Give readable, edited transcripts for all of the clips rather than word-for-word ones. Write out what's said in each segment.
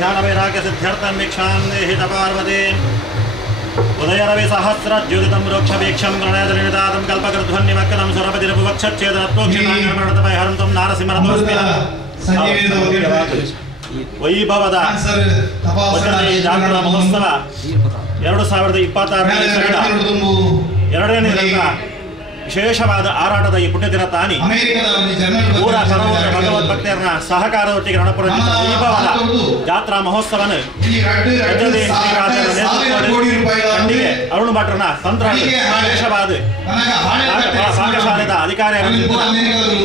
ध्यान वैराग्य सिद्ध्यर्थं भिक्षां देहि पार्वती उदयरवि सहस्रद्युदितं वृक्षवीक्षं गणयदनिदातं कल्पकृध्वन्निमक्कलं सुरपतिरपुवक्षच्छेदनत्वक्षिताङ्गणमणतपैहरं तं नारसिंहरतोऽस्मि ವೈಭವದ ಜಾಗರಣ ಮಹೋತ್ಸವ 2026 ಎರಡನೇ ದಿನದ ವಿಶೇಷವಾದ ಆರಾಟದ ಈ ಪುಣ್ಯ ದಿನ ತಾನಿ ಪೂರ ಕರವರ ಭಗವದ್ಭಕ್ತರನ್ನ ಸಹಕಾರದೊಟ್ಟಿಗೆ ರಣಪುರಂಜಿತ ವೈಭವದ ಜಾತ್ರಾ ಮಹೋತ್ಸವನ ಖಂಡಿಗೆ ಅರುಣ್ ಭಟ್ರನ ತಂತ್ರ ವಿಶೇಷವಾದ ಪಾಕಶಾಲೆದ ಅಧಿಕಾರಿಯಾಗಿದ್ದ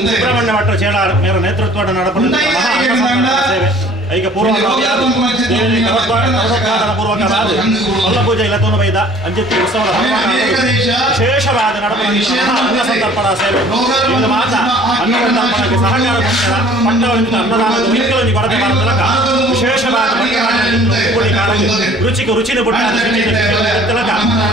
ಸುಬ್ರಹ್ಮಣ್ಯ ಭಟ್ರ ಚೇಳಾರ್ ಮೇರ ನೇತೃತ್ವದ ನಡಪುರಂಜಿತ ಮಹಾ ಸೇವೆ ಈಗ ಪೂರ್ವಕವಾದ ಪೂಜೆ ಇಲ್ಲತೋನು ಬೈದ ಅಂಜಿತ್ತಿ ಉತ್ಸವದ ವಿಶೇಷವಾದ ಅನ್ನ ಸಂತರ್ಪಣಾ ಸೇವೆ ಇಂದು ಮಾತ್ರ ಅನ್ನಸಂತರ್ಪಣಕ್ಕೆ ಸಹಕಾರ ಪಟ್ಟವರಿಂದ ಅನ್ನದಾನದ ವೈಕಲನಿ ಕೊರತೆ ಮಾಡತಲಕ ವಿಶೇಷವಾದ ರುಚಿಗೆ ರುಚಿನ ಬುಟ್ಟ ತಲಕ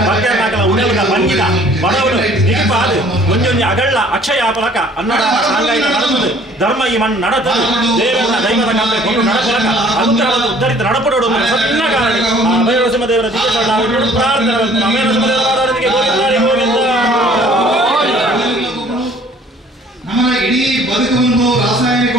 ಭಕ್ತರ್ನಾಕಲ ಉಡಲಕ ಬಂಗಿದ ಬಡವನು ನಿಗಿಪಾದು ಒಂಜೊಂಜಿ ಅಗಳ್ಳ ಅಕ್ಷಯಾಪಲಕ ಅನ್ನದಾನ ಸಾಂಗಾಯಿಕ ನಡೆದು ಧರ್ಮ ಈ ಮಣ್ಣು ನಡೆತದು ದೇವರ ದೈವದ ಕಂಪೆ ಕೊಂಡು ನಡೆಸಲಕ ಅಂತರವನ್ನು ಉದ್ಧರಿತ ನಡಪಡೋಡು ಸಣ್ಣ ಕಾರಣ ಅಭಯ ನರಸಿಂಹದೇವರ ದಿವ್ಯ ಪ್ರಾರ್ಥನೆ ಅಭಯ ನರಸಿಂಹದೇವರವರಿಗೆ ನಮ್ಮ ಇಡೀ ಬದುಕನ್ನು ರಾಸಾಯನಿಕ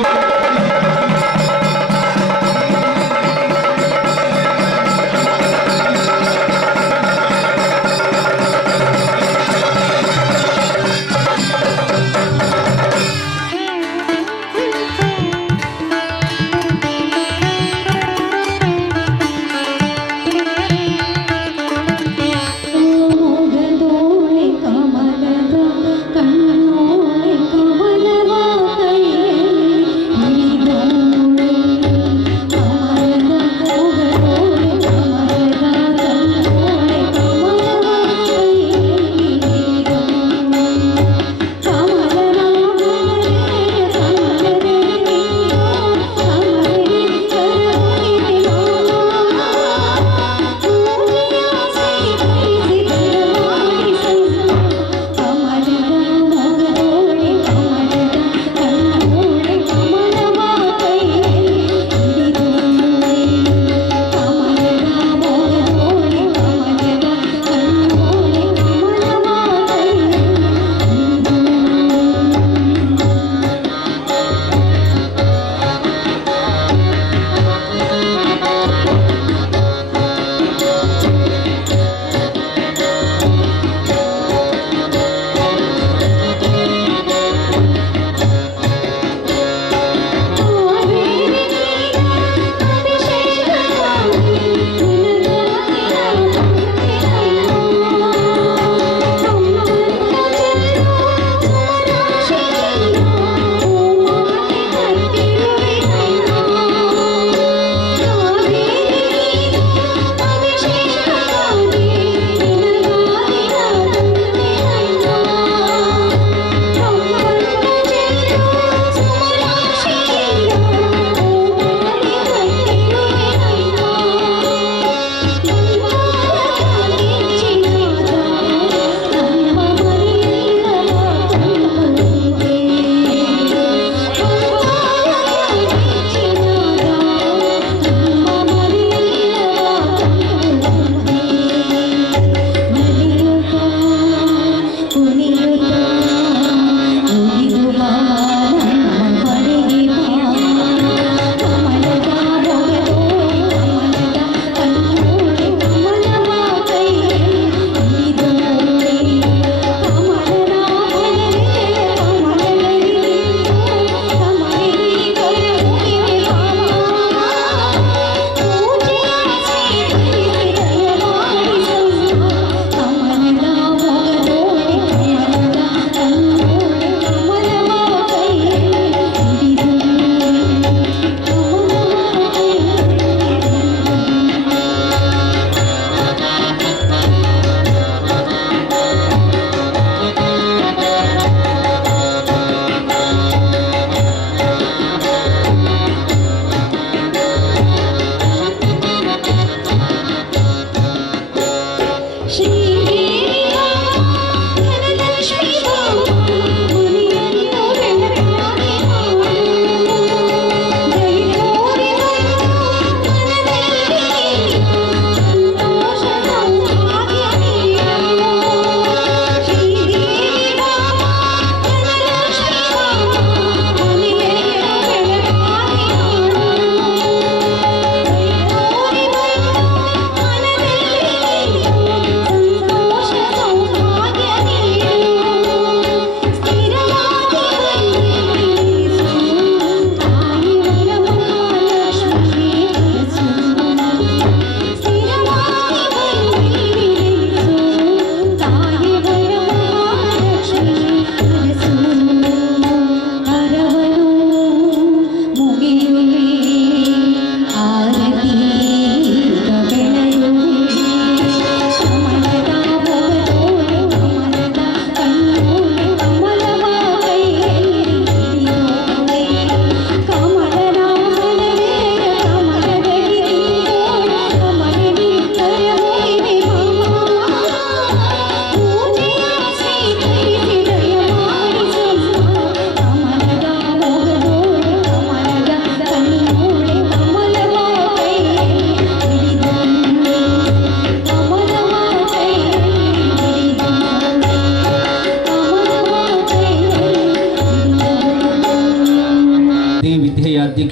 ಗದ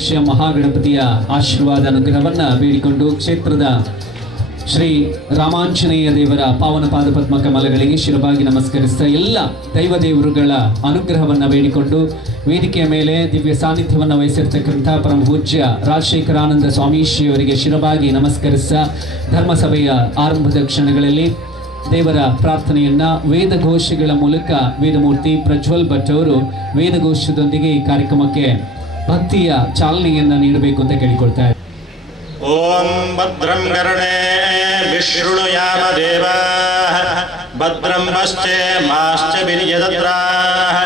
ಅಧ್ಯಕ್ಷ ಮಹಾಗಣಪತಿಯ ಆಶೀರ್ವಾದ ಅನುಗ್ರಹವನ್ನು ಬೇಡಿಕೊಂಡು ಕ್ಷೇತ್ರದ ಶ್ರೀ ರಾಮಾಂಜನೇಯ ದೇವರ ಪಾವನ ಪಾದಪದ್ಮ ಕಮಲಗಳಿಗೆ ಶಿರವಾಗಿ ನಮಸ್ಕರಿಸ್ತಾ ಎಲ್ಲ ದೈವ ದೇವರುಗಳ ಅನುಗ್ರಹವನ್ನು ಬೇಡಿಕೊಂಡು ವೇದಿಕೆಯ ಮೇಲೆ ದಿವ್ಯ ಸಾನ್ನಿಧ್ಯವನ್ನು ವಹಿಸಿರ್ತಕ್ಕಂಥ ಪರಮ ಪೂಜ್ಯ ರಾಜಶೇಖರಾನಂದ ಸ್ವಾಮೀಜಿಯವರಿಗೆ ಶಿರವಾಗಿ ನಮಸ್ಕರಿಸ್ತಾ ಧರ್ಮಸಭೆಯ ಆರಂಭದ ಕ್ಷಣಗಳಲ್ಲಿ ದೇವರ ಪ್ರಾರ್ಥನೆಯನ್ನ ವೇದಘೋಷಗಳ ಮೂಲಕ ವೇದಮೂರ್ತಿ ಪ್ರಜ್ವಲ್ ಭಟ್ ಅವರು ವೇದಘೋಷದೊಂದಿಗೆ ಈ ಕಾರ್ಯಕ್ರಮಕ್ಕೆ ಭಕ್ತಿಯ ಚಾಲನೆಯನ್ನ ನೀಡಬೇಕು ಅಂತ ಕೇಳಿಕೊಳ್ತಾ ಇದ್ದಾರೆ. ಓಂ ಭದ್ರಂ ಕರ್ಣೇ ವಿಶೃಣುಯಾಮ ದೇವಾಃ ಭದ್ರಂ ಪಶ್ಚೇಮಾಶ್ಚಭಿರ್ಯಜತ್ರಾಃ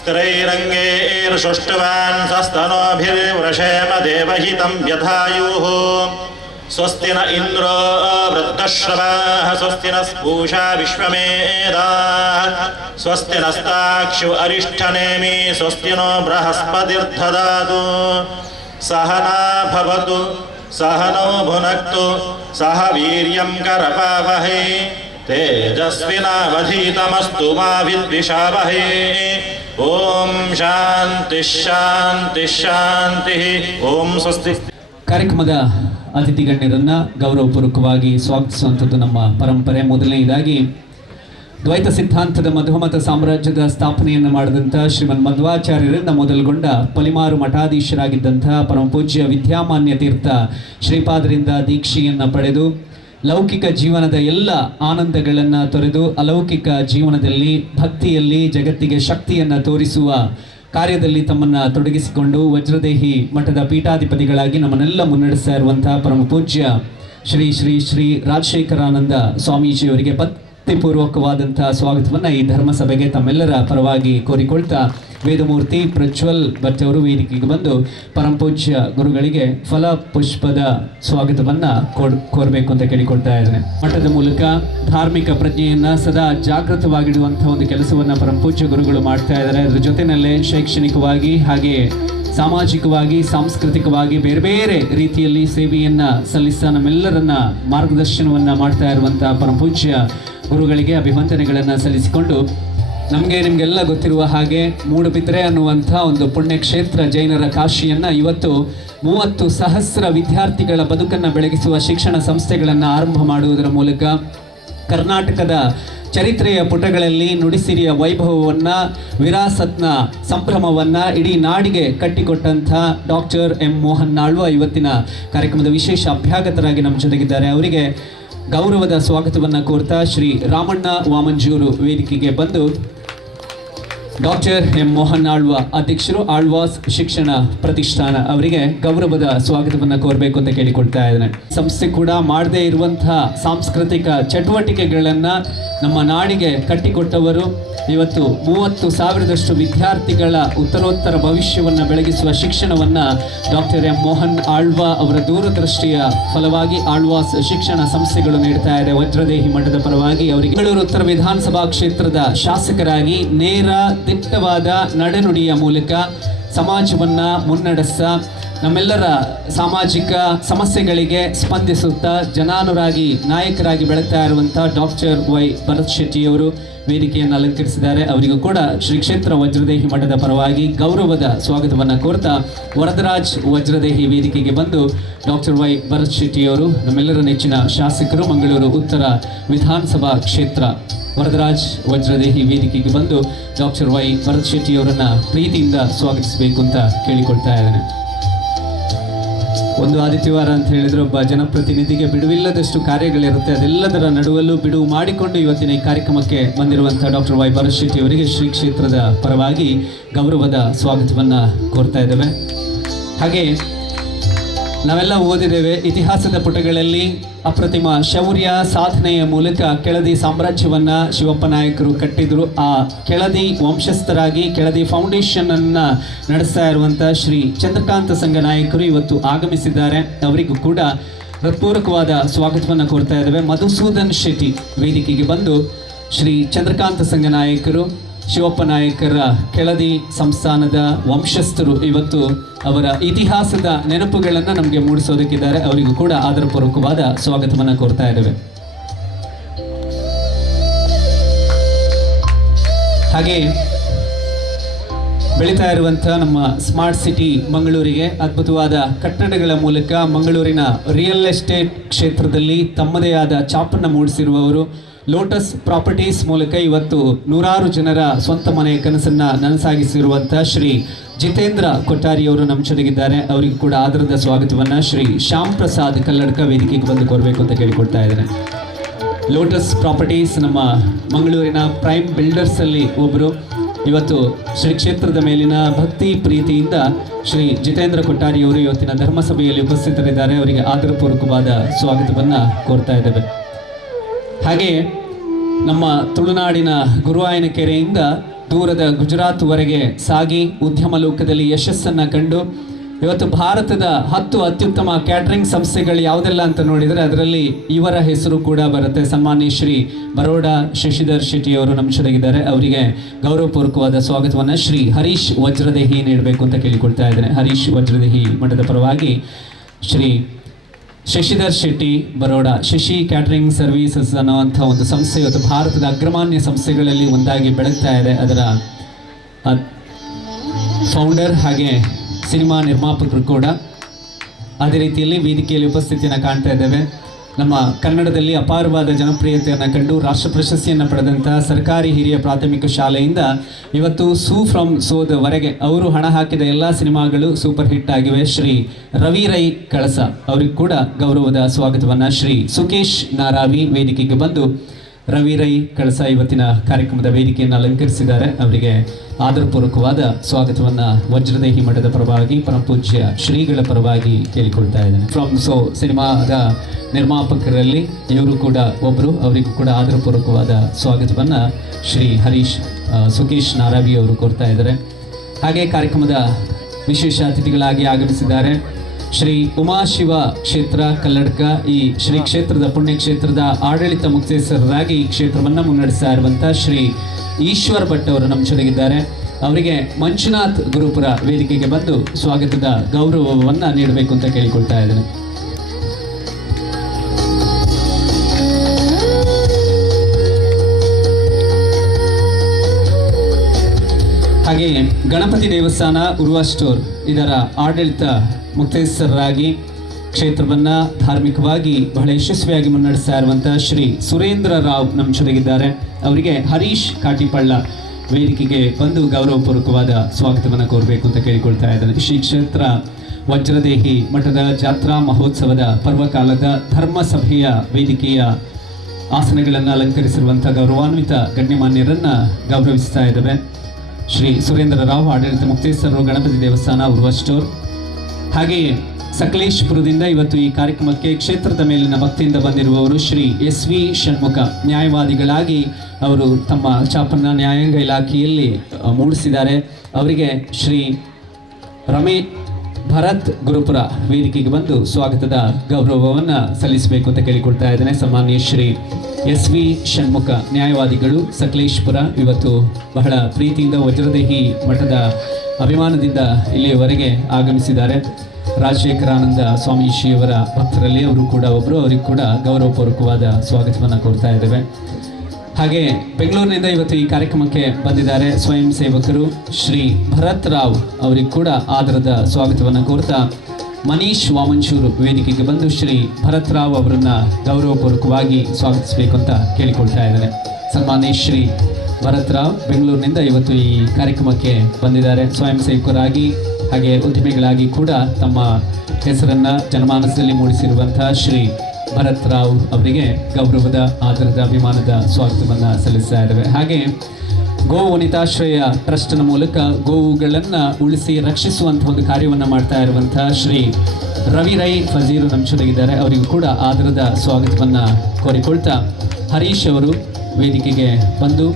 ಸ್ಥಿರೈರಂಗೈರ್ಷುಷ್ಟವಾನ್ ಸಸ್ತನೋಭಿರ್ವೃಷೇಮ ದೇವಹಿತಂ ಯಥಾಯುಃ ಸ್ವಸ್ತಿ ನ ಇಂದ್ರೋ ವೃತ್ತಶ್ರವಾಃ ಸ್ವಸ್ತಿ ನ ಸ್ಪೂಷಾ ವಿಶ್ವಮೇಧಾಃ ಸ್ವಸ್ತಿ ನಸ್ತಾಕ್ಷು ಅರಿಷ್ಠನೇಮಿ ಸ್ವಸ್ತಿ ನೋ ಬೃಹಸ್ಪತಿರ್ದದಾತು ಸಹನಾ ಭವತು ಸಹನೋ ಭುನಕ್ತು ಸಹ ವೀರ್ಯಂ ಕರಪಾವಹೈ ತೇಜಸ್ವಿನಾವಧೀತಮಸ್ತು ಮಾ ವಿದ್ವಿಷಾವಹೈ. ಓಂ ಶಾಂತಿ ಶಾಂತಿ ಶಾಂತಿ. ಓಂ ಸ್ವಸ್ತಿ. ಕಾರ್ಯಕ್ರಮದ ಅತಿಥಿ ಗಣ್ಯರನ್ನ ಗೌರವಪೂರ್ವಕವಾಗಿ ಸ್ವಾಗತಿಸುವಂಥದ್ದು ನಮ್ಮ ಪರಂಪರೆ. ಮೊದಲನೆಯದಾಗಿ ದ್ವೈತ ಸಿದ್ಧಾಂತದ ಮಧ್ವಮತ ಸಾಮ್ರಾಜ್ಯದ ಸ್ಥಾಪನೆಯನ್ನು ಮಾಡಿದಂಥ ಶ್ರೀಮನ್ ಮಧ್ವಾಚಾರ್ಯರಿಂದ ಮೊದಲುಗೊಂಡ ಪಲಿಮಾರು ಮಠಾಧೀಶರಾಗಿದ್ದಂಥ ಪರಮ ಪೂಜ್ಯ ವಿದ್ಯಾಮಾನ್ಯ ತೀರ್ಥ ಶ್ರೀಪಾದರಿಂದ ದೀಕ್ಷೆಯನ್ನು ಪಡೆದು ಲೌಕಿಕ ಜೀವನದ ಎಲ್ಲ ಆನಂದಗಳನ್ನು ತೊರೆದು ಅಲೌಕಿಕ ಜೀವನದಲ್ಲಿ ಭಕ್ತಿಯಲ್ಲಿ ಜಗತ್ತಿಗೆ ಶಕ್ತಿಯನ್ನು ತೋರಿಸುವ ಕಾರ್ಯದಲ್ಲಿ ತಮ್ಮನ್ನು ತೊಡಗಿಸಿಕೊಂಡು ವಜ್ರದೇಹಿ ಮಠದ ಪೀಠಾಧಿಪತಿಗಳಾಗಿ ನಮ್ಮನ್ನೆಲ್ಲ ಮುನ್ನಡೆಸ್ತಾ ಇರುವಂತಹ ಪರಮ ಪೂಜ್ಯ ಶ್ರೀ ಶ್ರೀ ಶ್ರೀ ರಾಜಶೇಖರಾನಂದ ಸ್ವಾಮೀಜಿಯವರಿಗೆ ಭಕ್ತಿಪೂರ್ವಕವಾದಂತಹ ಸ್ವಾಗತವನ್ನು ಈ ಧರ್ಮಸಭೆಗೆ ತಮ್ಮೆಲ್ಲರ ಪರವಾಗಿ ಕೋರಿಕೊಳ್ತಾ ವೇದಮೂರ್ತಿ ಪ್ರಜ್ವಲ್ ಭಟ್ ಅವರು ವೇದಿಕೆಗೆ ಬಂದು ಪರಮ ಪೂಜ್ಯ ಗುರುಗಳಿಗೆ ಫಲ ಪುಷ್ಪದ ಸ್ವಾಗತವನ್ನು ಕೋರಬೇಕು ಅಂತ ಕೇಳಿಕೊಳ್ತಾ ಇದ್ದೇನೆ. ಮಠದ ಮೂಲಕ ಧಾರ್ಮಿಕ ಪ್ರಜ್ಞೆಯನ್ನು ಸದಾ ಜಾಗೃತವಾಗಿಡುವಂತಹ ಒಂದು ಕೆಲಸವನ್ನು ಪರಮ ಪೂಜ್ಯ ಗುರುಗಳು ಮಾಡ್ತಾ ಇದ್ದಾರೆ. ಅದರ ಜೊತೆಯಲ್ಲೇ ಶೈಕ್ಷಣಿಕವಾಗಿ ಹಾಗೆ ಸಾಮಾಜಿಕವಾಗಿ ಸಾಂಸ್ಕೃತಿಕವಾಗಿ ಬೇರೆ ಬೇರೆ ರೀತಿಯಲ್ಲಿ ಸೇವೆಯನ್ನು ಸಲ್ಲಿಸ್ತಾ ನಮ್ಮೆಲ್ಲರನ್ನ ಮಾರ್ಗದರ್ಶನವನ್ನು ಮಾಡ್ತಾ ಇರುವಂತಹ ಪರಮ ಪೂಜ್ಯ ಗುರುಗಳಿಗೆ ಅಭಿವಂದನೆಗಳನ್ನು ಸಲ್ಲಿಸಿಕೊಂಡು ನಿಮಗೆಲ್ಲ ಗೊತ್ತಿರುವ ಹಾಗೆ ಮೂಡುಬಿದ್ರೆ ಅನ್ನುವಂಥ ಒಂದು ಪುಣ್ಯಕ್ಷೇತ್ರ ಜೈನರ ಕಾಶಿಯನ್ನು ಇವತ್ತು 30,000 ವಿದ್ಯಾರ್ಥಿಗಳ ಬದುಕನ್ನು ಬೆಳಗಿಸುವ ಶಿಕ್ಷಣ ಸಂಸ್ಥೆಗಳನ್ನು ಆರಂಭ ಮಾಡುವುದರ ಮೂಲಕ ಕರ್ನಾಟಕದ ಚರಿತ್ರೆಯ ಪುಟಗಳಲ್ಲಿ ನುಡಿಸಿರಿಯ ವೈಭವವನ್ನು ವಿರಾಸತ್ನ ಸಂಭ್ರಮವನ್ನು ಇಡೀ ನಾಡಿಗೆ ಕಟ್ಟಿಕೊಟ್ಟಂಥ ಡಾಕ್ಟರ್ ಎಂ ಮೋಹನ್ ಆಳ್ವ ಇವತ್ತಿನ ಕಾರ್ಯಕ್ರಮದ ವಿಶೇಷ ಅಭ್ಯಾಗತರಾಗಿ ನಮ್ಮ ಜೊತೆಗಿದ್ದಾರೆ. ಅವರಿಗೆ ಗೌರವದ ಸ್ವಾಗತವನ್ನು ಕೋರ್ತಾ ಶ್ರೀ ರಾಮಣ್ಣ ವಾಮಂಜೂರು ವೇದಿಕೆಗೆ ಬಂದು ಡಾಕ್ಟರ್ ಎಂ ಮೋಹನ್ ಆಳ್ವ ಅಧ್ಯಕ್ಷರು ಆಳ್ವಾಸ್ ಶಿಕ್ಷಣ ಪ್ರತಿಷ್ಠಾನ ಅವರಿಗೆ ಗೌರವದ ಸ್ವಾಗತವನ್ನು ಕೋರಬೇಕು ಅಂತ ಕೇಳಿಕೊಳ್ತಾ ಇದ್ದೇನೆ. ಸಂಸ್ಥೆ ಕೂಡ ಮಾಡದೇ ಇರುವಂತಹ ಸಾಂಸ್ಕೃತಿಕ ಚಟುವಟಿಕೆಗಳನ್ನು ನಮ್ಮ ನಾಡಿಗೆ ಕಟ್ಟಿಕೊಟ್ಟವರು. ಇವತ್ತು 30,000 ವಿದ್ಯಾರ್ಥಿಗಳ ಉತ್ತರೋತ್ತರ ಭವಿಷ್ಯವನ್ನು ಬೆಳಗಿಸುವ ಶಿಕ್ಷಣವನ್ನು ಡಾಕ್ಟರ್ ಎಂ ಮೋಹನ್ ಆಳ್ವ ಅವರ ದೂರದೃಷ್ಟಿಯ ಫಲವಾಗಿ ಆಳ್ವಾಸ್ ಶಿಕ್ಷಣ ಸಂಸ್ಥೆಗಳು ನೀಡ್ತಾ ಇದೆ. ವಜ್ರದೇಹಿ ಮಠದ ಪರವಾಗಿ ಅವರಿಗೆ ಬೆಂಗಳೂರು ಉತ್ತರ ವಿಧಾನಸಭಾ ಕ್ಷೇತ್ರದ ಶಾಸಕರಾಗಿ ನೇರ ದಿಟ್ಟವಾದ ನಡೆನುಡಿಯ ಮೂಲಕ ಸಮಾಜವನ್ನು ಮುನ್ನಡೆಸ್ತಾ ನಮ್ಮೆಲ್ಲರ ಸಾಮಾಜಿಕ ಸಮಸ್ಯೆಗಳಿಗೆ ಸ್ಪಂದಿಸುತ್ತಾ ಜನಾನುರಾಗಿ ನಾಯಕರಾಗಿ ಬೆಳಗ್ತಾ ಇರುವಂಥ ಡಾಕ್ಟರ್ ವೈ ಭರತ್ ಶೆಟ್ಟಿಯವರು ವೇದಿಕೆಯನ್ನು ಅಲಂಕರಿಸಿದ್ದಾರೆ. ಅವರಿಗೂ ಕೂಡ ಶ್ರೀ ಕ್ಷೇತ್ರ ವಜ್ರದೇಹಿ ಮಠದ ಪರವಾಗಿ ಗೌರವದ ಸ್ವಾಗತವನ್ನು ಕೋರ್ತಾ ವರದರಾಜ್ ವಜ್ರದೇಹಿ ವೇದಿಕೆಗೆ ಬಂದು ಡಾಕ್ಟರ್ ವೈ ಭರತ್ ಶೆಟ್ಟಿಯವರು ನಮ್ಮೆಲ್ಲರ ನೆಚ್ಚಿನ ಶಾಸಕರು ಮಂಗಳೂರು ಉತ್ತರ ವಿಧಾನಸಭಾ ಕ್ಷೇತ್ರ ವರದರಾಜ್ ವಜ್ರದೇಹಿ ವೇದಿಕೆಗೆ ಬಂದು ಡಾಕ್ಟರ್ ವೈ ಭರತ್ ಶೆಟ್ಟಿಯವರನ್ನು ಪ್ರೀತಿಯಿಂದ ಸ್ವಾಗತಿಸಬೇಕು ಅಂತ ಕೇಳಿಕೊಳ್ತಾ ಇದ್ದೇನೆ. ಒಂದು ಆದಿತ್ಯವಾರ ಅಂತ ಹೇಳಿದ್ರೆ ಒಬ್ಬ ಜನಪ್ರತಿನಿಧಿಗೆ ಬಿಡುವಿಲ್ಲದಷ್ಟು ಕಾರ್ಯಗಳಿರುತ್ತೆ. ಅದೆಲ್ಲದರ ನಡುವಲ್ಲೂ ಬಿಡುವು ಮಾಡಿಕೊಂಡು ಇವತ್ತಿನ ಈ ಕಾರ್ಯಕ್ರಮಕ್ಕೆ ಬಂದಿರುವಂಥ ಡಾಕ್ಟರ್ ವೈ ಭರತ್ ಶೆಟ್ಟಿ ಅವರಿಗೆ ಶ್ರೀ ಕ್ಷೇತ್ರದ ಪರವಾಗಿ ಗೌರವದ ಸ್ವಾಗತವನ್ನು ಕೋರ್ತಾ ಇದ್ದೇವೆ. ಹಾಗೆ ನಾವೆಲ್ಲ ಓದಿದ್ದೇವೆ ಇತಿಹಾಸದ ಪುಟಗಳಲ್ಲಿ ಅಪ್ರತಿಮ ಶೌರ್ಯ ಸಾಧನೆಯ ಮೂಲಕ ಕೆಳದಿ ಸಾಮ್ರಾಜ್ಯವನ್ನು ಶಿವಪ್ಪ ನಾಯಕರು ಕಟ್ಟಿದ್ರು. ಆ ಕೆಳದಿ ವಂಶಸ್ಥರಾಗಿ ಕೆಳದಿ ಫೌಂಡೇಶನ್ ಅನ್ನು ನಡೆಸ್ತಾ ಇರುವಂಥ ಶ್ರೀ ಚಂದ್ರಕಾಂತ ಸಂಘ ನಾಯಕರು ಇವತ್ತು ಆಗಮಿಸಿದ್ದಾರೆ. ಅವರಿಗೂ ಕೂಡ ಹೃತ್ಪೂರ್ವಕವಾದ ಸ್ವಾಗತವನ್ನು ಕೋರ್ತಾ ಇದ್ದೇವೆ. ಮಧುಸೂದನ್ ಶೆಟ್ಟಿ ವೇದಿಕೆಗೆ ಬಂದು ಶ್ರೀ ಚಂದ್ರಕಾಂತ ಸಂಘ ನಾಯಕರು ಶಿವಪ್ಪ ನಾಯಕರ ಕೆಳದಿ ಸಂಸ್ಥಾನದ ವಂಶಸ್ಥರು ಇವತ್ತು ಅವರ ಇತಿಹಾಸದ ನೆನಪುಗಳನ್ನು ನಮಗೆ ಮೂಡಿಸೋದಕ್ಕಿದ್ದಾರೆ. ಅವರಿಗೂ ಕೂಡ ಆದರಪೂರ್ವಕವಾದ ಸ್ವಾಗತವನ್ನು ಕೋರ್ತಾ ಇದ್ದೇವೆ. ಹಾಗೆ ಬೆಳೀತಾ ಇರುವಂಥ ನಮ್ಮ ಸ್ಮಾರ್ಟ್ ಸಿಟಿ ಮಂಗಳೂರಿಗೆ ಅದ್ಭುತವಾದ ಕಟ್ಟಡಗಳ ಮೂಲಕ ಮಂಗಳೂರಿನ ರಿಯಲ್ ಎಸ್ಟೇಟ್ ಕ್ಷೇತ್ರದಲ್ಲಿ ತಮ್ಮದೇ ಆದ ಛಾಪನ್ನು ಮೂಡಿಸಿರುವವರು ಲೋಟಸ್ ಪ್ರಾಪರ್ಟೀಸ್ ಮೂಲಕ ಇವತ್ತು ನೂರಾರು ಜನರ ಸ್ವಂತ ಮನೆಯ ಕನಸನ್ನು ನನಸಾಗಿಸಿರುವಂಥ ಶ್ರೀ ಜಿತೇಂದ್ರ ಕೊಟ್ಟಾರಿಯವರು ನಮ್ಮ ಜೊತೆಗಿದ್ದಾರೆ. ಅವರಿಗೂ ಕೂಡ ಆದರದ ಸ್ವಾಗತವನ್ನು ಶ್ರೀ ಶ್ಯಾಮ್ ಪ್ರಸಾದ್ ಕಲ್ಲಡ್ಕ ವೇದಿಕೆಗೆ ಬಂದು ಕೋರಬೇಕು ಅಂತ ಕೇಳಿಕೊಳ್ತಾ ಇದ್ದೇನೆ. ಲೋಟಸ್ ಪ್ರಾಪರ್ಟೀಸ್ ನಮ್ಮ ಮಂಗಳೂರಿನ ಪ್ರೈಮ್ ಬಿಲ್ಡರ್ಸಲ್ಲಿ ಒಬ್ಬರು. ಇವತ್ತು ಶ್ರೀ ಕ್ಷೇತ್ರದ ಮೇಲಿನ ಭಕ್ತಿ ಪ್ರೀತಿಯಿಂದ ಶ್ರೀ ಜಿತೇಂದ್ರ ಕೊಟ್ಟಾರಿಯವರು ಇವತ್ತಿನ ಧರ್ಮಸಭೆಯಲ್ಲಿ ಉಪಸ್ಥಿತರಿದ್ದಾರೆ. ಅವರಿಗೆ ಆದರಪೂರ್ವಕವಾದ ಸ್ವಾಗತವನ್ನು ಕೋರ್ತಾ ಇದ್ದೇವೆ. ಹಾಗೆಯೇ ನಮ್ಮ ತುಳುನಾಡಿನ ಗುರುವಾಯನಕೆರೆಯಿಂದ ದೂರದ ಗುಜರಾತ್ವರೆಗೆ ಸಾಗಿ ಉದ್ಯಮ ಲೋಕದಲ್ಲಿ ಯಶಸ್ಸನ್ನು ಕಂಡು ಇವತ್ತು ಭಾರತದ 10 ಅತ್ಯುತ್ತಮ ಕ್ಯಾಟರಿಂಗ್ ಸಂಸ್ಥೆಗಳು ಯಾವುದೆಲ್ಲ ಅಂತ ನೋಡಿದರೆ ಅದರಲ್ಲಿ ಇವರ ಹೆಸರು ಕೂಡ ಬರುತ್ತೆ. ಸನ್ಮಾನ್ಯ ಶ್ರೀ ಬರೋಡಾ ಶಶಿಧರ್ ಶೆಟ್ಟಿಯವರು ನಮ್ಮ ಜೊತೆಗಿದ್ದಾರೆ. ಅವರಿಗೆ ಗೌರವಪೂರ್ವಕವಾದ ಸ್ವಾಗತವನ್ನು ಶ್ರೀ ಹರೀಶ್ ವಜ್ರದೇಹಿ ನೀಡಬೇಕು ಅಂತ ಕೇಳಿಕೊಳ್ತಾ ಇದ್ದೇನೆ. ಹರೀಶ್ ವಜ್ರದೇಹಿ ಮಠದ ಪರವಾಗಿ ಶ್ರೀ ಶಶಿಧರ್ ಶೆಟ್ಟಿ ಬರೋಡಾ ಶಶಿ ಕ್ಯಾಟರಿಂಗ್ ಸರ್ವೀಸಸ್ ಅನ್ನುವಂಥ ಒಂದು ಸಂಸ್ಥೆ ಇವತ್ತು ಭಾರತದ ಅಗ್ರಮಾನ್ಯ ಸಂಸ್ಥೆಗಳಲ್ಲಿ ಒಂದಾಗಿ ಬೆಳಗ್ತಾ ಇದೆ. ಅದರ ಫೌಂಡರ್ ಹಾಗೆ ಸಿನಿಮಾ ನಿರ್ಮಾಪಕರು ಕೂಡ ಅದೇ ರೀತಿಯಲ್ಲಿ ವೇದಿಕೆಯಲ್ಲಿ ಉಪಸ್ಥಿತಿಯನ್ನು ಕಾಣ್ತಾ ಇದ್ದೇವೆ. ನಮ್ಮ ಕನ್ನಡದಲ್ಲಿ ಅಪಾರವಾದ ಜನಪ್ರಿಯತೆಯನ್ನು ಕಂಡು ರಾಷ್ಟ್ರ ಪ್ರಶಸ್ತಿಯನ್ನು ಪಡೆದಂಥ ಸರ್ಕಾರಿ ಹಿರಿಯ ಪ್ರಾಥಮಿಕ ಶಾಲೆಯಿಂದ ಇವತ್ತು ಸೂ ಫ್ರಮ್ ಸೋದವರೆಗೆ ಅವರು ಹಣ ಹಾಕಿದ ಎಲ್ಲ ಸಿನಿಮಾಗಳು ಸೂಪರ್ ಹಿಟ್ ಆಗಿವೆ. ಶ್ರೀ ರವಿ ರೈ ಕಳಸ ಅವರಿಗೆ ಕೂಡ ಗೌರವದ ಸ್ವಾಗತವನ್ನು ಶ್ರೀ ಸುಕೇಶ್ ನಾರಾವಿ ವೇದಿಕೆಗೆ ಬಂದು ರವಿ ರೈ ಕಳಸ ಇವತ್ತಿನ ಕಾರ್ಯಕ್ರಮದ ವೇದಿಕೆಯನ್ನು ಅಲಂಕರಿಸಿದ್ದಾರೆ. ಅವರಿಗೆ ಆದರಪೂರ್ವಕವಾದ ಸ್ವಾಗತವನ್ನು ವಜ್ರದೇಹಿ ಮಠದ ಪರವಾಗಿ ಪರಮಪೂಜ್ಯ ಶ್ರೀಗಳ ಪರವಾಗಿ ಕೇಳಿಕೊಳ್ತಾ ಇದ್ದೇನೆ. ಫ್ರಮ್ ಸೋ ಸಿನಿಮಾದ ನಿರ್ಮಾಪಕರಲ್ಲಿ ಇವರು ಕೂಡ ಒಬ್ಬರು. ಅವರಿಗೂ ಕೂಡ ಆದರಪೂರ್ವಕವಾದ ಸ್ವಾಗತವನ್ನು ಶ್ರೀ ಹರೀಶ್ ಸುಕೇಶ್ ನಾರಾವಿ ಅವರು ಕೋರ್ತಾ ಇದ್ದಾರೆ. ಹಾಗೆ ಕಾರ್ಯಕ್ರಮದ ವಿಶೇಷ ಅತಿಥಿಗಳಾಗಿ ಆಗಮಿಸಿದ್ದಾರೆ ಶ್ರೀ ಉಮಾಶಿವ ಕ್ಷೇತ್ರ ಕಲ್ಲಡ್ಕ. ಈ ಶ್ರೀ ಕ್ಷೇತ್ರದ ಪುಣ್ಯಕ್ಷೇತ್ರದ ಆಡಳಿತ ಮುಖ್ಯಸ್ಥರಾಗಿ ಈ ಕ್ಷೇತ್ರವನ್ನು ಮುನ್ನಡೆಸ್ತಾ ಇರುವಂಥ ಶ್ರೀ ಈಶ್ವರ್ ಭಟ್ ಅವರು ನಮ್ಮ ಜೊತೆಗಿದ್ದಾರೆ. ಅವರಿಗೆ ಮಂಜುನಾಥ್ ಗುರುಪುರ ವೇದಿಕೆಗೆ ಬಂದು ಸ್ವಾಗತದ ಗೌರವವನ್ನು ನೀಡಬೇಕು ಅಂತ ಕೇಳಿಕೊಳ್ತಾ ಇದ್ದೇನೆ. ಹಾಗೆಯೇ ಗಣಪತಿ ದೇವಸ್ಥಾನ ಉರ್ವ ಸ್ಟೋರ್ ಇದರ ಆಡಳಿತ ಮುಖ್ಯಸ್ಥರಾಗಿ ಕ್ಷೇತ್ರವನ್ನು ಧಾರ್ಮಿಕವಾಗಿ ಬಹಳ ಯಶಸ್ವಿಯಾಗಿ ಮುನ್ನಡೆಸ್ತಾ ಇರುವಂಥ ಶ್ರೀ ಸುರೇಂದ್ರ ರಾವ್ ನಮ್ಮ ಜೊತೆಗಿದ್ದಾರೆ. ಅವರಿಗೆ ಹರೀಶ್ ಕಾಟಿಪಳ್ಳ ವೇದಿಕೆಗೆ ಬಂದು ಗೌರವಪೂರ್ವಕವಾದ ಸ್ವಾಗತವನ್ನು ಕೋರಬೇಕು ಅಂತ ಕೇಳಿಕೊಳ್ತಾ ಇದ್ದಾರೆ. ಶ್ರೀ ಕ್ಷೇತ್ರ ವಜ್ರದೇಹಿ ಮಠದ ಜಾತ್ರಾ ಮಹೋತ್ಸವದ ಪರ್ವಕಾಲದ ಧರ್ಮಸಭೆಯ ವೇದಿಕೆಯ ಆಸನಗಳನ್ನು ಅಲಂಕರಿಸಿರುವಂಥ ಗೌರವಾನ್ವಿತ ಗಣ್ಯಮಾನ್ಯರನ್ನು ಗೌರವಿಸ್ತಾ ಇದ್ದೇವೆ. ಶ್ರೀ ಸುರೇಂದ್ರ ರಾವ್ ಆಡಳಿತ ಮುಖ್ಯಸ್ಥರು ಗಣಪತಿ ದೇವಸ್ಥಾನ ಉರ್ವ ಸ್ಟೋರ್. ಹಾಗೆಯೇ ಸಕಲೇಶ್ಪುರದಿಂದ ಇವತ್ತು ಈ ಕಾರ್ಯಕ್ರಮಕ್ಕೆ ಕ್ಷೇತ್ರದ ಮೇಲಿನ ಭಕ್ತಿಯಿಂದ ಬಂದಿರುವವರು ಶ್ರೀ SV ಷಣ್ಮುಖ ನ್ಯಾಯವಾದಿಗಳಾಗಿ ಅವರು ತಮ್ಮ ಛಾಪನ್ನು ನ್ಯಾಯಾಂಗ ಇಲಾಖೆಯಲ್ಲಿ ಮೂಡಿಸಿದ್ದಾರೆ. ಅವರಿಗೆ ಶ್ರೀ ಭರತ್ ಗುರುಪುರ ವೇದಿಕೆಗೆ ಬಂದು ಸ್ವಾಗತದ ಗೌರವವನ್ನು ಸಲ್ಲಿಸಬೇಕು ಅಂತ ಕೇಳಿಕೊಳ್ತಾ ಇದ್ದೇನೆ. ಸನ್ಮಾನ್ಯ ಶ್ರೀ SV ಷಣ್ಮುಖ ನ್ಯಾಯವಾದಿಗಳು ಸಕಲೇಶ್ಪುರ ಇವತ್ತು ಬಹಳ ಪ್ರೀತಿಯಿಂದ ವಜ್ರದೇಹಿ ಮಠದ ಅಭಿಮಾನದಿಂದ ಇಲ್ಲಿಯವರೆಗೆ ಆಗಮಿಸಿದ್ದಾರೆ. ರಾಜಶೇಖರಾನಂದ ಸ್ವಾಮೀಜಿಯವರ ಭಕ್ತರಲ್ಲಿ ಅವರು ಕೂಡ ಒಬ್ಬರು. ಅವರಿಗೆ ಕೂಡ ಗೌರವಪೂರ್ವಕವಾದ ಸ್ವಾಗತವನ್ನು ಕೋರ್ತಾ ಇದ್ದೇವೆ. ಹಾಗೆ ಬೆಂಗಳೂರಿನಿಂದ ಇವತ್ತು ಈ ಕಾರ್ಯಕ್ರಮಕ್ಕೆ ಬಂದಿದ್ದಾರೆ ಸ್ವಯಂ ಸೇವಕರು ಶ್ರೀ ಭರತ್ ರಾವ್. ಅವರಿಗೆ ಕೂಡ ಆದರದ ಸ್ವಾಗತವನ್ನು ಕೋರ್ತಾ ಮನೀಶ್ ವಾಮಂಚೂರು ವೇದಿಕೆಗೆ ಬಂದು ಶ್ರೀ ಭರತ್ ರಾವ್ ಅವರನ್ನು ಗೌರವಪೂರ್ವಕವಾಗಿ ಸ್ವಾಗತಿಸಬೇಕು ಅಂತ ಕೇಳಿಕೊಳ್ತಾ ಇದ್ದಾರೆ. ಸನ್ಮಾನ್ಯ ಶ್ರೀ ಭರತ್ ರಾವ್ ಬೆಂಗಳೂರಿನಿಂದ ಇವತ್ತು ಈ ಕಾರ್ಯಕ್ರಮಕ್ಕೆ ಬಂದಿದ್ದಾರೆ. ಸ್ವಯಂ ಸೇವಕರಾಗಿ ಹಾಗೆ ಉದ್ಯಮಿಗಳಾಗಿ ಕೂಡ ತಮ್ಮ ಹೆಸರನ್ನು ಜನಮಾನಸದಲ್ಲಿ ಮೂಡಿಸಿರುವಂತಹ ಶ್ರೀ ಭರತ್ ರಾವ್ ಅವರಿಗೆ ಗೌರವದ ಆದರದ ಅಭಿಮಾನದ ಸ್ವಾಗತವನ್ನು ಸಲ್ಲಿಸ್ತಾ ಇದ್ದೇವೆ. ಹಾಗೆ ಗೋ ವನಿತಾಶ್ರಯ ಟ್ರಸ್ಟ್ನ ಮೂಲಕ ಗೋವುಗಳನ್ನು ಉಳಿಸಿ ರಕ್ಷಿಸುವಂಥ ಒಂದು ಕಾರ್ಯವನ್ನು ಮಾಡ್ತಾ ಇರುವಂಥ ಶ್ರೀ ರವಿ ರೈ ಫಜೀರು ನಮ್ಮ ಜೊತೆಗಿದ್ದಾರೆ. ಅವರಿಗೂ ಕೂಡ ಆದರದ ಸ್ವಾಗತವನ್ನು ಕೋರಿಕೊಳ್ತಾ ಹರೀಶ್ ಅವರು ವೇದಿಕೆಗೆ ಬಂದು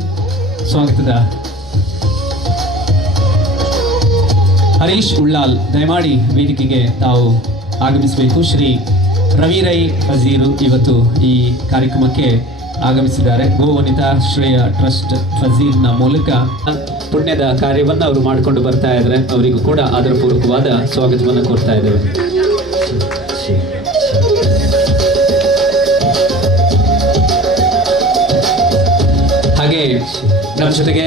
ಸ್ವಾಗತದ ಹರೀಶ್ ಉಳ್ಳಾಲ್ ದಯಮಾಡಿ ವೇದಿಕೆಗೆ ತಾವು ಆಗಮಿಸಬೇಕು. ಶ್ರೀ ರವಿ ರೈ ಫಜೀರು ಇವತ್ತು ಈ ಕಾರ್ಯಕ್ರಮಕ್ಕೆ ಆಗಮಿಸಿದ್ದಾರೆ. ಗೋ ವನಿತಾಶ್ರಯ ಟ್ರಸ್ಟ್ ಫಜೀರ್ನ ಮೂಲಕ ಪುಣ್ಯದ ಕಾರ್ಯವನ್ನು ಅವರು ಮಾಡಿಕೊಂಡು ಬರ್ತಾ ಇದ್ದಾರೆ. ಅವರಿಗೂ ಕೂಡ ಆದರಪೂರ್ವಕವಾದ ಸ್ವಾಗತವನ್ನು ಕೋರ್ತಾ ಇದ್ದೇವೆ. ಹಾಗೆ ನಮ್ಮ ಜೊತೆಗೆ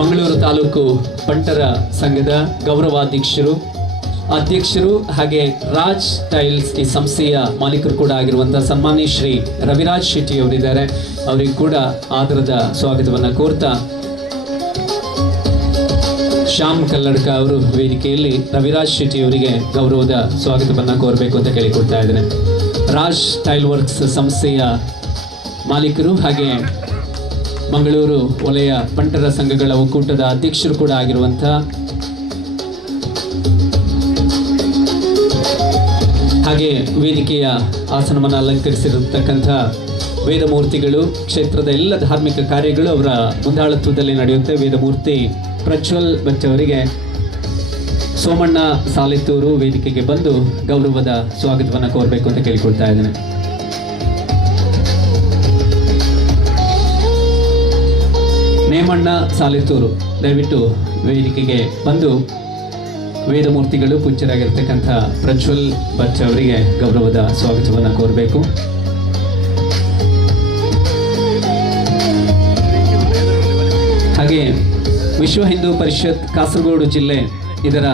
ಮಂಗಳೂರು ತಾಲೂಕು ಬಂಟರ ಸಂಘದ ಗೌರವಾಧ್ಯಕ್ಷರು ಹಾಗೆ ರಾಜ್ ಟೈಲ್ಸ್ ಈ ಸಂಸ್ಥೆಯ ಮಾಲೀಕರು ಕೂಡ ಆಗಿರುವಂತಹ ಸನ್ಮಾನ್ಯ ಶ್ರೀ ರವಿರಾಜ್ ಶೆಟ್ಟಿ ಅವರಿದ್ದಾರೆ. ಅವರಿಗೂ ಕೂಡ ಆದರದ ಸ್ವಾಗತವನ್ನು ಕೋರ್ತಾ ಶ್ಯಾಮ್ ಕಲ್ಲಡ್ಕ ಅವರು ವೇದಿಕೆಯಲ್ಲಿ ರವಿರಾಜ್ ಶೆಟ್ಟಿ ಅವರಿಗೆ ಗೌರವದ ಸ್ವಾಗತವನ್ನು ಕೋರಬೇಕು ಅಂತ ಕೇಳಿಕೊಡ್ತಾ ಇದ್ದೇನೆ. ರಾಜ್ ಟೈಲ್ ವರ್ಕ್ಸ್ ಸಂಸ್ಥೆಯ ಮಾಲೀಕರು ಹಾಗೆ ಮಂಗಳೂರು ವಲಯ ಬಂಟರ ಸಂಘಗಳ ಒಕ್ಕೂಟದ ಅಧ್ಯಕ್ಷರು ಕೂಡ ಆಗಿರುವಂಥ ಹಾಗೆ ವೇದಿಕೆಯ ಆಸನವನ್ನು ಅಲಂಕರಿಸಿರತಕ್ಕಂಥ ವೇದಮೂರ್ತಿಗಳು, ಕ್ಷೇತ್ರದ ಎಲ್ಲ ಧಾರ್ಮಿಕ ಕಾರ್ಯಗಳು ಅವರ ಮುಂದಾಳತ್ವದಲ್ಲಿ ನಡೆಯುತ್ತೆ. ವೇದಮೂರ್ತಿ ಪ್ರಜ್ವಲ್ ಭಟ್ ಅವರಿಗೆ ಸೋಮಣ್ಣ ಸಾಲಿತ್ತೂರು ವೇದಿಕೆಗೆ ಬಂದು ಗೌರವದ ಸ್ವಾಗತವನ್ನು ಕೋರಬೇಕು ಅಂತ ಕೇಳಿಕೊಳ್ತಾ ಇದ್ದೇನೆ. ನೇಮಣ್ಣ ಸಾಲಿತ್ತೂರು ದಯವಿಟ್ಟು ವೇದಿಕೆಗೆ ಬಂದು ವೇದಮೂರ್ತಿಗಳು ಪೂಜ್ಯರಾಗಿರ್ತಕ್ಕಂಥ ಪ್ರಜ್ವಲ್ ಭಟ್ ಅವರಿಗೆ ಗೌರವದ ಸ್ವಾಗತವನ್ನು ಕೋರಬೇಕು. ಹಾಗೆ ವಿಶ್ವ ಹಿಂದೂ ಪರಿಷತ್ ಕಾಸರಗೋಡು ಜಿಲ್ಲೆ ಇದರ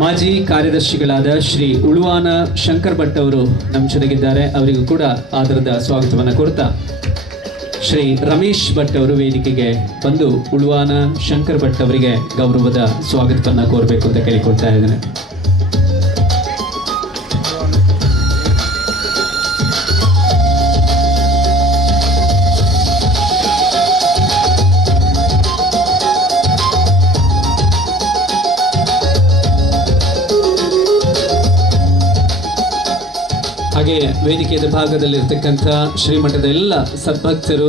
ಮಾಜಿ ಕಾರ್ಯದರ್ಶಿಗಳಾದ ಶ್ರೀ ಉಳುವಾನ ಶಂಕರ್ ಭಟ್ ಅವರು ನಮ್ಮ ಜೊತೆಗಿದ್ದಾರೆ. ಅವರಿಗೂ ಕೂಡ ಆದರದ ಸ್ವಾಗತವನ್ನು ಕೋರ್ತಾ ಶ್ರೀ ರಮೇಶ್ ಭಟ್ ಅವರು ವೇದಿಕೆಗೆ ಬಂದು ಉಳುವಾನ ಶಂಕರ್ ಭಟ್ ಅವರಿಗೆ ಗೌರವದ ಸ್ವಾಗತವನ್ನು ಕೋರಬೇಕು ಅಂತ ಕೇಳಿಕೊಳ್ತಾ ಇದ್ದೇನೆ. ಹಾಗೆ ವೇದಿಕೆಯ ಭಾಗದಲ್ಲಿರ್ತಕ್ಕಂಥ ಶ್ರೀಮಠದ ಎಲ್ಲ ಸದ್ಭಕ್ತರು,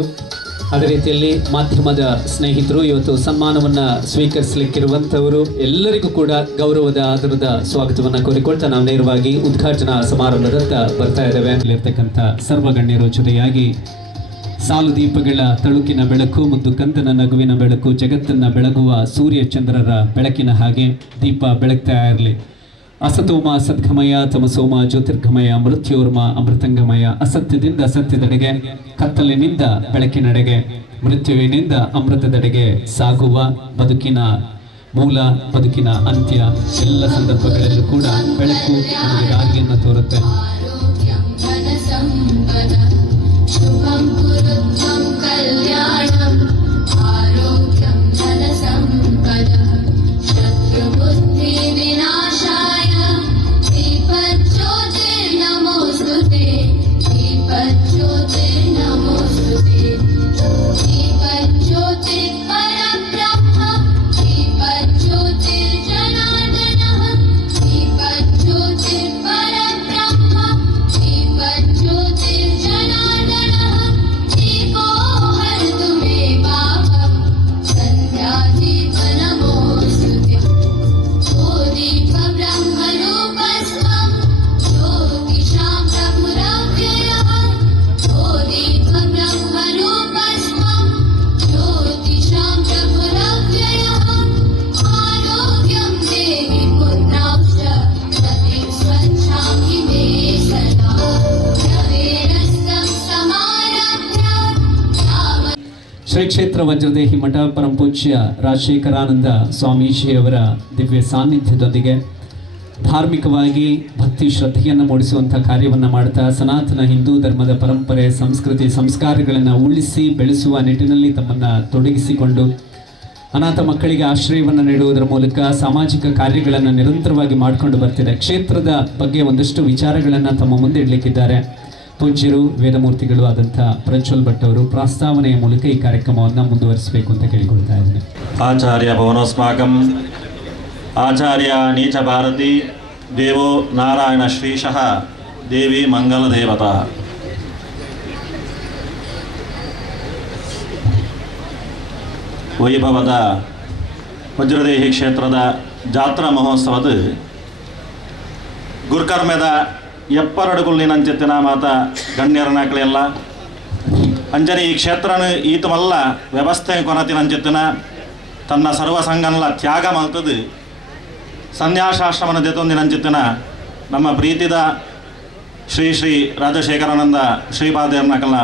ಅದೇ ರೀತಿಯಲ್ಲಿ ಮಾಧ್ಯಮದ ಸ್ನೇಹಿತರು, ಇವತ್ತು ಸನ್ಮಾನವನ್ನು ಸ್ವೀಕರಿಸಲಿಕ್ಕಿರುವಂಥವರು ಎಲ್ಲರಿಗೂ ಕೂಡ ಗೌರವದ ಆದರದ ಸ್ವಾಗತವನ್ನು ಕೋರಿಕೊಳ್ತಾ ನಾವು ನೇರವಾಗಿ ಉದ್ಘಾಟನಾ ಸಮಾರಂಭದತ್ತ ಬರ್ತಾ ಇದ್ದೇವೆ. ಇಲ್ಲಿರ್ತಕ್ಕಂಥ ಸರ್ವಗಣ್ಯರು ಜೊತೆಯಾಗಿ ಸಾಲು ದೀಪಗಳ ತಳುಕಿನ ಬೆಳಕು ಮತ್ತು ಕಂದನ ನಗುವಿನ ಬೆಳಕು ಜಗತ್ತನ್ನು ಬೆಳಗುವ ಸೂರ್ಯ ಚಂದ್ರರ ಬೆಳಕಿನ ಹಾಗೆ ದೀಪ ಬೆಳಗ್ತಾ ಇರಲಿ. ಅಸತೋಮ ಸದ್ಗಮಯ ತಮಸೋಮ ಜ್ಯೋತಿರ್ಗಮಯ ಮೃತ್ಯೋರ್ಮ ಅಮೃತಂಗಮಯ. ಅಸತ್ಯದಿಂದ ಸತ್ಯದೆಡೆಗೆ, ಕತ್ತಲಿನಿಂದ ಬೆಳಕಿನೆಡೆಗೆ, ಮೃತ್ಯುವಿನಿಂದ ಅಮೃತದೆಡೆಗೆ ಸಾಗುವ ಬದುಕಿನ ಮೂಲ, ಬದುಕಿನ ಅಂತ್ಯ, ಎಲ್ಲ ಸಂದರ್ಭಗಳಲ್ಲೂ ಕೂಡ ಬೆಳಕು ನಮಗೆ ದಾರಿಯನ್ನು ತೋರುತ್ತೆ. ಶ್ರೀ ಕ್ಷೇತ್ರ ವಜ್ರದೇಹಿ ಮಠ ಪರಮಪೂಜ್ಯ ರಾಜಶೇಖರಾನಂದ ಸ್ವಾಮೀಜಿಯವರ ದಿವ್ಯ ಸಾನ್ನಿಧ್ಯದೊಂದಿಗೆ ಧಾರ್ಮಿಕವಾಗಿ ಭಕ್ತಿ ಶ್ರದ್ಧೆಯನ್ನು ಮೂಡಿಸುವಂಥ ಕಾರ್ಯವನ್ನು ಮಾಡ್ತಾ ಸನಾತನ ಹಿಂದೂ ಧರ್ಮದ ಪರಂಪರೆ, ಸಂಸ್ಕೃತಿ, ಸಂಸ್ಕಾರಗಳನ್ನು ಉಳಿಸಿ ಬೆಳೆಸುವ ನಿಟ್ಟಿನಲ್ಲಿ ತಮ್ಮನ್ನು ತೊಡಗಿಸಿಕೊಂಡು ಅನಾಥ ಮಕ್ಕಳಿಗೆ ಆಶ್ರಯವನ್ನು ನೀಡುವುದರ ಮೂಲಕ ಸಾಮಾಜಿಕ ಕಾರ್ಯಗಳನ್ನು ನಿರಂತರವಾಗಿ ಮಾಡಿಕೊಂಡು ಬರ್ತಿದೆ. ಕ್ಷೇತ್ರದ ಬಗ್ಗೆ ಒಂದಷ್ಟು ವಿಚಾರಗಳನ್ನು ತಮ್ಮ ಮುಂದೆ ಇಡಲಿಕ್ಕಿದ್ದಾರೆ ಪೂಜ್ಯರು, ವೇದಮೂರ್ತಿಗಳು ಆದಂಥ ಪ್ರಜ್ವಲ್ ಭಟ್ ಅವರು. ಪ್ರಸ್ತಾವನೆಯ ಮೂಲಕ ಈ ಕಾರ್ಯಕ್ರಮವನ್ನು ಮುಂದುವರಿಸಬೇಕು ಅಂತ ಕೇಳಿಕೊಳ್ತಾ ಇದ್ದೇನೆ. ಆಚಾರ್ಯ ಭವನೋಸ್ಮಾಕಂ ಆಚಾರ್ಯ ನೀಚ ಭಾರತಿ ದೇವೋ ನಾರಾಯಣ ಶ್ರೀಶಃ ದೇವಿ ಮಂಗಲ ದೇವತಾ. ವೈಭವದ ವಜ್ರದೇಹಿ ಕ್ಷೇತ್ರದ ಜಾತ್ರಾ ಮಹೋತ್ಸವದ ಗುರ್ಕರ್ಮೆದ ಎಪ್ಪರಡುಗುಲಿನಂಚಿತ್ತಿನ ಮಾತ ಗಣ್ಯರನಾಕಳೆಲ್ಲ ಅಂಜನಿ ಈ ಕ್ಷೇತ್ರನ ಈತಮಲ್ಲ ವ್ಯವಸ್ಥೆ ಕೊನತಿನಂಚಿತ್ತಿನ ತನ್ನ ಸರ್ವ ಸಂಘನಲ ತ್ಯಾಗ ಮಲ್ತದು ಸನ್ಯಾಸಾಶ್ರಮನ ದೆತೊಂದಿನಂಚಿತ್ತಿನ ನಮ್ಮ ಪ್ರೀತಿದ ಶ್ರೀ ಶ್ರೀ ರಾಜಶೇಖರಾನಂದ ಶ್ರೀಪಾದೇರ್ನಕಲ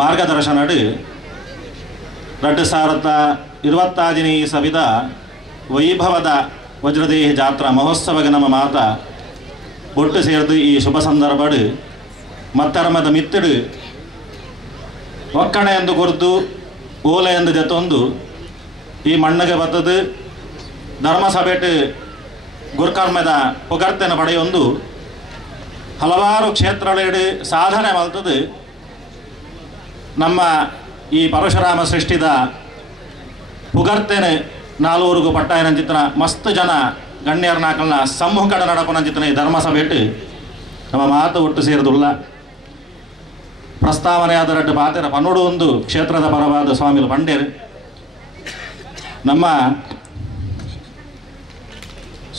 ಮಾರ್ಗದರ್ಶನಡು 2025 ಸವಿದ ವೈಭವದ ವಜ್ರದೇಹಿ ಜಾತ್ರಾ ಮಹೋತ್ಸವಗೆ ನಮ್ಮ ಮಾತ ಒಟ್ಟು ಸೇರಿದು ಈ ಶುಭ ಸಂದರ್ಭಡು ಮತ್ತರ್ಮದ ಮಿತ್ತಡು ಒಕ್ಕಣೆ ಎಂದು ಗುರ್ದು ಓಲೆ ಎಂದು ಜೊತ್ತೊಂದು ಈ ಮಣ್ಣಗೆ ಬತ್ತದು ಧರ್ಮಸಭೆಟ್ ಗುರುಕರ್ಮದ ಪುಗರ್ತೆನ ಪಡೆಯೊಂದು ಹಲವಾರು ಕ್ಷೇತ್ರಗಳು ಸಾಧನೆ ಮಲ್ತದು ನಮ್ಮ ಈ ಪರಶುರಾಮ ಸೃಷ್ಟಿದ ಪುಗರ್ತೆನೆ ನಾಲ್ವರೆಗೂ ಪಟ್ಟಾಯನಂಚಿತ್ರ ಮಸ್ತ್ ಜನ ಗಣ್ಯರ ನಾಲ್ಕನ್ನ ಸಮ್ಮುಖಡ ನಡಪನಂಚಿತ್ರ ಈ ಧರ್ಮಸಭೆಟ್ ನಮ್ಮ ಮಾತು ಒಟ್ಟು ಸೇರಿದುಲ್ಲ ಪ್ರಸ್ತಾವನೆಯಾದ ರಡ್ಡು ಪಾತೆರ ಪನ್ನೋಡು ಒಂದು ಕ್ಷೇತ್ರದ ಪರವಾದ ಸ್ವಾಮಿಗಳು ಪಂಡೇರು ನಮ್ಮ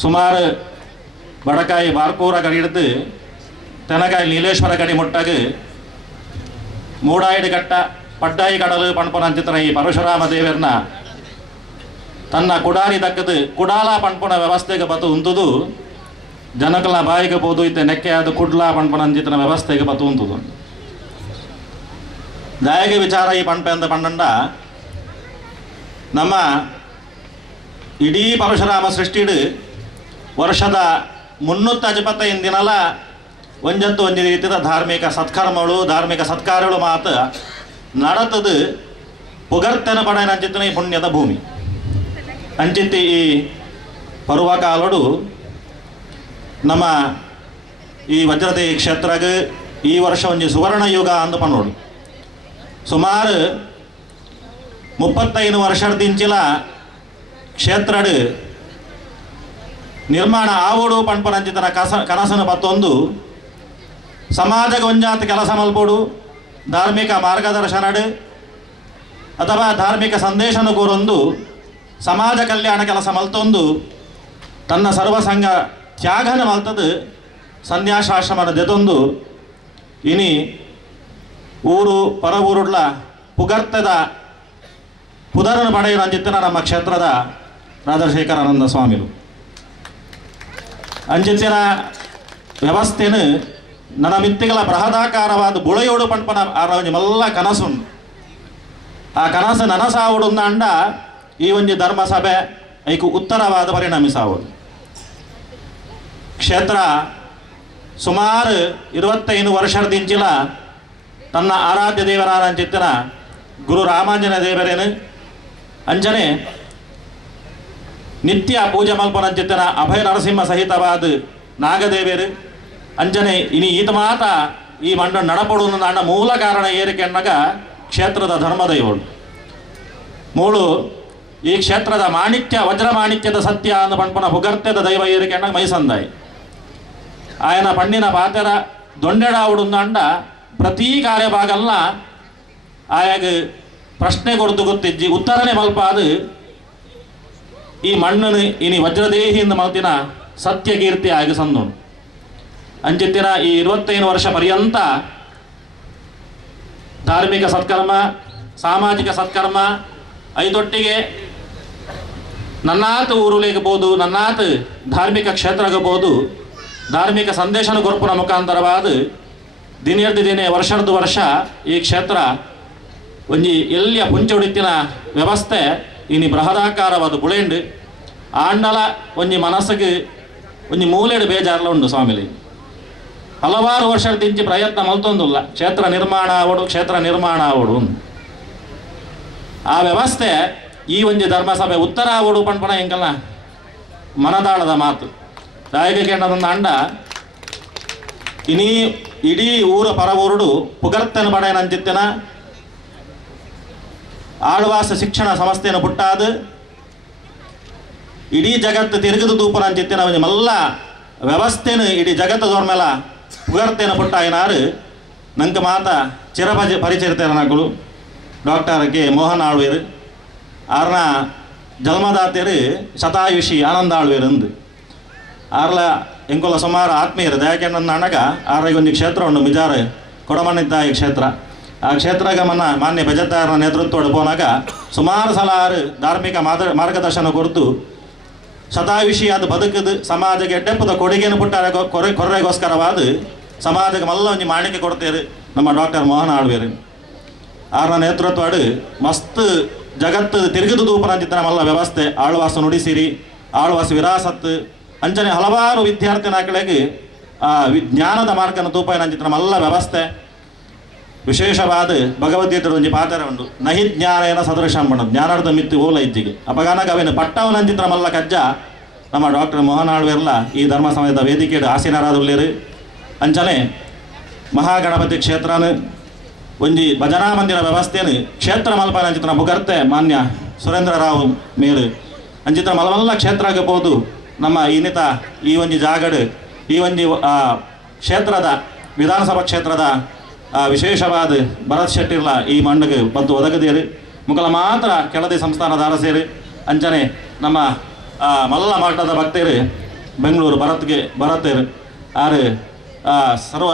ಸುಮಾರು ಬಡಕಾಯಿ ಬಾರ್ಕೂರ ಗಡಿ ಹಿಡಿದು ತೆನಗಾಯಿ ನೀಲೇಶ್ವರ ಗಡಿ ಮುಟ್ಟಾಗ ಮೂಡಾಯಿಡು ಕಟ್ಟ ಪಡ್ಡಾಯಿ ಕಡಲು ಪಣ್ಪನಂಚಿತ್ರ ಈ ಪರಶುರಾಮ ದೇವರನ್ನ ತನ್ನ ಕುಡಾರಿ ದಕ್ಕದು ಕುಡಾಲ ಪಣ್ಪನ ವ್ಯವಸ್ಥೆಗೆ ಬತ್ತು ಉಂತುದು ಜನಕಲ ಬಾಯಿಗೆ ಪೋದು ಇತ್ತೆ ನೆಕ್ಕೆ ಅದು ಕುಡ್ಲ ಪಣ್ಪನಂಚಿತ್ರ ವ್ಯವಸ್ಥೆಗೆ ಬತ್ತು ಉಂತುದು ದಾಯಗೆ ವಿಚಾರ ಈ ಪಣ್ಪೆ ಅಂತ ಪಂಡಂಡ ನಮ್ಮ ಇಡೀ ಪರಶುರಾಮ ಸೃಷ್ಟಿಡು ವರ್ಷದ 365 ದಿನಲ ಒಂಜತ್ತು ಒಂದು ರೀತಿಯ ಧಾರ್ಮಿಕ ಸತ್ಕರ್ಮಗಳು ಧಾರ್ಮಿಕ ಸತ್ಕಾರಗಳು ಮಾತು ನಡತದು ಪುಗರ್ತೆನ ಪಡೆಯನಂಚಿತ್ತಿನ ಈ ಪುಣ್ಯದ ಭೂಮಿ ಅಂಚಿತ್ತಿ ಈ ಪರ್ವಕಾಲಡು ನಮ್ಮ ಈ ವಜ್ರದೇಹಿ ಕ್ಷೇತ್ರಗೆ ಈ ವರ್ಷ ಒಂದು ಸುವರ್ಣ ಯುಗ ಅಂದ ಪನ್ನೋಡು ಸುಮಾರು 35 ವರ್ಷದಿಂಚಿಲ ಕ್ಷೇತ್ರಡು ನಿರ್ಮಾಣ ಆವೋಡು ಪಣ್ಪನಂಚಿತನ ಕನಸನ್ನು ಬತ್ತೊಂದು ಸಮಾಜಕ್ಕೆ ಒಂಜಾತ ಕೆಲಸ ಮಲ್ಪೋಡು ಧಾರ್ಮಿಕ ಮಾರ್ಗದರ್ಶನಡು ಅಥವಾ ಧಾರ್ಮಿಕ ಸಂದೇಶನ ಕೋರೊಂದು ಸಮಾಜ ಕಲ್ಯಾಣ ಕೆಲಸ ಮಲ್ತೊಂದು ತನ್ನ ಸರ್ವಸಂಗ ತ್ಯಾಗನ ಮಲ್ತದು ಸನ್ಯಾಸಾಶ್ರಮನ ದೆದೊಂದು ಇನಿ ಊರು ಪರ ಊರುಡ್ಲ ಪುಗರ್ತದ ಪುದರನ್ನು ಪಡೆಯುವ ಅಂಚಿತ್ತಿನ ನಮ್ಮ ಕ್ಷೇತ್ರದ ರಾಜಶೇಖರಾನಂದ ಸ್ವಾಮಿಗಳು ಅಂಚಿತ್ತಿನ ವ್ಯವಸ್ಥೆನು ನನ್ನ ಮಿತ್ತಿಗಳ ಬೃಹದಾಕಾರವಾದ ಬುಳೆಯೋಡು ಪಣ್ಪನ ಆರೊಂಜಿ ಮಲ್ಲ ಕನಸುಂಡು ಆ ಕನಸು ನನಸಾವುಡು ಅಂಡ ಈ ಒಂಜಿ ಧರ್ಮಸಭೆ ಐಕು ಉತ್ತರವಾದ ಪರಿಣಮಿಸಾವುಡು ಕ್ಷೇತ್ರ ಸುಮಾರು 25 ವರ್ಷದಿಂಚಿಲ ತನ್ನ ಆರಾಧ್ಯ ದೇವರಾರಂಚಿತ್ತಿನ ಗುರು ರಾಮಾಂಜನ ದೇವರೇನು ಅಂಜನೆ ನಿತ್ಯ ಪೂಜೆ ಮಲ್ಪನಂಚಿತ್ತಿನ ಅಭಯ ನರಸಿಂಹ ಸಹಿತವಾದ ನಾಗದೇವೇರು ಅಂಜನೆ ಇನಿ ಈತ ಮಾತ ಈ ಮಂಡ ನಡಪಡುವುದು ಅಂಡ ಮೂಲ ಕಾರಣ ಏರಿಕೆ ಅನ್ನಗ ಕ್ಷೇತ್ರದ ಧರ್ಮದೈವಳು ಮೂಳು ಈ ಕ್ಷೇತ್ರದ ಮಾಣಿಕ್ಯ ವಜ್ರ ಮಾಣಿಕ್ಯದ ಸತ್ಯ ಅಂದ ಪಣ್ಪನ ಪುಗರ್ತೆದ ದೈವ ಏರಿಕೆ ಅನ್ನಗ ಮೈಸಂದಾಯಿ ಆಯನ ಪಣ್ಣಿನ ಪಾತೆರ ದೊಂಡೆಡಾವುಡು ಅಂಡ ಪ್ರತಿ ಕಾರ್ಯಭಾಗಲ್ಲ ಆಯಾಗ ಪ್ರಶ್ನೆ ಕೊಡ್ದು ಗೊತ್ತಿಜ್ಜಿ ಉತ್ತರನೆ ಮಲ್ಪಾದು ಈ ಮಣ್ಣನು ಇನಿ ವಜ್ರದೇಹಿಯಿಂದ ಮಲ್ತಿನ ಸತ್ಯ ಕೀರ್ತಿ ಆಗಿ ಸಂದೋಣು ಅಂಚಿತ್ತಿನ ಈ 25 ವರ್ಷ ಪರ್ಯಂತ ಧಾರ್ಮಿಕ ಸತ್ಕರ್ಮ ಸಾಮಾಜಿಕ ಸತ್ಕರ್ಮ ಐದೊಟ್ಟಿಗೆ ನನ್ನಾತ್ ಊರುಲೇಗಬಹುದು ನನ್ನಾತ್ ಧಾರ್ಮಿಕ ಕ್ಷೇತ್ರಗಬಹುದು ಧಾರ್ಮಿಕ ಸಂದೇಶನ ಗೊರ್ಪುನ ಮುಖಾಂತರವಾದ ದಿನೇರ್ದು ದಿನೇ ವರ್ಷದ ವರ್ಷ ಈ ಕ್ಷೇತ್ರ ಒಂಜಿ ಎಲ್ಲಿಯ ಪುಂಚೊಡಿತ್ತಿನ ವ್ಯವಸ್ಥೆ ಇನಿ ಬೃಹದಾಕಾರವಾದ ಬುಳೆಂಡು ಆಂಡಲ ಒಂಜಿ ಮನಸ್ಸಿಗೆ ಒಂಜಿ ಮೂಲೆಡು ಬೇಜಾರ್ಲ ಉಂಡು ಸ್ವಾಮಿಲಿ ಹಲವಾರು ವರ್ಷದಿಂಚಿ ಪ್ರಯತ್ನ ಮಲ್ತೊಂದುಲ್ಲ ಕ್ಷೇತ್ರ ನಿರ್ಮಾಣ ಆವೋಡು ಆ ವ್ಯವಸ್ಥೆ ಈ ಒಂಜಿ ಧರ್ಮಸಭೆ ಉತ್ತರ ಆವೋಡು ಪಣ್ಪಣ ಹೆಂಗಲ್ಲ ಮನದಾಳದ ಮಾತು ದಾಯಿಗೆ ಕೇಂದ್ರದಿಂದ ಅಂಡ ಇನಿ ಇಡೀ ಊರ ಪರ ಊರುಡು ಪುಗರ್ತನ ಪಡೆಯನಂಚಿತ್ತಿನ ಆಳ್ವಾಸ ಶಿಕ್ಷಣ ಸಂಸ್ಥೆಯನ್ನು ಪುಟ್ಟಾದ ಇಡೀ ಜಗತ್ತು ತಿರುಗದು ತೂಪನಂಚಿತ್ತಿನ ಒಂಜಿ ಮಲ್ಲ ವ್ಯವಸ್ಥೆನು ಇಡೀ ಜಗತ್ತದವ್ರ ಮೇಲ ಪುಗರ್ತೇನ ಪುಟ್ಟಾಯಿನಾರು ನಂಗೆ ಮಾತ ಪರಿಚರಿತೇರ ನಾಗಳು ಡಾಕ್ಟರ್ ಕೆ ಮೋಹನ್ ಆಳ್ವೇರು ಆರ್ನ ಜನ್ಮದಾತೆರು ಶತಾಯುಷಿ ಆನಂದ ಆಳ್ವೇರು ಅಂದು ಆರ್ಲ ಎಂಕೊಲ ಸುಮಾರು ಆತ್ಮೀಯರು ದಯಾಕೆಂಡ ಅಣ್ಣಗ ಆರ್ರಿಗೆ ಒಂದು ಕ್ಷೇತ್ರ ಉಂಡು ಮಿಜಾರ ಕೊಡಮಣ್ಣಿದ್ದಾಯಿ ಕ್ಷೇತ್ರ ಆ ಕ್ಷೇತ್ರಗ ಮಾನ್ಯ ಬೆಜತ್ತಾರನ ನೇತೃತ್ವಡು ಪೋನಾಗ ಸುಮಾರು ಸಲ ಧಾರ್ಮಿಕ ಮಾರ್ಗದರ್ಶನ ಕೊರತು ಶತಾಯುಷಿಯಾದ ಬದುಕದು ಸಮಾಜಕ್ಕೆ ಎಡ್ಡೆಪ್ಪದ ಕೊಡುಗೆಯನ್ನು ಪುಟ್ಟಾರೆ ಕೊರ್ರೆಗೋಸ್ಕರವಾದ ಸಮಾಜಕ್ಕೆ ಮಲ್ಲ ಒಂಜಿ ಮಾಣಿಕೆ ಕೊಡ್ತೇರು ನಮ್ಮ ಡಾಕ್ಟರ್ ಮೋಹನ್ ಆಳ್ವೇರು ಆರ್ನ ನೇತೃತ್ವಡು ಮಸ್ತ್ ಜಗತ್ತು ತಿರುಗಿದು ದೂಪನಂಚಿತ್ತಿನ ಮಲ್ಲ ವ್ಯವಸ್ಥೆ ಆಳ್ವಾಸ ನುಡಿಸಿರಿ ಆಳ್ವಾಸ ವಿರಾಸತ್ ಅಂಚನೆ ಹಲವಾರು ವಿದ್ಯಾರ್ಥಿ ನಾಯಕಳಿಗೆ ಜ್ಞಾನದ ಮಾರ್ಗನ ತೂಪನಂಚಿತ್ತಿನ ಮಲ್ಲ ವ್ಯವಸ್ಥೆ ವಿಶೇಷವಾದ ಭಗವದ್ಗೀತೆ ಒಂಜಿ ಪಾತ್ರ ಉಂಡು ನಹಿ ಜ್ಞಾನೇನ ಸದೃಶಂ ಬಣ್ಣ ಜ್ಞಾನದ ಮಿತ್ತಿ ಓಲ ಇಜ್ಜಿಗೆ ಅಪಗಾನಗ ಅವೇನು ಪಟ್ಟವನಂಚಿತ್ರ ಮಲ್ಲ ಕಜ್ಜ ನಮ್ಮ ಡಾಕ್ಟರ್ ಮೋಹನ್ ಆಳ್ವೇರ್ಲ ಈ ಧರ್ಮ ಸಮಯದ ವೇದಿಕೆಡು ಆಸೀನರಾದುಲ್ಲೇರು ಅಂಚನೆ ಮಹಾಗಣಪತಿ ಕ್ಷೇತ್ರನ ಒಂಜಿ ಭಜನಾ ಮಂದಿರ ವ್ಯವಸ್ಥೆಯನ್ನು ಕ್ಷೇತ್ರ ಮಲ್ಪನ ಅಂಚಿತ್ರ ಮುಗರ್ತೆ ಮಾನ್ಯ ಸುರೇಂದ್ರ ರಾವ್ ಮೇರು ಅಂಚಿತ್ರ ಮಲಮಲ್ಲ ಕ್ಷೇತ್ರ ಆಗಬಹುದು ನಮ್ಮ ಇನ್ನಿತ ಈ ಒಂಜಿ ಜಾಗಡು ಈ ಒಂಜಿ ಕ್ಷೇತ್ರದ ವಿಧಾನಸಭಾ ಕ್ಷೇತ್ರದ ವಿಶೇಷವಾದ ಭರತ್ ಶೆಟ್ಟಿರ್ಲ ಈ ಮಣ್ಣಿಗೆ ಬಂದು ಒದಗದೇರು ಮುಖಲ ಮಾತ್ರ ಕೆಳದಿ ಸಂಸ್ಥಾನದ ಅರಸೇರು ಅಂಚನೆ ನಮ್ಮ ಮಲ್ಲ ಮಠದ ಭಕ್ತರು ಬೆಂಗಳೂರು ಬರತ್ತೇರು ಆರು ಸರ್ವ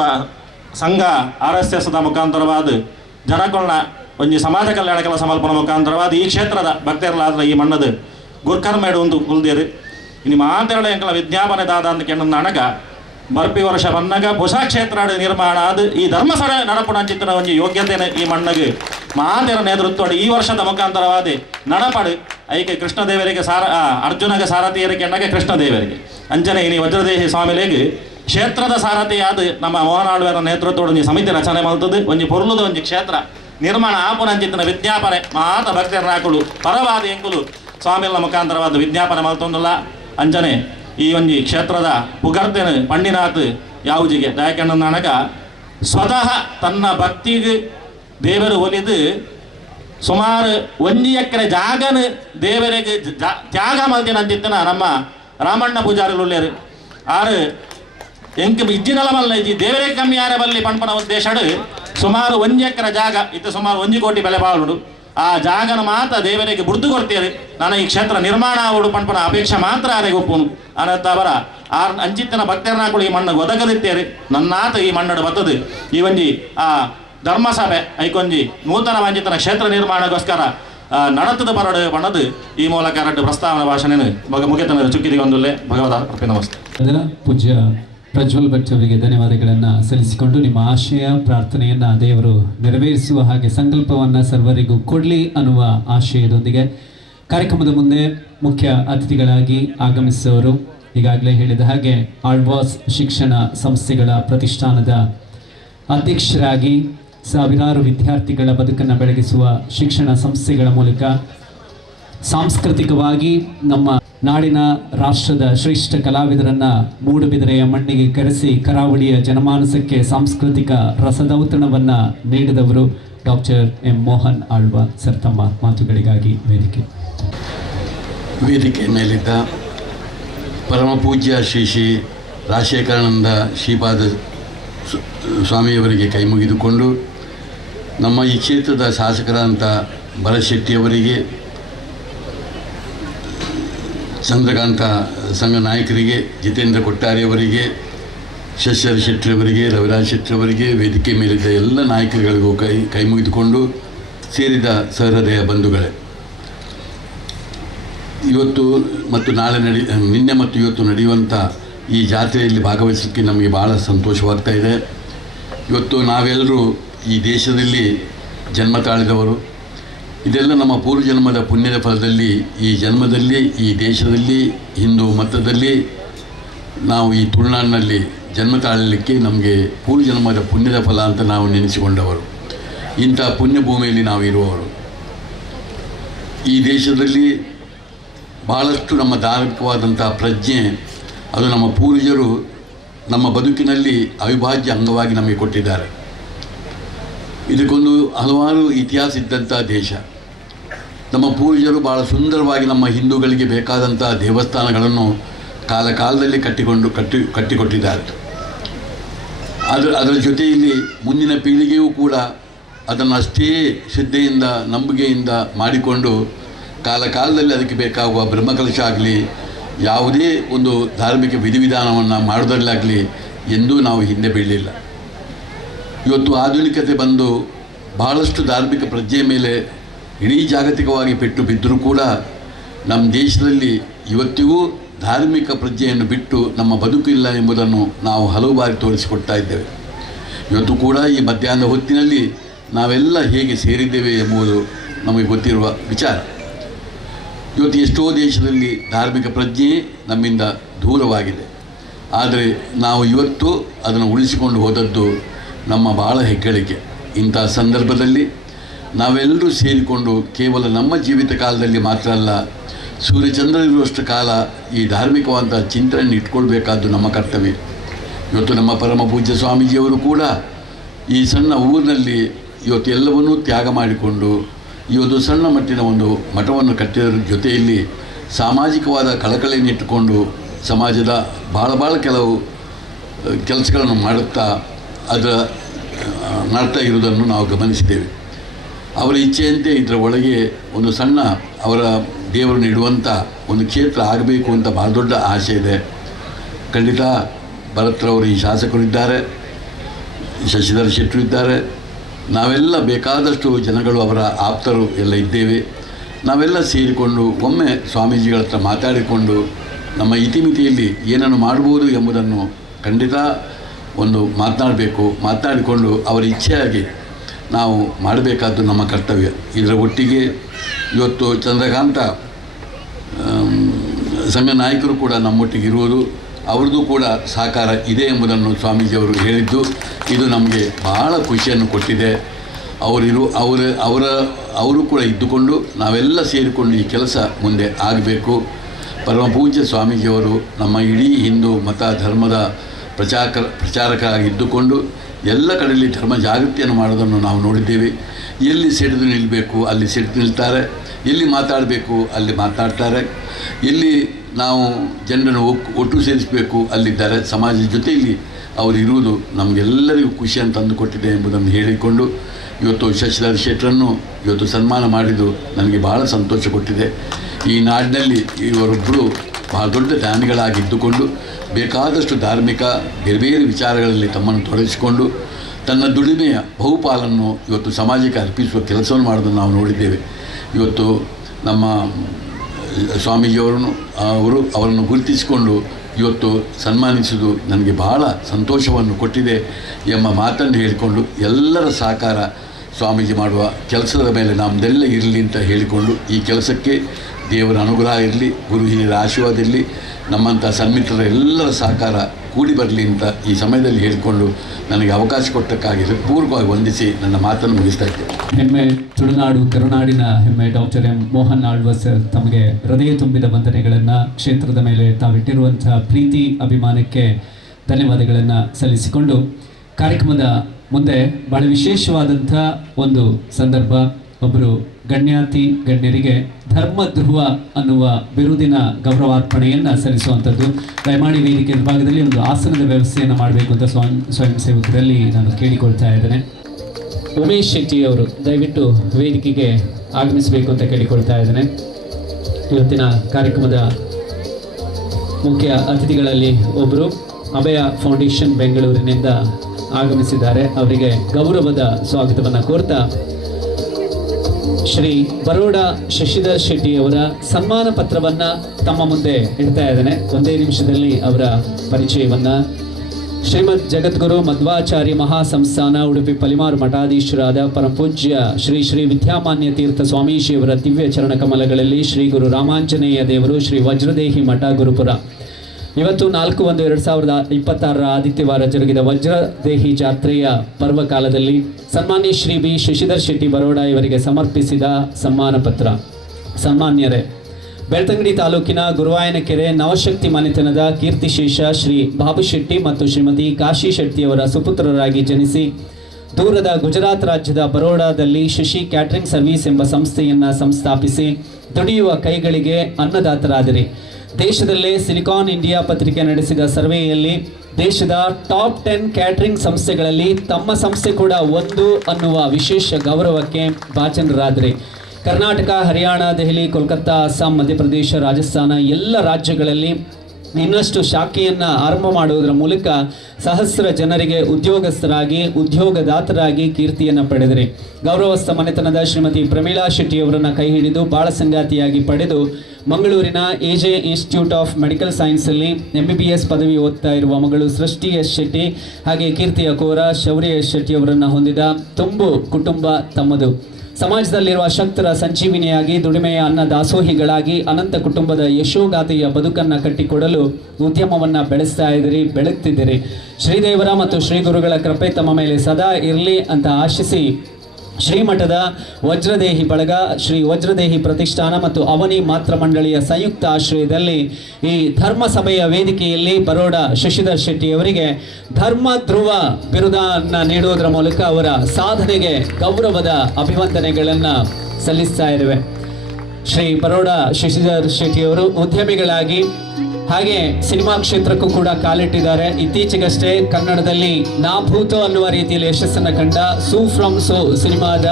ಸಂಘ RSSದ ಮುಖಾಂತರವಾದ ಜನಕಲ್ಯಾಣ ಒಂಜಿ ಸಮಾಜ ಕಲ್ಯಾಣ ಕೆಲಸ ಮಲ್ಪನ ಮುಖಾಂತರವಾದ ಈ ಕ್ಷೇತ್ರದ ಭಕ್ತರಲ್ಲಾದ್ರೆ ಈ ಮಣ್ಣದ ಗುರ್ಕರ್ಮೇಡು ಒಂದು ಕುಲ್ದೇರು ಇನ್ನು ಮಾತೆರಳ ಎಂಕಲ ವಿಜ್ಞಾಪನೆ ದಾದ ಅಂತ ಕೆಂಡ ಅಣಗ ಬರ್ಪಿ ವರ್ಷ ಬಂದಾಗ ಹೊಸ ಕ್ಷೇತ್ರ ನಿರ್ಮಾಣ ಅದು ಈ ಧರ್ಮಸ್ಥಳ ನಡಪುಣ ಚಿತ್ರ ಒಂಜಿ ಯೋಗ್ಯತೆಯನ್ನು ಈ ಮಣ್ಣಗೆ ಮಾತೆರ ನೇತೃತ್ವ ಈ ವರ್ಷದ ಮುಖಾಂತರವಾದ ನಡಪಡು ಐಕೆ ಕೃಷ್ಣದೇವರಿಗೆ ಅರ್ಜುನಗೆ ಸಾರಥಿಯರಿಗೆ ಎಣ್ಣಗೆ ಕೃಷ್ಣದೇವರಿಗೆ ಅಂಚನೆ ಇನಿ ವಜ್ರದೇಹಿ ಸ್ವಾಮಿಲಿಗೆ ಕ್ಷೇತ್ರದ ಸಾರಥಿಯಾದ ನಮ್ಮ ಮೋಹನ್ ಆಳ್ವೇರ ನೇತೃತ್ವದ ಸಮಿತಿ ರಚನೆ ಮಾಡ್ತದೆ ಒಂಜಿ ಪೊರ್ಲುದ ಒಂಜಿ ಕ್ಷೇತ್ರ ನಿರ್ಮಾಣ ಆಪುನಂಚಿತ್ತಿನ ವಿಜ್ಞಾಪನೆ ಮಾತ ಭಕ್ತರ ನಾಕುಲು ಪರವಾದ ಎಂಕುಲು ಸ್ವಾಮಿಗಳ ಮುಖಾಂತರವಾದ ವಿಜ್ಞಾಪನೆ ಮಾಡ್ತೊಂದಿಲ್ಲ ಅಂಚನೆ ಈ ಒಂಜಿ ಕ್ಷೇತ್ರದ ಪುಗರ್ತೆನ ಪಂಡಿನಾಥ್ ಯಾವುಜಿಗೆ ದಯಕಂಡ ನನಗ ಸ್ವತಃ ತನ್ನ ಭಕ್ತಿಗೆ ದೇವರು ಒಲಿದು ಸುಮಾರು 1 ಎಕರೆ ಜಾಗನ ದೇವರಿಗೆ ತ್ಯಾಗ ಮಲ್ತಿನಂತಿತ್ತನ ನಮ್ಮ ರಾಮಣ್ಣ ಪೂಜಾರಿಗಳು ಆರು ಎಂಕ ಇಜ್ಜಿನಲ ಮಲ್ಲ ಇಜ್ಜಿ ದೇವರಿಗೆ ಕಮ್ಮಿ ಯಾರ ಬಲ್ಲಿ ಪಂಪನ ಉದ್ದೇಶಡು ಸುಮಾರು 1 ಎಕರೆ ಜಾಗ ಇತ್ತು ಸುಮಾರು 1 ಕೋಟಿ ಬೆಲೆ ಬಾಳುಡು ಆ ಜಾಗನ ಮಾತ್ರ ದೇವರಿಗೆ ಬುಡ್ದು ಕೊಡ್ತೀರಿ ನಾನು ಈ ಕ್ಷೇತ್ರ ನಿರ್ಮಾಣ ಆವಡು ಪಂಪನ ಅಪೇಕ್ಷೆ ಮಾತ್ರ ಆರೆಗೆ ಒಪ್ಪುನು ಅನ್ನತ್ತ ಅವರ ಅಂಚಿತ್ತಿನ ಭಕ್ತರನಾಗಳು ಈ ಮಣ್ಣಿಗೆ ಒದಗದಿತ್ತೇರಿ ನನ್ನಾತ ಈ ಮಣ್ಣಡು ಬರ್ತದೆ ಈ ಒಂಜಿ ಧರ್ಮಸಭೆ ಐಕೊಂಜಿ ನೂತನ ವಂಚಿತನ ಕ್ಷೇತ್ರ ನಿರ್ಮಾಣಕ್ಕೋಸ್ಕರ ನಡತದ ಬರಡು ಬಣ್ಣದು ಈ ಮೂಲಕ ಎರಡು ಪ್ರಸ್ತಾವನೆ ಭಾಷಣ ಮುಗಿತನ ಚುಕ್ಕಿದಿಗೆ ಒಂದುಲ್ಲೆ ಭಗವತ ಅರ್ಪಿ ನಮಸ್ತೆ. ಪೂಜ್ಯ ಪ್ರಜ್ವಲ್ ಭಟ್ ಅವರಿಗೆ ಧನ್ಯವಾದಗಳನ್ನು ಸಲ್ಲಿಸಿಕೊಂಡು ನಿಮ್ಮ ಆಶಯ ಪ್ರಾರ್ಥನೆಯನ್ನು ದೇವರು ನೆರವೇರಿಸುವ ಹಾಗೆ ಸಂಕಲ್ಪವನ್ನು ಸರ್ವರಿಗೂ ಕೊಡಲಿ ಅನ್ನುವ ಆಶಯದೊಂದಿಗೆ ಕಾರ್ಯಕ್ರಮದ ಮುಂದೆ ಮುಖ್ಯ ಅತಿಥಿಗಳಾಗಿ ಆಗಮಿಸುವವರು ಈಗಾಗಲೇ ಹೇಳಿದ ಹಾಗೆ ಆಳ್ವಾಸ್ ಶಿಕ್ಷಣ ಸಂಸ್ಥೆಗಳ ಪ್ರತಿಷ್ಠಾನದ ಅಧ್ಯಕ್ಷರಾಗಿ ಸಾವಿರಾರು ವಿದ್ಯಾರ್ಥಿಗಳ ಬದುಕನ್ನು ಬೆಳಗಿಸುವ ಶಿಕ್ಷಣ ಸಂಸ್ಥೆಗಳ ಮೂಲಕ ಸಾಂಸ್ಕೃತಿಕವಾಗಿ ನಮ್ಮ ನಾಡಿನ ರಾಷ್ಟ್ರದ ಶ್ರೇಷ್ಠ ಕಲಾವಿದರನ್ನು ಮೂಡುಬಿದಿರೆಯ ಮಣ್ಣಿಗೆ ಕರೆಸಿ ಕರಾವಳಿಯ ಜನಮಾನಸಕ್ಕೆ ಸಾಂಸ್ಕೃತಿಕ ರಸದೌತಣವನ್ನು ನೀಡಿದವರು doctor M Mohan Alva sir. ತಮ್ಮ ಮಾತುಗಳಿಗಾಗಿ ವೇದಿಕೆ ಮೇಲಿದ್ದ ಪರಮ ಪೂಜ್ಯ ಶ್ರೀ ರಾಜಶೇಖರಾನಂದ ಶ್ರೀಪಾದ ಸ್ವಾಮಿಯವರಿಗೆ ಕೈ ಮುಗಿದುಕೊಂಡು ನಮ್ಮ ಈ ಕ್ಷೇತ್ರದ ಶಾಸಕರಾದಂಥ ಭರತ್ ಶೆಟ್ಟಿಯವರಿಗೆ, ಚಂದ್ರಕಾಂತ ಸಂಘ ನಾಯಕರಿಗೆ, ಜಿತೇಂದ್ರ ಕೊಟ್ಟಾರಿಯವರಿಗೆ, ಶಶಿಧರ್ ಶೆಟ್ಟಿಯವರಿಗೆ, ರವಿರಾಜ್ ಶೆಟ್ಟಿಯವರಿಗೆ, ವೇದಿಕೆ ಮೇಲಿದ್ದ ಎಲ್ಲ ನಾಯಕರುಗಳಿಗೂ ಕೈ ಮುಗಿದುಕೊಂಡು ಸೇರಿದ ಸಹೃದಯ ಬಂಧುಗಳೇ, ಇವತ್ತು ಮತ್ತು ನಾಳೆ ನಿನ್ನೆ ಮತ್ತು ಇವತ್ತು ನಡೆಯುವಂಥ ಈ ಜಾತ್ರೆಯಲ್ಲಿ ಭಾಗವಹಿಸಲಿಕ್ಕೆ ನಮಗೆ ಭಾಳ ಸಂತೋಷವಾಗ್ತಾ ಇದೆ. ಇವತ್ತು ನಾವೆಲ್ಲರೂ ಈ ದೇಶದಲ್ಲಿ ಜನ್ಮ ತಾಳಿದವರು. ಇದೆಲ್ಲ ನಮ್ಮ ಪೂರ್ವಜನ್ಮದ ಪುಣ್ಯದ ಫಲದಲ್ಲಿ ಈ ಜನ್ಮದಲ್ಲಿ ಈ ದೇಶದಲ್ಲಿ ಹಿಂದೂ ಮತದಲ್ಲಿ ನಾವು ಈ ತುಳುನಾಡಿನಲ್ಲಿ ಜನ್ಮ ತಾಳಲಿಕ್ಕೆ ನಮಗೆ ಪೂರ್ವಜನ್ಮದ ಪುಣ್ಯದ ಫಲ ಅಂತ ನಾವು ನೆನೆಸಿಕೊಂಡವರು. ಇಂಥ ಪುಣ್ಯಭೂಮಿಯಲ್ಲಿ ನಾವು ಇರುವವರು. ಈ ದೇಶದಲ್ಲಿ ಭಾಳಷ್ಟು ನಮ್ಮ ಧಾರ್ಮಿಕವಾದಂಥ ಪ್ರಜ್ಞೆ ಅದು ನಮ್ಮ ಪೂರ್ವಜರು ನಮ್ಮ ಬದುಕಿನಲ್ಲಿ ಅವಿಭಾಜ್ಯ ಅಂಗವಾಗಿ ನಮಗೆ ಕೊಟ್ಟಿದ್ದಾರೆ. ಇದಕ್ಕೊಂದು ಹಲವಾರು ಇತಿಹಾಸ ಇದ್ದಂಥ ದೇಶ. ನಮ್ಮ ಪೂರ್ವಜರು ಭಾಳ ಸುಂದರವಾಗಿ ನಮ್ಮ ಹಿಂದೂಗಳಿಗೆ ಬೇಕಾದಂಥ ದೇವಸ್ಥಾನಗಳನ್ನು ಕಾಲದಲ್ಲಿ ಕಟ್ಟಿಕೊಟ್ಟಿದ್ದಾರೆ. ಅದರ ಜೊತೆಯಲ್ಲಿ ಮುಂದಿನ ಪೀಳಿಗೆಯೂ ಕೂಡ ಅದನ್ನು ಅಷ್ಟೇ ಶ್ರದ್ಧೆಯಿಂದ ನಂಬಿಕೆಯಿಂದ ಮಾಡಿಕೊಂಡು ಕಾಲದಲ್ಲಿ ಅದಕ್ಕೆ ಬೇಕಾಗುವ ಬ್ರಹ್ಮಕಲಶ ಆಗಲಿ ಯಾವುದೇ ಒಂದು ಧಾರ್ಮಿಕ ವಿಧಿವಿಧಾನವನ್ನು ಮಾಡೋದರಲ್ಲಾಗಲಿ ಎಂದೂ ನಾವು ಹಿಂದೆ ಬೀಳಲಿಲ್ಲ. ಇವತ್ತು ಆಧುನಿಕತೆ ಬಂದು ಬಹಳಷ್ಟು ಧಾರ್ಮಿಕ ಪ್ರಜ್ಞೆಯ ಮೇಲೆ ಇಡೀ ಜಾಗತಿಕವಾಗಿ ಪೆಟ್ಟು ಬಿದ್ದರೂ ಕೂಡ ನಮ್ಮ ದೇಶದಲ್ಲಿ ಇವತ್ತಿಗೂ ಧಾರ್ಮಿಕ ಪ್ರಜ್ಞೆಯನ್ನು ಬಿಟ್ಟು ನಮ್ಮ ಬದುಕಿಲ್ಲ ಎಂಬುದನ್ನು ನಾವು ಹಲವು ಬಾರಿ ತೋರಿಸಿಕೊಡ್ತಾ ಇದ್ದೇವೆ. ಇವತ್ತು ಕೂಡ ಈ ಮಧ್ಯಾಹ್ನದ ಹೊತ್ತಿನಲ್ಲಿ ನಾವೆಲ್ಲ ಹೇಗೆ ಸೇರಿದ್ದೇವೆ ಎಂಬುದು ನಮಗೆ ಗೊತ್ತಿರುವ ವಿಚಾರ. ಇವತ್ತು ಎಷ್ಟೋ ದೇಶದಲ್ಲಿ ಧಾರ್ಮಿಕ ಪ್ರಜ್ಞೆ ನಮ್ಮಿಂದ ದೂರವಾಗಿದೆ. ಆದರೆ ನಾವು ಇವತ್ತು ಅದನ್ನು ಉಳಿಸಿಕೊಂಡು ಹೋದದ್ದು ನಮ್ಮ ಭಾಳ ಹೆಗ್ಗಳಿಕೆ. ಇಂಥ ಸಂದರ್ಭದಲ್ಲಿ ನಾವೆಲ್ಲರೂ ಸೇರಿಕೊಂಡು ಕೇವಲ ನಮ್ಮ ಜೀವಿತ ಕಾಲದಲ್ಲಿ ಮಾತ್ರ ಅಲ್ಲ, ಸೂರ್ಯಚಂದ್ರರಿರುವಷ್ಟು ಕಾಲ ಈ ಧಾರ್ಮಿಕವಾದ ಚಿಂತನೆಯನ್ನು ಇಟ್ಕೊಳ್ಬೇಕಾದ್ದು ನಮ್ಮ ಕರ್ತವ್ಯ. ಇವತ್ತು ನಮ್ಮ ಪರಮ ಪೂಜ್ಯ ಸ್ವಾಮೀಜಿಯವರು ಕೂಡ ಈ ಸಣ್ಣ ಊರಿನಲ್ಲಿ ಇವತ್ತು ಎಲ್ಲವನ್ನೂ ತ್ಯಾಗ ಮಾಡಿಕೊಂಡು ಈ ಒಂದು ಸಣ್ಣ ಮಟ್ಟಿನ ಒಂದು ಮಠವನ್ನು ಕಟ್ಟಿದ ಜೊತೆಯಲ್ಲಿ ಸಾಮಾಜಿಕವಾದ ಕಳಕಳಿಯನ್ನು ಇಟ್ಟುಕೊಂಡು ಸಮಾಜದ ಭಾಳ ಕೆಲವು ಕೆಲಸಗಳನ್ನು ಮಾಡುತ್ತಾ ಅದರ ಮಾಡ್ತಾ ಇರುವುದನ್ನು ನಾವು ಗಮನಿಸಿದ್ದೇವೆ. ಅವರ ಇಚ್ಛೆಯಂತೆ ಇದರ ಒಳಗೆ ಒಂದು ಸಣ್ಣ ಅವರ ದೇವರನ್ನು ಇಡುವಂಥ ಒಂದು ಕ್ಷೇತ್ರ ಆಗಬೇಕು ಅಂತ ಭಾಳ ದೊಡ್ಡ ಆಸೆ ಇದೆ. ಖಂಡಿತ ಭರತ್ರವರು ಈ ಶಾಸಕರಿದ್ದಾರೆ, ಶಶಿಧರ್ ಶೆಟ್ಟರು ಇದ್ದಾರೆ, ನಾವೆಲ್ಲ ಬೇಕಾದಷ್ಟು ಜನಗಳು ಅವರ ಆಪ್ತರು ಎಲ್ಲ ಇದ್ದೇವೆ. ನಾವೆಲ್ಲ ಸೇರಿಕೊಂಡು ಒಮ್ಮೆ ಸ್ವಾಮೀಜಿಗಳ ಹತ್ರ ಮಾತಾಡಿಕೊಂಡು ನಮ್ಮ ಇತಿಮಿತಿಯಲ್ಲಿ ಏನನ್ನು ಮಾಡ್ಬೋದು ಎಂಬುದನ್ನು ಖಂಡಿತ ಒಂದು ಮಾತನಾಡಿಕೊಂಡು ಅವರ ಇಚ್ಛೆಯಾಗಿ ನಾವು ಮಾಡಬೇಕಾದ್ದು ನಮ್ಮ ಕರ್ತವ್ಯ. ಇದರ ಒಟ್ಟಿಗೆ ಇವತ್ತು ಚಂದ್ರಕಾಂತ ಸಂಘ ನಾಯಕರು ಕೂಡ ನಮ್ಮೊಟ್ಟಿಗೆ ಇರುವುದು, ಅವ್ರದ್ದು ಕೂಡ ಸಹಕಾರ ಇದೆ ಎಂಬುದನ್ನು ಸ್ವಾಮೀಜಿಯವರು ಹೇಳಿದ್ದು ಇದು ನಮಗೆ ಭಾಳ ಖುಷಿಯನ್ನು ಕೊಟ್ಟಿದೆ. ಅವರು ಕೂಡ ಇದ್ದುಕೊಂಡು ನಾವೆಲ್ಲ ಸೇರಿಕೊಂಡು ಈ ಕೆಲಸ ಮುಂದೆ ಆಗಬೇಕು. ಪರಮ ಪೂಜ್ಯ ಸ್ವಾಮೀಜಿಯವರು ನಮ್ಮ ಇಡೀ ಹಿಂದೂ ಮತ ಧರ್ಮದ ಪ್ರಚಾರಕರಾಗಿದ್ದುಕೊಂಡು ಎಲ್ಲ ಕಡೆಯಲ್ಲಿ ಧರ್ಮ ಜಾಗೃತಿಯನ್ನು ಮಾಡೋದನ್ನು ನಾವು ನೋಡಿದ್ದೇವೆ. ಎಲ್ಲಿ ಸಿಡಿದು ನಿಲ್ಲಬೇಕು ಅಲ್ಲಿ ಸಿಡಿದು ನಿಲ್ತಾರೆ, ಎಲ್ಲಿ ಮಾತಾಡಬೇಕು ಅಲ್ಲಿ ಮಾತನಾಡ್ತಾರೆ, ಎಲ್ಲಿ ನಾವು ಜನರನ್ನು ಒಟ್ಟು ಸೇರಿಸಬೇಕು ಅಲ್ಲಿದ್ದಾರೆ. ಸಮಾಜದ ಜೊತೆಯಲ್ಲಿ ಅವರು ಇರುವುದು ನಮಗೆಲ್ಲರಿಗೂ ಖುಷಿಯನ್ನು ತಂದುಕೊಟ್ಟಿದೆ ಎಂಬುದನ್ನು ಹೇಳಿಕೊಂಡು ಇವತ್ತು ಶಶಿಧರ್ ಶೆಟ್ಟರನ್ನು ಇವತ್ತು ಸನ್ಮಾನ ಮಾಡಿದ್ದು ನನಗೆ ಭಾಳ ಸಂತೋಷ ಕೊಟ್ಟಿದೆ. ಈ ನಾಡಿನಲ್ಲಿ ಇವರೊಬ್ಬರು ಭಾಳ ದೊಡ್ಡ ಜ್ಞಾನಿಗಳಾಗಿದ್ದುಕೊಂಡು ಬೇಕಾದಷ್ಟು ಧಾರ್ಮಿಕ ಬೇರೆ ಬೇರೆ ವಿಚಾರಗಳಲ್ಲಿ ತಮ್ಮನ್ನು ತೊಡಗಿಸಿಕೊಂಡು ತನ್ನ ದುಡಿಮೆಯ ಬಹುಪಾಲನ್ನು ಇವತ್ತು ಸಮಾಜಕ್ಕೆ ಅರ್ಪಿಸುವ ಕೆಲಸವನ್ನು ಮಾಡೋದನ್ನು ನಾವು ನೋಡಿದ್ದೇವೆ. ಇವತ್ತು ನಮ್ಮ ಅವರನ್ನು ಗುರುತಿಸಿಕೊಂಡು ಇವತ್ತು ಸನ್ಮಾನಿಸುವುದು ನನಗೆ ಭಾಳ ಸಂತೋಷವನ್ನು ಕೊಟ್ಟಿದೆ ಎಂಬ ಮಾತನ್ನು ಹೇಳಿಕೊಂಡು ಎಲ್ಲರ ಸಹಕಾರ ಸ್ವಾಮೀಜಿ ಮಾಡುವ ಕೆಲಸದ ಮೇಲೆ ನಮ್ಮದೆಲ್ಲ ಇರಲಿ ಅಂತ ಹೇಳಿಕೊಂಡು ಈ ಕೆಲಸಕ್ಕೆ ದೇವರ ಅನುಗ್ರಹ ಇರಲಿ, ಗುರು ಹಿರಿಯರ ಆಶೀರ್ವಾದ ಇರಲಿ, ನಮ್ಮಂಥ ಸನ್ಮಿತ್ರರ ಎಲ್ಲರ ಸಹಕಾರ ಕೂಡಿ ಬರಲಿ ಅಂತ ಈ ಸಮಯದಲ್ಲಿ ಹೇಳಿಕೊಂಡು ನನಗೆ ಅವಕಾಶ ಕೊಟ್ಟಕ್ಕಾಗಿ ಪೂರ್ವಕವಾಗಿ ವಂದಿಸಿ ನನ್ನ ಮಾತನ್ನು ಮುಗಿಸ್ತಾ ಇದ್ದೇನೆ. ಹೆಮ್ಮೆ ತುಳುನಾಡು ಕರುನಾಡಿನ ಹೆಮ್ಮೆ doctor M Mohan Alva sir, ತಮಗೆ ಹೃದಯ ತುಂಬಿದ ವಂದನೆಗಳನ್ನು, ಕ್ಷೇತ್ರದ ಮೇಲೆ ತಾವಿಟ್ಟಿರುವಂತಹ ಪ್ರೀತಿ ಅಭಿಮಾನಕ್ಕೆ ಧನ್ಯವಾದಗಳನ್ನು ಸಲ್ಲಿಸಿಕೊಂಡು ಕಾರ್ಯಕ್ರಮದ ಮುಂದೆ ಭಾಳ ವಿಶೇಷವಾದಂಥ ಒಂದು ಸಂದರ್ಭ. ಒಬ್ಬರು ಗಣ್ಯರಿಗೆ ಧರ್ಮಧ್ರುವ ಅನ್ನುವ ಬಿರುದಿನ ಗೌರವಾರ್ಪಣೆಯನ್ನು ಸಲ್ಲಿಸುವಂಥದ್ದು. ದಯಮಾಡಿ ವೇದಿಕೆ ವಿಭಾಗದಲ್ಲಿ ಒಂದು ಆಸನದ ವ್ಯವಸ್ಥೆಯನ್ನು ಮಾಡಬೇಕು ಅಂತ ಸ್ವಯಂ ಸೇವಕರಲ್ಲಿ ನಾನು ಕೇಳಿಕೊಳ್ತಾ ಇದ್ದೇನೆ. ಉಮೇಶ್ ಶೆಟ್ಟಿಯವರು ದಯವಿಟ್ಟು ವೇದಿಕೆಗೆ ಆಗಮಿಸಬೇಕು ಅಂತ ಕೇಳಿಕೊಳ್ತಾ ಇದ್ದೇನೆ. ಇವತ್ತಿನ ಕಾರ್ಯಕ್ರಮದ ಮುಖ್ಯ ಅತಿಥಿಗಳಲ್ಲಿ ಒಬ್ಬರು ಅಭಯ ಫೌಂಡೇಶನ್ ಬೆಂಗಳೂರಿನಿಂದ ಆಗಮಿಸಿದ್ದಾರೆ. ಅವರಿಗೆ ಗೌರವದ ಸ್ವಾಗತವನ್ನು ಕೋರ್ತಾ ಶ್ರೀ ಬರೋಡ ಶಶಿಧರ್ ಶೆಟ್ಟಿಯವರ ಸನ್ಮಾನ ಪತ್ರವನ್ನು ತಮ್ಮ ಮುಂದೆ ಇಡ್ತಾ ಇದ್ದೇನೆ. ಒಂದೇ ನಿಮಿಷದಲ್ಲಿ ಅವರ ಪರಿಚಯವನ್ನು ಶ್ರೀಮದ್ ಜಗದ್ಗುರು ಮಧ್ವಾಚಾರ್ಯ ಮಹಾಸಂಸ್ಥಾನ ಉಡುಪಿ ಪಲಿಮಾರು ಮಠಾಧೀಶರಾದ ಪರಮಪೂಜ್ಯ ಶ್ರೀ ಶ್ರೀ ವಿದ್ಯಾಮಾನ್ಯ ತೀರ್ಥ ಸ್ವಾಮೀಜಿಯವರ ದಿವ್ಯ ಚರಣ ಕಮಲಗಳಲ್ಲಿ ಶ್ರೀ ಗುರು ರಾಮಾಂಜನೇಯ ದೇವರು ಶ್ರೀ ವಜ್ರದೇಹಿ ಮಠ ಗುರುಪುರ ಇವತ್ತು 4/1/2026 ಆದಿತ್ಯವಾರ ಜರುಗಿದ ವಜ್ರದೇಹಿ ಜಾತ್ರೆಯ ಪರ್ವಕಾಲದಲ್ಲಿ ಸನ್ಮಾನ್ಯ ಶ್ರೀ ಬಿ ಶಶಿಧರ್ ಶೆಟ್ಟಿ ಬರೋಡ ಇವರಿಗೆ ಸಮರ್ಪಿಸಿದ ಸನ್ಮಾನ ಪತ್ರ. ಸನ್ಮಾನ್ಯರೇ, ಬೆಳ್ತಂಗಡಿ ತಾಲೂಕಿನ ಗುರುವಾಯನಕೆರೆ ನವಶಕ್ತಿ ಮನೆತನದ ಕೀರ್ತಿಶೇಷ ಶ್ರೀ ಬಾಬು ಶೆಟ್ಟಿ ಮತ್ತು ಶ್ರೀಮತಿ ಕಾಶಿ ಶೆಟ್ಟಿಯವರ ಸುಪುತ್ರರಾಗಿ ಜನಿಸಿ ದೂರದ ಗುಜರಾತ್ ರಾಜ್ಯದ ಬರೋಡಾದಲ್ಲಿ ಶಶಿ ಕ್ಯಾಟರಿಂಗ್ ಸರ್ವಿಸ್ ಎಂಬ ಸಂಸ್ಥೆಯನ್ನು ಸಂಸ್ಥಾಪಿಸಿ ದುಡಿಯುವ ಕೈಗಳಿಗೆ ಅನ್ನದಾತರಾದಿರಿ. ದೇಶದಲ್ಲೇ ಸಿಲಿಕಾನ್ ಇಂಡಿಯಾ ಪತ್ರಿಕೆ ನಡೆಸಿದ ಸರ್ವೆಯಲ್ಲಿ ದೇಶದ ಟಾಪ್ 10 ಕ್ಯಾಟರಿಂಗ್ ಸಂಸ್ಥೆಗಳಲ್ಲಿ ತಮ್ಮ ಸಂಸ್ಥೆ ಕೂಡ ಒಂದು ಅನ್ನುವ ವಿಶೇಷ ಗೌರವಕ್ಕೆ ಭಾಜನರಾದ್ರಿ. ಕರ್ನಾಟಕ, ಹರಿಯಾಣ, ದೆಹಲಿ, ಕೋಲ್ಕತ್ತಾ, ಅಸ್ಸಾಂ, ಮಧ್ಯಪ್ರದೇಶ, ರಾಜಸ್ಥಾನ ಎಲ್ಲ ರಾಜ್ಯಗಳಲ್ಲಿ ಇನ್ನಷ್ಟು ಶಾಖೆಯನ್ನು ಆರಂಭ ಮಾಡುವುದರ ಮೂಲಕ ಸಹಸ್ರ ಜನರಿಗೆ ಉದ್ಯೋಗಸ್ಥರಾಗಿ ಉದ್ಯೋಗದಾತರಾಗಿ ಕೀರ್ತಿಯನ್ನು ಪಡೆದಿರಿ. ಗೌರವಸ್ಥ ಮನೆತನದ ಶ್ರೀಮತಿ ಪ್ರಮೀಳಾ ಶೆಟ್ಟಿಯವರನ್ನು ಕೈ ಹಿಡಿದು ಬಾಳ ಸಂಗಾತಿಯಾಗಿ ಪಡೆದು ಮಂಗಳೂರಿನ ಎಜೆ ಇನ್ಸ್ಟಿಟ್ಯೂಟ್ ಆಫ್ ಮೆಡಿಕಲ್ ಸೈನ್ಸಲ್ಲಿ MBBS ಪದವಿ ಓದ್ತಾ ಇರುವ ಮಗಳು ಸೃಷ್ಟಿ ಎಸ್ ಶೆಟ್ಟಿ ಹಾಗೆ ಕೀರ್ತಿಯ ಕೋರ ಶೌರ್ಯ ಎಸ್ ಶೆಟ್ಟಿಯವರನ್ನು ಹೊಂದಿದ ತುಂಬು ಕುಟುಂಬ ತಮ್ಮದು. ಸಮಾಜದಲ್ಲಿರುವ ಶಕ್ತರ ಸಂಜೀವಿನಿಯಾಗಿ ದುಡಿಮೆಯ ಅನ್ನ ದಾಸೋಹಿಗಳಾಗಿ ಅನಂತ ಕುಟುಂಬದ ಯಶೋಗಾಥೆಯ ಬದುಕನ್ನು ಕಟ್ಟಿಕೊಡಲು ಉದ್ಯಮವನ್ನು ಬೆಳೆಸ್ತಾ ಇದ್ದೀರಿ, ಬೆಳಗ್ತಿದ್ದೀರಿ. ಶ್ರೀದೇವರ ಮತ್ತು ಶ್ರೀ ಗುರುಗಳ ಕೃಪೆ ತಮ್ಮ ಮೇಲೆ ಸದಾ ಇರಲಿ ಅಂತ ಆಶಿಸಿ ಶ್ರೀಮಠದ ವಜ್ರದೇಹಿ ಬಳಗ, ಶ್ರೀ ವಜ್ರದೇಹಿ ಪ್ರತಿಷ್ಠಾನ ಮತ್ತು ಅವನಿ ಮಾತ್ರ ಮಂಡಳಿಯ ಸಂಯುಕ್ತ ಆಶ್ರಯದಲ್ಲಿ ಈ ಧರ್ಮ ಸಭೆಯ ವೇದಿಕೆಯಲ್ಲಿ ಬರೋಡ ಶಶಿಧರ್ ಶೆಟ್ಟಿಯವರಿಗೆ ಧರ್ಮ ಧ್ರುವ ಬಿರುದನ್ನು ನೀಡುವುದರ ಮೂಲಕ ಅವರ ಸಾಧನೆಗೆ ಗೌರವದ ಅಭಿವಂದನೆಗಳನ್ನು ಸಲ್ಲಿಸ್ತಾ ಇರುವೆ. ಶ್ರೀ ಬರೋಡ ಶಶಿಧರ್ ಶೆಟ್ಟಿಯವರು ಉದ್ಯಮಿಗಳಾಗಿ ಹಾಗೆ ಸಿನಿಮಾ ಕ್ಷೇತ್ರಕ್ಕೂ ಕೂಡ ಕಾಲಿಟ್ಟಿದ್ದಾರೆ. ಇತ್ತೀಚೆಗಷ್ಟೇ ಕನ್ನಡದಲ್ಲಿ ನಾಭೂತೋ ಅನ್ನುವ ರೀತಿಯಲ್ಲಿ ಯಶಸ್ಸನ್ನು ಕಂಡ ಸೂ ಫ್ರಮ್ ಸೋ ಸಿನಿಮಾದ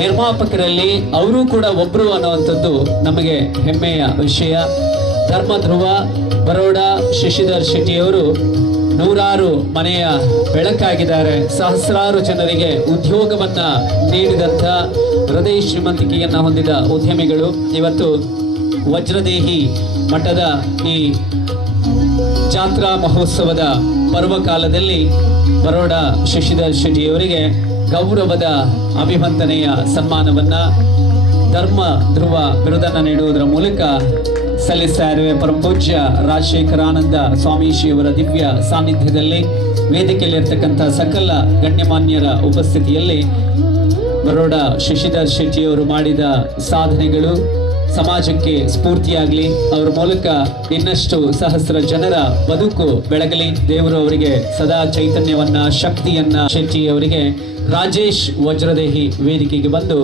ನಿರ್ಮಾಪಕರಲ್ಲಿ ಅವರು ಕೂಡ ಒಬ್ಬರು ಅನ್ನುವಂಥದ್ದು ನಮಗೆ ಹೆಮ್ಮೆಯ ವಿಷಯ. ಧರ್ಮ ಧ್ರುವ ಬರೋಡ ಶಶಿಧರ್ ಶೆಟ್ಟಿಯವರು ನೂರಾರು ಮನೆಯ ಬೆಳಕಾಗಿದ್ದಾರೆ. ಸಹಸ್ರಾರು ಜನರಿಗೆ ಉದ್ಯೋಗವನ್ನ ನೀಡಿದಂಥ ಹೃದಯ ಶ್ರೀಮಂತಿಕೆಯನ್ನು ಹೊಂದಿದ ಉದ್ಯಮಿಗಳು. ಇವತ್ತು ವಜ್ರದೇಹಿ ಮಠದ ಈ ಜಾತ್ರಾ ಮಹೋತ್ಸವದ ಪರ್ವಕಾಲದಲ್ಲಿ ಬರೋಡ ಶಶಿಧರ್ ಶೆಟ್ಟಿಯವರಿಗೆ ಗೌರವದ ಅಭಿವಂದನೆಯ ಸನ್ಮಾನವನ್ನು ಧರ್ಮ ಧ್ರುವ ಬಿರುದನ್ನು ನೀಡುವುದರ ಮೂಲಕ ಸಲ್ಲಿಸ್ತಾ ಇರುವೆ. ಪರಮಪೂಜ್ಯ ರಾಜಶೇಖರಾನಂದ ಸ್ವಾಮೀಜಿಯವರ ದಿವ್ಯ ಸಾನ್ನಿಧ್ಯದಲ್ಲಿ ವೇದಿಕೆಯಲ್ಲಿರ್ತಕ್ಕಂಥ ಸಕಲ ಗಣ್ಯಮಾನ್ಯರ ಉಪಸ್ಥಿತಿಯಲ್ಲಿ ಬರೋಡ ಶಶಿಧರ್ ಶೆಟ್ಟಿಯವರು ಮಾಡಿದ ಸಾಧನೆಗಳು ಸಮಾಜಕ್ಕೆ ಸ್ಫೂರ್ತಿಯಾಗಲಿ, ಅವರ ಮೂಲಕ ಇನ್ನಷ್ಟು ಸಹಸ್ರ ಜನರ ಬದುಕು ಬೆಳಗಲಿ. ದೇವರು ಅವರಿಗೆ ಸದಾ ಚೈತನ್ಯವನ್ನ, ಶಕ್ತಿಯನ್ನ. ಶೆಟ್ಟಿಯವರಿಗೆ ರಾಜೇಶ್ ವಜ್ರದೇಹಿ ವೇದಿಕೆಗೆ ಬಂದು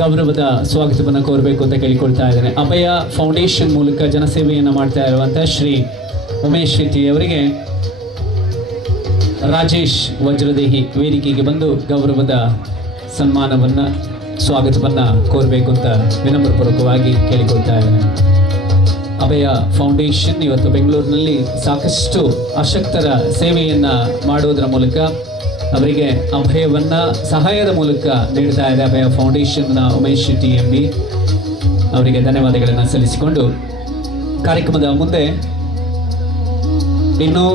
ಗೌರವದ ಸ್ವಾಗತವನ್ನು ಕೋರಬೇಕು ಅಂತ ಕೇಳಿಕೊಳ್ತಾ ಇದ್ದೇನೆ. ಅಭಯ ಫೌಂಡೇಶನ್ ಮೂಲಕ ಜನಸೇವೆಯನ್ನು ಮಾಡ್ತಾ ಇರುವಂಥ ಶ್ರೀ ಉಮೇಶ್ ಶೆಟ್ಟಿಯವರಿಗೆ ರಾಜೇಶ್ ವಜ್ರದೇಹಿ ವೇದಿಕೆಗೆ ಬಂದು ಗೌರವದ ಸನ್ಮಾನವನ್ನು, ಸ್ವಾಗತವನ್ನು ಕೋರಬೇಕು ಅಂತ ವಿನಮ್ರಪೂರ್ವಕವಾಗಿ ಕೇಳಿಕೊಳ್ತಾ ಇದ್ದೇನೆ. ಅಭಯ ಫೌಂಡೇಶನ್ ಇವತ್ತು ಬೆಂಗಳೂರಿನಲ್ಲಿ ಸಾಕಷ್ಟು ಅಶಕ್ತರ ಸೇವೆಯನ್ನು ಮಾಡುವುದರ ಮೂಲಕ ಅವರಿಗೆ ಅಭಯವನ್ನು ಸಹಾಯದ ಮೂಲಕ ನೀಡ್ತಾ ಇದೆ. ಅಭಯ ಫೌಂಡೇಶನ್ನ ಉಮೇಶ್ ಶೆಟ್ಟಿ MB ಅವರಿಗೆ ಧನ್ಯವಾದಗಳನ್ನು ಸಲ್ಲಿಸಿಕೊಂಡು ಕಾರ್ಯಕ್ರಮದ ಮುಂದೆ ಇನ್ನೂ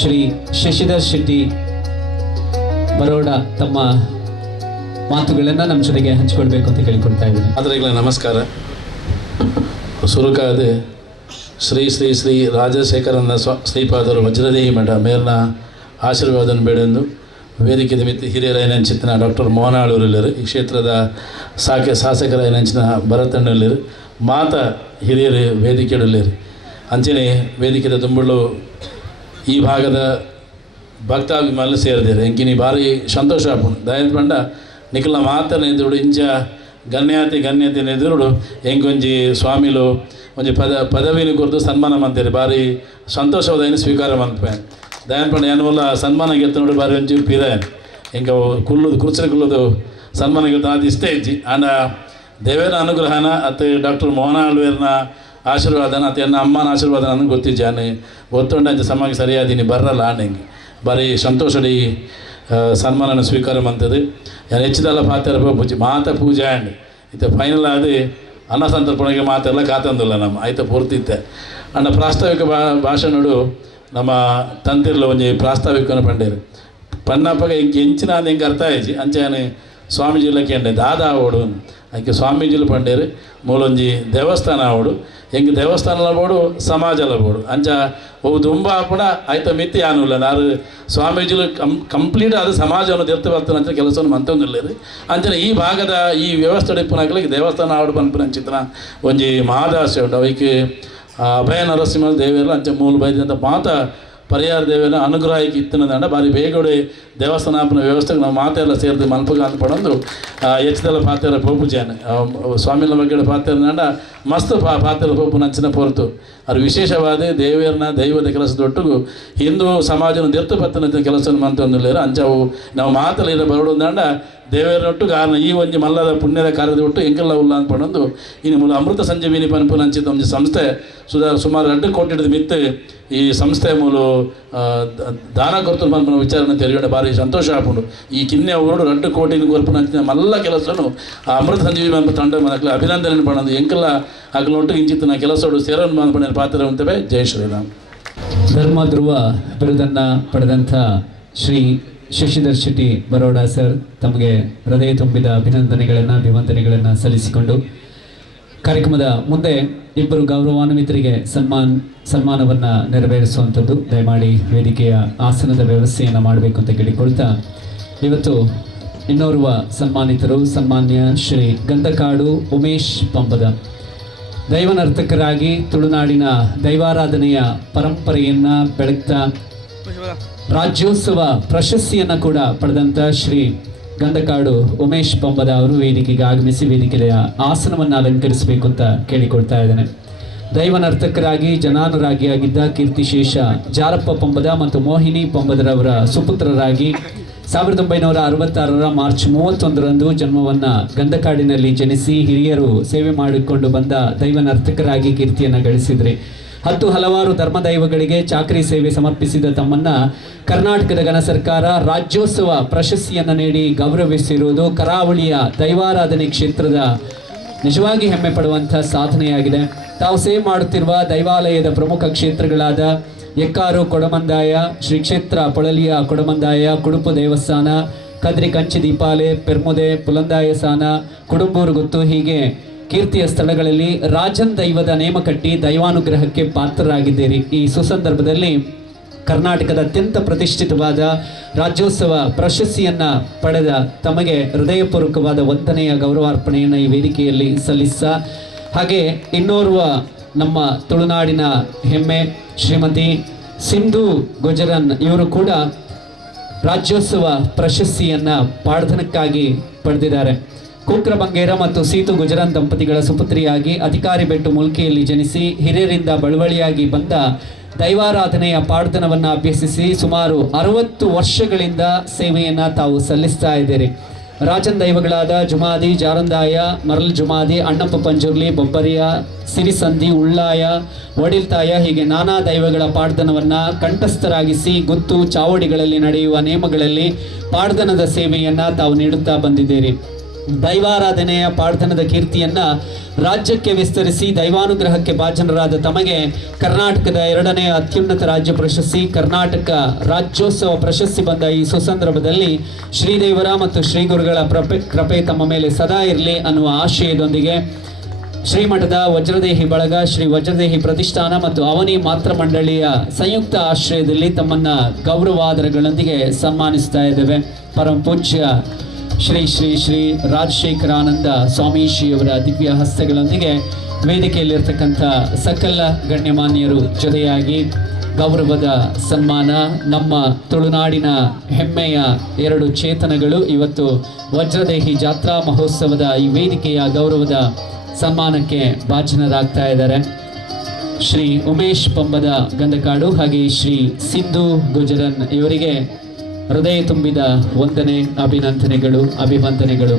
ಶ್ರೀ ಶಶಿಧರ್ ಶೆಟ್ಟಿ ಬರೋಡ ತಮ್ಮ ಮಾತುಗಳನ್ನು ನಮ್ಮ ಜೊತೆಗೆ ಹಂಚಿಕೊಳ್ಬೇಕು ಅಂತ ಕೇಳಿಕೊಳ್ತಾ ಇದ್ದೀನಿ. ಆದರೆಗಳ ನಮಸ್ಕಾರ. ಸುರುಕಾದ ಶ್ರೀ ಶ್ರೀ ಶ್ರೀ ರಾಜಶೇಖರನ ಶ್ರೀಪಾದರು ವಜ್ರದೇಹಿ ಮಠ ಮೇಲಿನ ಆಶೀರ್ವಾದನ ಬೇಡೆಂದು ವೇದಿಕೆ ನಿಮಿತ್ತ ಹಿರಿಯರಾಯನಂಚಿನ ಡಾಕ್ಟರ್ ಮೋಹನಾಳೂರಲ್ಲಿರು, ಈ ಕ್ಷೇತ್ರದ ಶಾಸಕರಾಯನಂಚಿನ ಭರತಣ್ಣಲ್ಲಿರು, ಮಾತ ಹಿರಿಯರು ವೇದಿಕೆಯಲ್ಲಿರು. ಅಂಚನೆ ವೇದಿಕೆದ ತುಂಬಳು ಈ ಭಾಗದ ಭಕ್ತಾಭಿಮಾನುలు ಸೇರಿದ್ದಾರೆ. ಎಂಕಿನಿ ಭಾರಿ ಸಂತೋಷ ಆಪುಂಡು. ದಯಂತ ಪಂಡ ನಿಖಲ ಮಾತನ ಎದುರು ಇಂಚ ಗಣ್ಯತೆ ಎದುರುಡು ಎಂಕೊಂಜಿ ಸ್ವಾಮಿಲು ಒಂಜಿ ಪದವಿನ ಕುರಿತು ಸನ್ಮಾನ ಮಾಡ್ತಾರೆ. ಭಾರಿ ಸಂತೋಷವಾದ ಸ್ವೀಕಾರ ಮಾಡ್ಪೇನೆ. ದಯನ್ ಪಂಡ ಏನುವಲ್ಲ ಸನ್ಮಾನ ಗೆತ್ತ ನೋಡಿ ಭಾರಿ ಒಂಚೂರು ಪಿದಾಯನ್ ಇಂಕ ಕುಲ್ಲುದು ಕುರ್ಚರಿ ಕುಲ್ಲುದು ಸನ್ಮಾನ ಗೆತ್ತ ಅದು ಇಷ್ಟೇ ಇಜ್ಜಿ ಆಂಡ ದೇವೇರ ಅನುಗ್ರಹನ ಅತ್ತೆ ಡಾಕ್ಟರ್ ಮೋಹನಾಳ್ವೇರ್ನ ಆಶೀರ್ವಾದನ ಅತ್ತೆ ಎನ್ನ ಅಮ್ಮನ ಆಶೀರ್ವಾದ ನನಗೆ ಗೊತ್ತಿಜ್ಜಾನೆ ಒತ್ತೊಂಡ ಅಂಚ ಸಮಾಜಕ್ಕೆ ಸರಿಯಾದೀನಿ ಬರಲ್ಲ ಆಂಡೆಂಗೆ ಭಾರಿ ಸಂತೋಷಡಿ ಸನ್ಮಾನನ ಸ್ವೀಕಾರ ಮಾಡ್ತದೆ. ಹೆಚ್ಚಿದಲ್ಲ ಪಾತ್ರ ಪೂಜೆ ಮಾತ ಪೂಜೆ ಆಂಡ್ ಇತ್ತೆ ಫೈನಲ್ ಆದ ಅನ್ನ ಸಂತರ್ಪಣೆಗೆ ಮಾತೆಲ್ಲ ಕಾತಂದಿಲ್ಲ ನಮ್ಮ ಆಯ್ತು ಪೂರ್ತಿತ್ತೆ ಅನ್ನ ಪ್ರಾಸ್ತಾವಿಕ ಭಾಷಣಡು ನಮ್ಮ ತಂತಿರ್ಲ ಒಂಜಿ ಪ್ರಾಸ್ತಾವಿಕನ ಪಂಡೇರು ಪನ್ನಪ್ಪಗ ಇಂಕ ಎಂಚಿನ ಹೆಂಗೆ ಅರ್ಥ ಆಯ್ತು ಅಂಚಾನೆ ಸ್ವಾಮೀಜಿಲ ಕೇಂಡೆ ದಾದಾ ಆವೋಡು ಅದಕ್ಕೆ ಸ್ವಾಮೀಜಿಲು ಪಂಡೇರು ಮೂಲೊಂಜಿ ದೇವಸ್ಥಾನ ಆವೋಡು ಹೆಂಗೆ ದೇವಸ್ಥಾನಲ ಬೋಡು ಸಮಾಜಲ ಬೋಡು ಅಂಚ ಅವು ತುಂಬ ಕೂಡ ಆಯ್ತು ಮಿತಿ ಆನುಲ್ಲ ನಾರು ಸ್ವಾಮೀಜಿಲು ಕಂಪ್ಲೀಟ್ ಆದ ಸಮಾಜವನ್ನು ತೆರ್ತು ಬರ್ತಾನೆ ಅಂತ ಕೆಲಸವನ್ನು ಮಂತೊಂದಿಲ್ಲರಿ ಅಂಚನೆ ಈ ಭಾಗದ ಈ ವ್ಯವಸ್ಥೆ ಡಿಪ್ಪನಾಗಲಿಕ್ಕೆ ದೇವಸ್ಥಾನ ಆವಡು ಪನ್ಪನ ಚಿತ್ರ ಒಂಜಿ ಮಹಾದಾಸೆ ಉಂಟು ಅವಕ್ಕೆ ಅಭಯ ನರಸಿಂಹ ದೇವಿಯಲ್ಲ ಅಂಚೆ ಮೂಲ ಬೈದಂಥ ಮಾತ ಪರಿಹಾರ ದೇವಿನ ಅನುಗ್ರಹಕ್ಕೆ ಇತ್ತಿನದಂಡ ಭಾರಿ ಬೇಗಡೆ ದೇವಸ್ಥಾನಪನ ವ್ಯವಸ್ಥೆಗೆ ನಾವು ಮಾತೆಲ್ಲ ಸೇರಿದು ಮಲ್ಪಗ ಅಂತ ಪಡೊಂದು ಹೆಚ್ಚದೆಲ್ಲ ಪಾತ್ರೆ ಪೋಪುಜಾನೆ ಸ್ವಾಮಿಲ ಬಗ್ಗೆ ಪಾತ್ರೆ ನಂಡ ಮಸ್ತ್ ಪಾತ್ರೆ ಪೋಪು ನಂಚಿನ ಪೊರ್ತು ಅದು ವಿಶೇಷವಾದ ದೇವರನ್ನ ದೈವದ ಕೆಲಸದೊಟ್ಟಿಗೂ ಹಿಂದೂ ಸಮಾಜನ ದೆರ್ತಪತ್ತನ ಕೆಲಸವನ್ನು ಮಂತೊಂದುಲ್ಲೇರು ಅಂಚವು ನಾವು ಮಾತಲಿರ ಬರೋಡೊಂದಾಂಡ ದೇವರೊಟ್ಟು ಕಾರಣ ಈ ಒಂಜಿ ಮಲ್ಲದ ಪುಣ್ಯದ ಕಾರ್ಯದ ಒಟ್ಟು ಎಂಕೆಲ್ಲ ಉಲ್ಲ ಅಂದ್ಕೊಂಡು ಇನ್ನು ಮೂಲ ಅಮೃತ ಸಂಜೀವಿನಿ ಪನ್ಪುನ ಅಂಚಿದ ಒಂದು ಸಂಸ್ಥೆ ಸುಮಾರು 2 ಕೋಟಿ ಮಿತ್ತು ಈ ಸಂಸ್ಥೆ ಮೂಲ ದಾನ ಕೊರ್ತರು ಪನ್ಪುನ ವಿಚಾರನ ತೆರೆಯೋಣ ಭಾರಿ ಸಂತೋಷ ಆಪುಂಡು ಈ ಕಿನ್ನೆ ಊರು 2 ಕೋಟಿ ಕೊರ್ಪುನ ಅಂಚಿನ ಮಲ್ಲ ಕೆಲಸನು ಆ ಅಮೃತ ಸಂಜೀವಿ ಪನ್ಪು ತಂಡ ಮನಕ್ಕೆ ಅಭಿನಂದನೆ ಪಡೋದು ಎಂಕೆಲ್ಲ ಹಗಲೊಟ್ಟು ಇಂಚಿತ್ತಿನ ಕೆಲಸಗಳು ಸೇರನ್ನು ಮಾಡ್ಕೊಂಡ ಪಾತ್ರ ಅಂತವೆ. ಜೈ ಶ್ರೀರಾಮ್. ಧರ್ಮ ಧ್ರುವ ಬಿರುದನ್ನು ಪಡೆದಂಥ ಶ್ರೀ ಶಶಿಧರ್ ಶೆಟ್ಟಿ ಬರೋಡ ಸರ್ ತಮಗೆ ಹೃದಯ ತುಂಬಿದ ಅಭಿವಂದನೆಗಳನ್ನು ಸಲ್ಲಿಸಿಕೊಂಡು ಕಾರ್ಯಕ್ರಮದ ಮುಂದೆ ಇಬ್ಬರು ಗೌರವಾನ್ವಿತರಿಗೆ ಸನ್ಮಾನವನ್ನು ನೆರವೇರಿಸುವಂಥದ್ದು ದಯಮಾಡಿ ವೇದಿಕೆಯ ಆಸನದ ವ್ಯವಸ್ಥೆಯನ್ನು ಮಾಡಬೇಕು ಅಂತ ಕೇಳಿಕೊಳ್ತಾ ಇವತ್ತು ಇನ್ನೋರ್ವ ಸನ್ಮಾನಿತರು ಸನ್ಮಾನ್ಯ ಶ್ರೀ ಗಂಧಕಾಡು ಉಮೇಶ್ ಪಂಬದ ದೈವನರ್ತಕರಾಗಿ ತುಳುನಾಡಿನ ದೈವಾರಾಧನೆಯ ಪರಂಪರೆಯನ್ನು ಬೆಳಗ್ತಾ ರಾಜ್ಯೋತ್ಸವ ಪ್ರಶಸ್ತಿಯನ್ನು ಕೂಡ ಪಡೆದಂಥ ಶ್ರೀ ಗಂಧಕಾಡು ಉಮೇಶ್ ಪಂಬದ ಅವರು ವೇದಿಕೆಗೆ ಆಗಮಿಸಿ ವೇದಿಕೆಯ ಆಸನವನ್ನು ಅಲಂಕರಿಸಬೇಕು ಅಂತ ಕೇಳಿಕೊಳ್ತಾ ಇದ್ದೇನೆ. ದೈವನರ್ತಕರಾಗಿ ಜನಾನುರಾಗಿಯಾಗಿದ್ದ ಕೀರ್ತಿಶೇಷ ಜಾರಪ್ಪ ಪಂಬದ ಮತ್ತು ಮೋಹಿನಿ ಪಂಬದರವರ ಸುಪುತ್ರರಾಗಿ 1966 ಮಾರ್ಚ್ 31ರಂದು ಜನ್ಮವನ್ನು ಗಂಧಕಾಡಿನಲ್ಲಿ ಜನಿಸಿ ಹಿರಿಯರು ಸೇವೆ ಮಾಡಿಕೊಂಡು ಬಂದ ದೈವನರ್ತಕರಾಗಿ ಕೀರ್ತಿಯನ್ನು ಗಳಿಸಿದ್ರಿ. 10 ಹಲವಾರು ಧರ್ಮದೈವಗಳಿಗೆ ಚಾಕರಿ ಸೇವೆ ಸಮರ್ಪಿಸಿದ ತಮ್ಮನ್ನ ಕರ್ನಾಟಕದ ಘನ ಸರ್ಕಾರ ರಾಜ್ಯೋತ್ಸವ ಪ್ರಶಸ್ತಿಯನ್ನು ನೀಡಿ ಗೌರವಿಸಿರುವುದು ಕರಾವಳಿಯ ದೈವಾರಾಧನೆ ಕ್ಷೇತ್ರದ ನಿಜವಾಗಿ ಹೆಮ್ಮೆ ಪಡುವಂಥ ಸಾಧನೆಯಾಗಿದೆ. ತಾವು ಸೇವೆ ಮಾಡುತ್ತಿರುವ ದೈವಾಲಯದ ಪ್ರಮುಖ ಕ್ಷೇತ್ರಗಳಾದ ಎಕ್ಕಾರು ಕೊಡಮಂದಾಯ, ಶ್ರೀ ಕ್ಷೇತ್ರ ಪೊಳಲಿಯ ಕೊಡಮಂದಾಯ, ಕುಡುಪು ದೇವಸ್ಥಾನ, ಕದ್ರಿ ಕಂಚಿ ದೀಪಾಲೆ, ಪೆರ್ಮುದೆ, ಪುಲಂದಾಯಸಾನ, ಕುಡುಂಬೂರು ಗುತ್ತು ಹೀಗೆ ಕೀರ್ತಿಯ ಸ್ಥಳಗಳಲ್ಲಿ ರಾಜನ್ ದೈವದ ನೇಮ ಕಟ್ಟಿ ದೈವಾನುಗ್ರಹಕ್ಕೆ ಪಾತ್ರರಾಗಿದ್ದೀರಿ. ಈ ಸುಸಂದರ್ಭದಲ್ಲಿ ಕರ್ನಾಟಕದ ಅತ್ಯಂತ ಪ್ರತಿಷ್ಠಿತವಾದ ರಾಜ್ಯೋತ್ಸವ ಪ್ರಶಸ್ತಿಯನ್ನು ಪಡೆದ ತಮಗೆ ಹೃದಯಪೂರ್ವಕವಾದ ವಂದನೆಯ ಗೌರವಾರ್ಪಣೆಯನ್ನು ಈ ವೇದಿಕೆಯಲ್ಲಿ ಸಲ್ಲಿಸ ಹಾಗೆ ಇನ್ನೋರ್ವ ನಮ್ಮ ತುಳುನಾಡಿನ ಹೆಮ್ಮೆ ಶ್ರೀಮತಿ ಸಿಂಧು ಗುಜರನ್ ಇವರು ಕೂಡ ರಾಜ್ಯೋತ್ಸವ ಪ್ರಶಸ್ತಿಯನ್ನು ಪಾಡ್ದನಕ್ಕಾಗಿ ಪಡೆದಿದ್ದಾರೆ. ಕುಕ್ರ ಬಂಗೇರ ಮತ್ತು ಸೀತು ಗುಜರಾನ್ ದಂಪತಿಗಳ ಸುಪುತ್ರಿಯಾಗಿ ಅಧಿಕಾರಿ ಬೆಟ್ಟು ಮುಲ್ಕಿಯಲ್ಲಿ ಜನಿಸಿ ಹಿರಿಯರಿಂದ ಬಳುವಳಿಯಾಗಿ ಬಂದ ದೈವಾರಾಧನೆಯ ಪಾಡ್ದನವನ್ನು ಅಭ್ಯಸಿಸಿ ಸುಮಾರು 60 ವರ್ಷಗಳಿಂದ ಸೇವೆಯನ್ನು ತಾವು ಸಲ್ಲಿಸ್ತಾ ಇದ್ದೀರಿ. ರಾಜನ್ ದೈವಗಳಾದ ಜುಮಾದಿ, ಜಾರಂದಾಯ, ಮರಲ್ ಜುಮಾದಿ, ಅಣ್ಣಪ್ಪ ಪಂಜುರ್ಲಿ, ಬೊಬ್ಬರಿಯ, ಸಿರಿಸಂಧಿ, ಉಳ್ಳಾಯ, ಒಡಿಲ್ತಾಯ ಹೀಗೆ ನಾನಾ ದೈವಗಳ ಪಾಡ್ದನವನ್ನು ಕಂಠಸ್ಥರಾಗಿಸಿ ಗುತ್ತು ಚಾವಡಿಗಳಲ್ಲಿ ನಡೆಯುವ ನೇಮಗಳಲ್ಲಿ ಪಾಡ್ದನದ ಸೇವೆಯನ್ನು ತಾವು ನೀಡುತ್ತಾ ಬಂದಿದ್ದೀರಿ. ದೈವಾರಾಧನೆಯ ಪಾಡ್ದನದ ಕೀರ್ತಿಯನ್ನು ರಾಜ್ಯಕ್ಕೆ ವಿಸ್ತರಿಸಿ ದೈವಾನುಗ್ರಹಕ್ಕೆ ಭಾಜನರಾದ ತಮಗೆ ಕರ್ನಾಟಕದ 2ನೇ ಅತ್ಯುನ್ನತ ರಾಜ್ಯ ಪ್ರಶಸ್ತಿ ಕರ್ನಾಟಕ ರಾಜ್ಯೋತ್ಸವ ಪ್ರಶಸ್ತಿ ಬಂದ ಈ ಸುಸಂದರ್ಭದಲ್ಲಿ ಶ್ರೀದೇವರ ಮತ್ತು ಶ್ರೀಗುರುಗಳ ಕೃಪೆ ತಮ್ಮ ಮೇಲೆ ಸದಾ ಇರಲಿ ಅನ್ನುವ ಆಶಯದೊಂದಿಗೆ ಶ್ರೀಮಠದ ವಜ್ರದೇಹಿ ಬಳಗ, ಶ್ರೀ ವಜ್ರದೇಹಿ ಪ್ರತಿಷ್ಠಾನ ಮತ್ತು ಅವನಿ ಮಾತ್ರ ಮಂಡಳಿಯ ಸಂಯುಕ್ತ ಆಶ್ರಯದಲ್ಲಿ ತಮ್ಮನ್ನ ಗೌರವಾದರಗಳೊಂದಿಗೆ ಸನ್ಮಾನಿಸ್ತಾ ಇದ್ದೇವೆ. ಪರಮ ಪೂಜ್ಯ ಶ್ರೀ ಶ್ರೀ ಶ್ರೀ ರಾಜಶೇಖರಾನಂದ ಸ್ವಾಮೀಜಿಯವರ ದಿವ್ಯ ಹಸ್ತಗಳೊಂದಿಗೆ ವೇದಿಕೆಯಲ್ಲಿರ್ತಕ್ಕಂಥ ಸಕಲ ಗಣ್ಯಮಾನ್ಯರು ಜೊತೆಯಾಗಿ ಗೌರವದ ಸನ್ಮಾನ. ನಮ್ಮ ತುಳುನಾಡಿನ ಹೆಮ್ಮೆಯ 2 ಚೇತನಗಳು ಇವತ್ತು ವಜ್ರದೇಹಿ ಜಾತ್ರಾ ಮಹೋತ್ಸವದ ಈ ವೇದಿಕೆಯ ಗೌರವದ ಸನ್ಮಾನಕ್ಕೆ ಭಾಜನರಾಗ್ತಾ ಇದ್ದಾರೆ. ಶ್ರೀ ಉಮೇಶ್ ಪಂಬದ ಗಂಧಕಾಡು ಹಾಗೆ ಶ್ರೀ ಸಿಂಧು ಗುಜರನ್ ಇವರಿಗೆ ಹೃದಯ ತುಂಬಿದ ವಂದನೆ, ಅಭಿವಂದನೆಗಳು.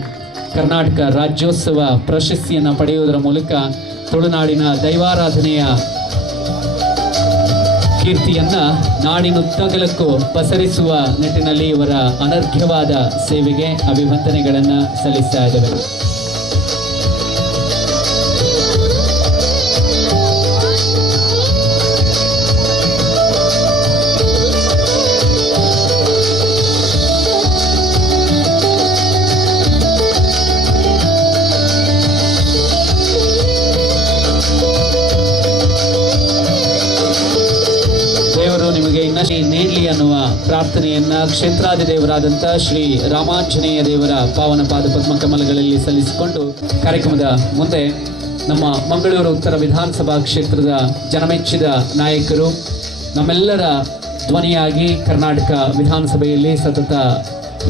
ಕರ್ನಾಟಕ ರಾಜ್ಯೋತ್ಸವ ಪ್ರಶಸ್ತಿಯನ್ನು ಪಡೆಯುವುದರ ಮೂಲಕ ತುಳುನಾಡಿನ ದೈವಾರಾಧನೆಯ ಕೀರ್ತಿಯನ್ನು ನಾಡಿನುದ್ದಗಲಕ್ಕೂ ಪಸರಿಸುವ ನಿಟ್ಟಿನಲ್ಲಿ ಇವರ ಅನರ್ಘ್ಯವಾದ ಸೇವೆಗೆ ಅಭಿವಂದನೆಗಳನ್ನು ಸಲ್ಲಿಸ್ತಾ ಇದ್ದೇವೆ. ನೀಡಲಿ ಅನ್ನುವ ಪ್ರಾರ್ಥನೆಯನ್ನ ಕ್ಷೇತ್ರಾಧಿದೇವರಾದಂಥ ಶ್ರೀ ರಾಮಾಂಜನೇಯ ದೇವರ ಪಾವನ ಪಾದ ಪದ್ಮಕಮಲಗಳಲ್ಲಿ ಸಲ್ಲಿಸಿಕೊಂಡು ಕಾರ್ಯಕ್ರಮದ ಮುಂದೆ ನಮ್ಮ ಮಂಗಳೂರು ಉತ್ತರ ವಿಧಾನಸಭಾ ಕ್ಷೇತ್ರದ ಜನಮೆಚ್ಚಿದ ನಾಯಕರು, ನಮ್ಮೆಲ್ಲರ ಧ್ವನಿಯಾಗಿ ಕರ್ನಾಟಕ ವಿಧಾನಸಭೆಯಲ್ಲಿ ಸತತ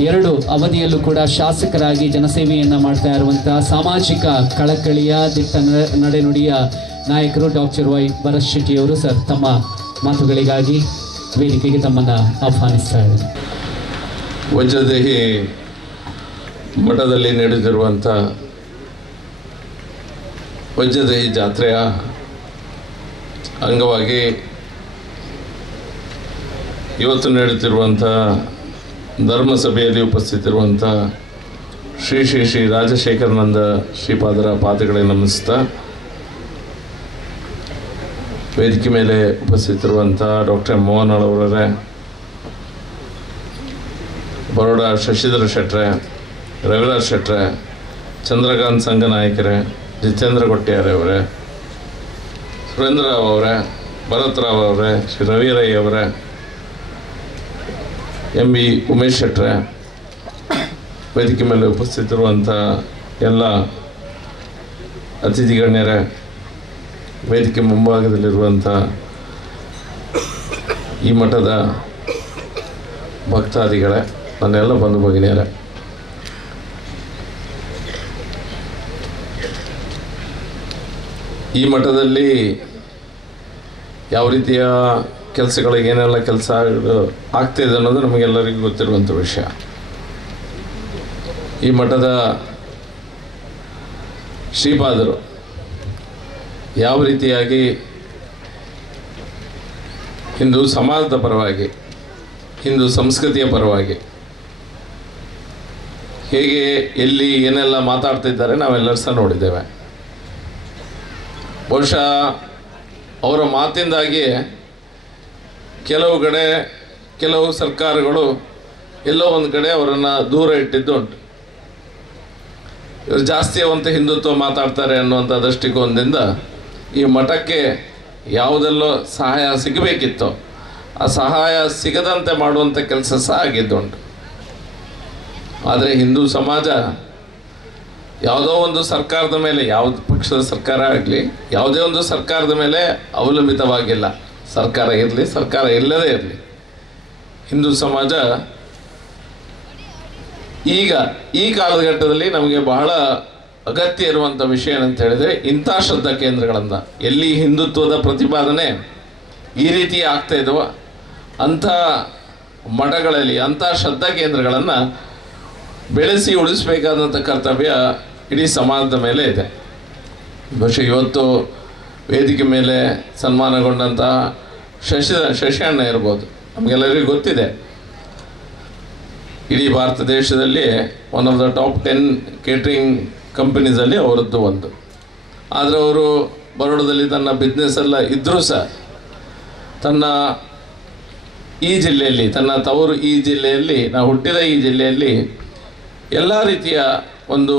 2 ಅವಧಿಯಲ್ಲೂ ಕೂಡ ಶಾಸಕರಾಗಿ ಜನಸೇವೆಯನ್ನು ಮಾಡ್ತಾ ಇರುವಂಥ ಸಾಮಾಜಿಕ ಕಳಕಳಿಯ ದಿಟ್ಟ ನಡೆನುಡಿಯ ನಾಯಕರು ಡಾಕ್ಟರ್ ವೈ ಭರತ್ ಶೆಟ್ಟಿಯವರು ಸರ್ ತಮ್ಮ ಮಾತುಗಳಿಗಾಗಿ ವೇದಿಕೆಗೆ ತಮ್ಮನ್ನು ಆಹ್ವಾನಿಸ್ತಾ ಇದ್ದಾರೆ. ವಜ್ರದೇಹಿ ಮಠದಲ್ಲಿ ನಡೆದಿರುವಂಥ ವಜ್ರದೇಹಿ ಜಾತ್ರೆಯ ಅಂಗವಾಗಿ ಇವತ್ತು ನಡೆಯುತ್ತಿರುವಂಥ ಧರ್ಮಸಭೆಯಲ್ಲಿ ಉಪಸ್ಥಿತಿರುವಂಥ ಶ್ರೀ ಶ್ರೀ ಶ್ರೀ ರಾಜಶೇಖರಾನಂದ ಶ್ರೀಪಾದರ ಪಾದಗಳಿಗೆ ನಮಿಸ್ತಾ, ವೇದಿಕೆ ಮೇಲೆ ಉಪಸ್ಥಿತಿರುವಂಥ ಡಾಕ್ಟರ್ ಮೋಹನ್ ಅವರೇ, ಬರೋಡ ಶಶಿಧರ ಶೆಟ್ರೆ, ರವಿರಾಜ್ ಶೆಟ್ರೆ, ಚಂದ್ರಕಾಂತ್ ಸಂಘ ನಾಯಕರೇ, ಜಿತೇಂದ್ರ ಕೊಟ್ಟಿಯಾರೆ ಅವರೇ, ಸುರೇಂದ್ರ ರಾವ್ ಅವರೇ, ಭರತ್ ರಾವ್ ಅವರೇ, ಶ್ರೀ ರವಿ ರೈ ಅವರೇ, ಎಂ ಬಿ ಉಮೇಶ್ ಶೆಟ್ರೆ, ವೇದಿಕೆ ಮೇಲೆ ಉಪಸ್ಥಿತಿರುವಂಥ ಎಲ್ಲ ಅತಿಥಿ ಗಣ್ಯರೇ, ವೇದಿಕೆ ಮುಂಭಾಗದಲ್ಲಿರುವಂಥ ಈ ಮಠದ ಭಕ್ತಾದಿಗಳೇ, ನನ್ನೆಲ್ಲ ಬಂಧು ಭಗಿನಿಯರೇ, ಈ ಮಠದಲ್ಲಿ ಯಾವ ರೀತಿಯ ಕೆಲಸಗಳಿಗೆ ಏನೆಲ್ಲ ಕೆಲಸ ಆಗ್ತಿದೆ ಅನ್ನೋದು ನಮಗೆಲ್ಲರಿಗೂ ಗೊತ್ತಿರುವಂಥ ವಿಷಯ. ಈ ಮಠದ ಶ್ರೀಪಾದರು ಯಾವ ರೀತಿಯಾಗಿ ಹಿಂದೂ ಸಮಾಜದ ಪರವಾಗಿ, ಹಿಂದೂ ಸಂಸ್ಕೃತಿಯ ಪರವಾಗಿ ಹೇಗೆ ಎಲ್ಲಿ ಏನೆಲ್ಲ ಮಾತಾಡ್ತಿದ್ದಾರೆ ನಾವೆಲ್ಲರೂ ಸಹ ನೋಡಿದ್ದೇವೆ. ಬಹುಶಃ ಅವರ ಮಾತಿಂದಾಗಿ ಕೆಲವು ಕಡೆ ಕೆಲವು ಸರ್ಕಾರಗಳು ಎಲ್ಲೋ ಒಂದು ಕಡೆ ಅವರನ್ನು ದೂರ ಇಟ್ಟಿದ್ದು ಉಂಟು. ಇವರು ಜಾಸ್ತಿ ಅವಂತ ಹಿಂದುತ್ವ ಮಾತಾಡ್ತಾರೆ ಅನ್ನುವಂಥ ದೃಷ್ಟಿಕೋನದಿಂದ ಈ ಮಠಕ್ಕೆ ಯಾವುದೆಲ್ಲೋ ಸಹಾಯ ಸಿಗಬೇಕಿತ್ತೋ ಆ ಸಹಾಯ ಸಿಗದಂತೆ ಮಾಡುವಂಥ ಕೆಲಸ ಸಹ ಆಗಿದ್ದುಂಟು. ಆದರೆ ಹಿಂದೂ ಸಮಾಜ ಯಾವುದೋ ಒಂದು ಸರ್ಕಾರದ ಮೇಲೆ, ಯಾವುದು ಪಕ್ಷದ ಸರ್ಕಾರ ಆಗಲಿ, ಯಾವುದೇ ಒಂದು ಸರ್ಕಾರದ ಮೇಲೆ ಅವಲಂಬಿತವಾಗಿಲ್ಲ. ಸರ್ಕಾರ ಇರಲಿ, ಸರ್ಕಾರ ಇಲ್ಲದೇ ಇರಲಿ, ಹಿಂದೂ ಸಮಾಜ ಈಗ ಈ ಕಾಲಘಟ್ಟದಲ್ಲಿ ನಮಗೆ ಬಹಳ ಅಗತ್ಯ ಇರುವಂಥ ವಿಷಯ ಏನಂತ ಹೇಳಿದರೆ, ಇಂಥ ಶ್ರದ್ಧಾ ಕೇಂದ್ರಗಳನ್ನು, ಎಲ್ಲಿ ಹಿಂದುತ್ವದ ಪ್ರತಿಪಾದನೆ ಈ ರೀತಿ ಆಗ್ತಾ ಇದ್ದವೋ ಅಂಥ ಮಠಗಳಲ್ಲಿ ಅಂಥ ಶ್ರದ್ಧಾ ಕೇಂದ್ರಗಳನ್ನು ಬೆಳೆಸಿ ಉಳಿಸಬೇಕಾದಂಥ ಕರ್ತವ್ಯ ಇಡೀ ಸಮಾಜದ ಮೇಲೆ ಇದೆ. ಬಹುಶಃ ಇವತ್ತು ವೇದಿಕೆ ಮೇಲೆ ಸನ್ಮಾನಗೊಂಡಂಥ ಶಶಿ ಅಣ್ಣ ಇರ್ಬೋದು, ನಮಗೆಲ್ಲರಿಗೂ ಗೊತ್ತಿದೆ, ಇಡೀ ಭಾರತ ದೇಶದಲ್ಲಿ one of the top 10 catering ಕಂಪನೀಸಲ್ಲಿ ಅವರದ್ದು ಒಂದು. ಆದರೆ ಅವರು ಬರೋಡದಲ್ಲಿ ತನ್ನ ಬಿಸ್ನೆಸ್ ಎಲ್ಲ ಇದ್ದರೂ ಸಹ ತನ್ನ ಈ ಜಿಲ್ಲೆಯಲ್ಲಿ, ತನ್ನ ತವರು ಈ ಜಿಲ್ಲೆಯಲ್ಲಿ, ನಾವು ಹುಟ್ಟಿದ ಈ ಜಿಲ್ಲೆಯಲ್ಲಿ ಎಲ್ಲ ರೀತಿಯ ಒಂದು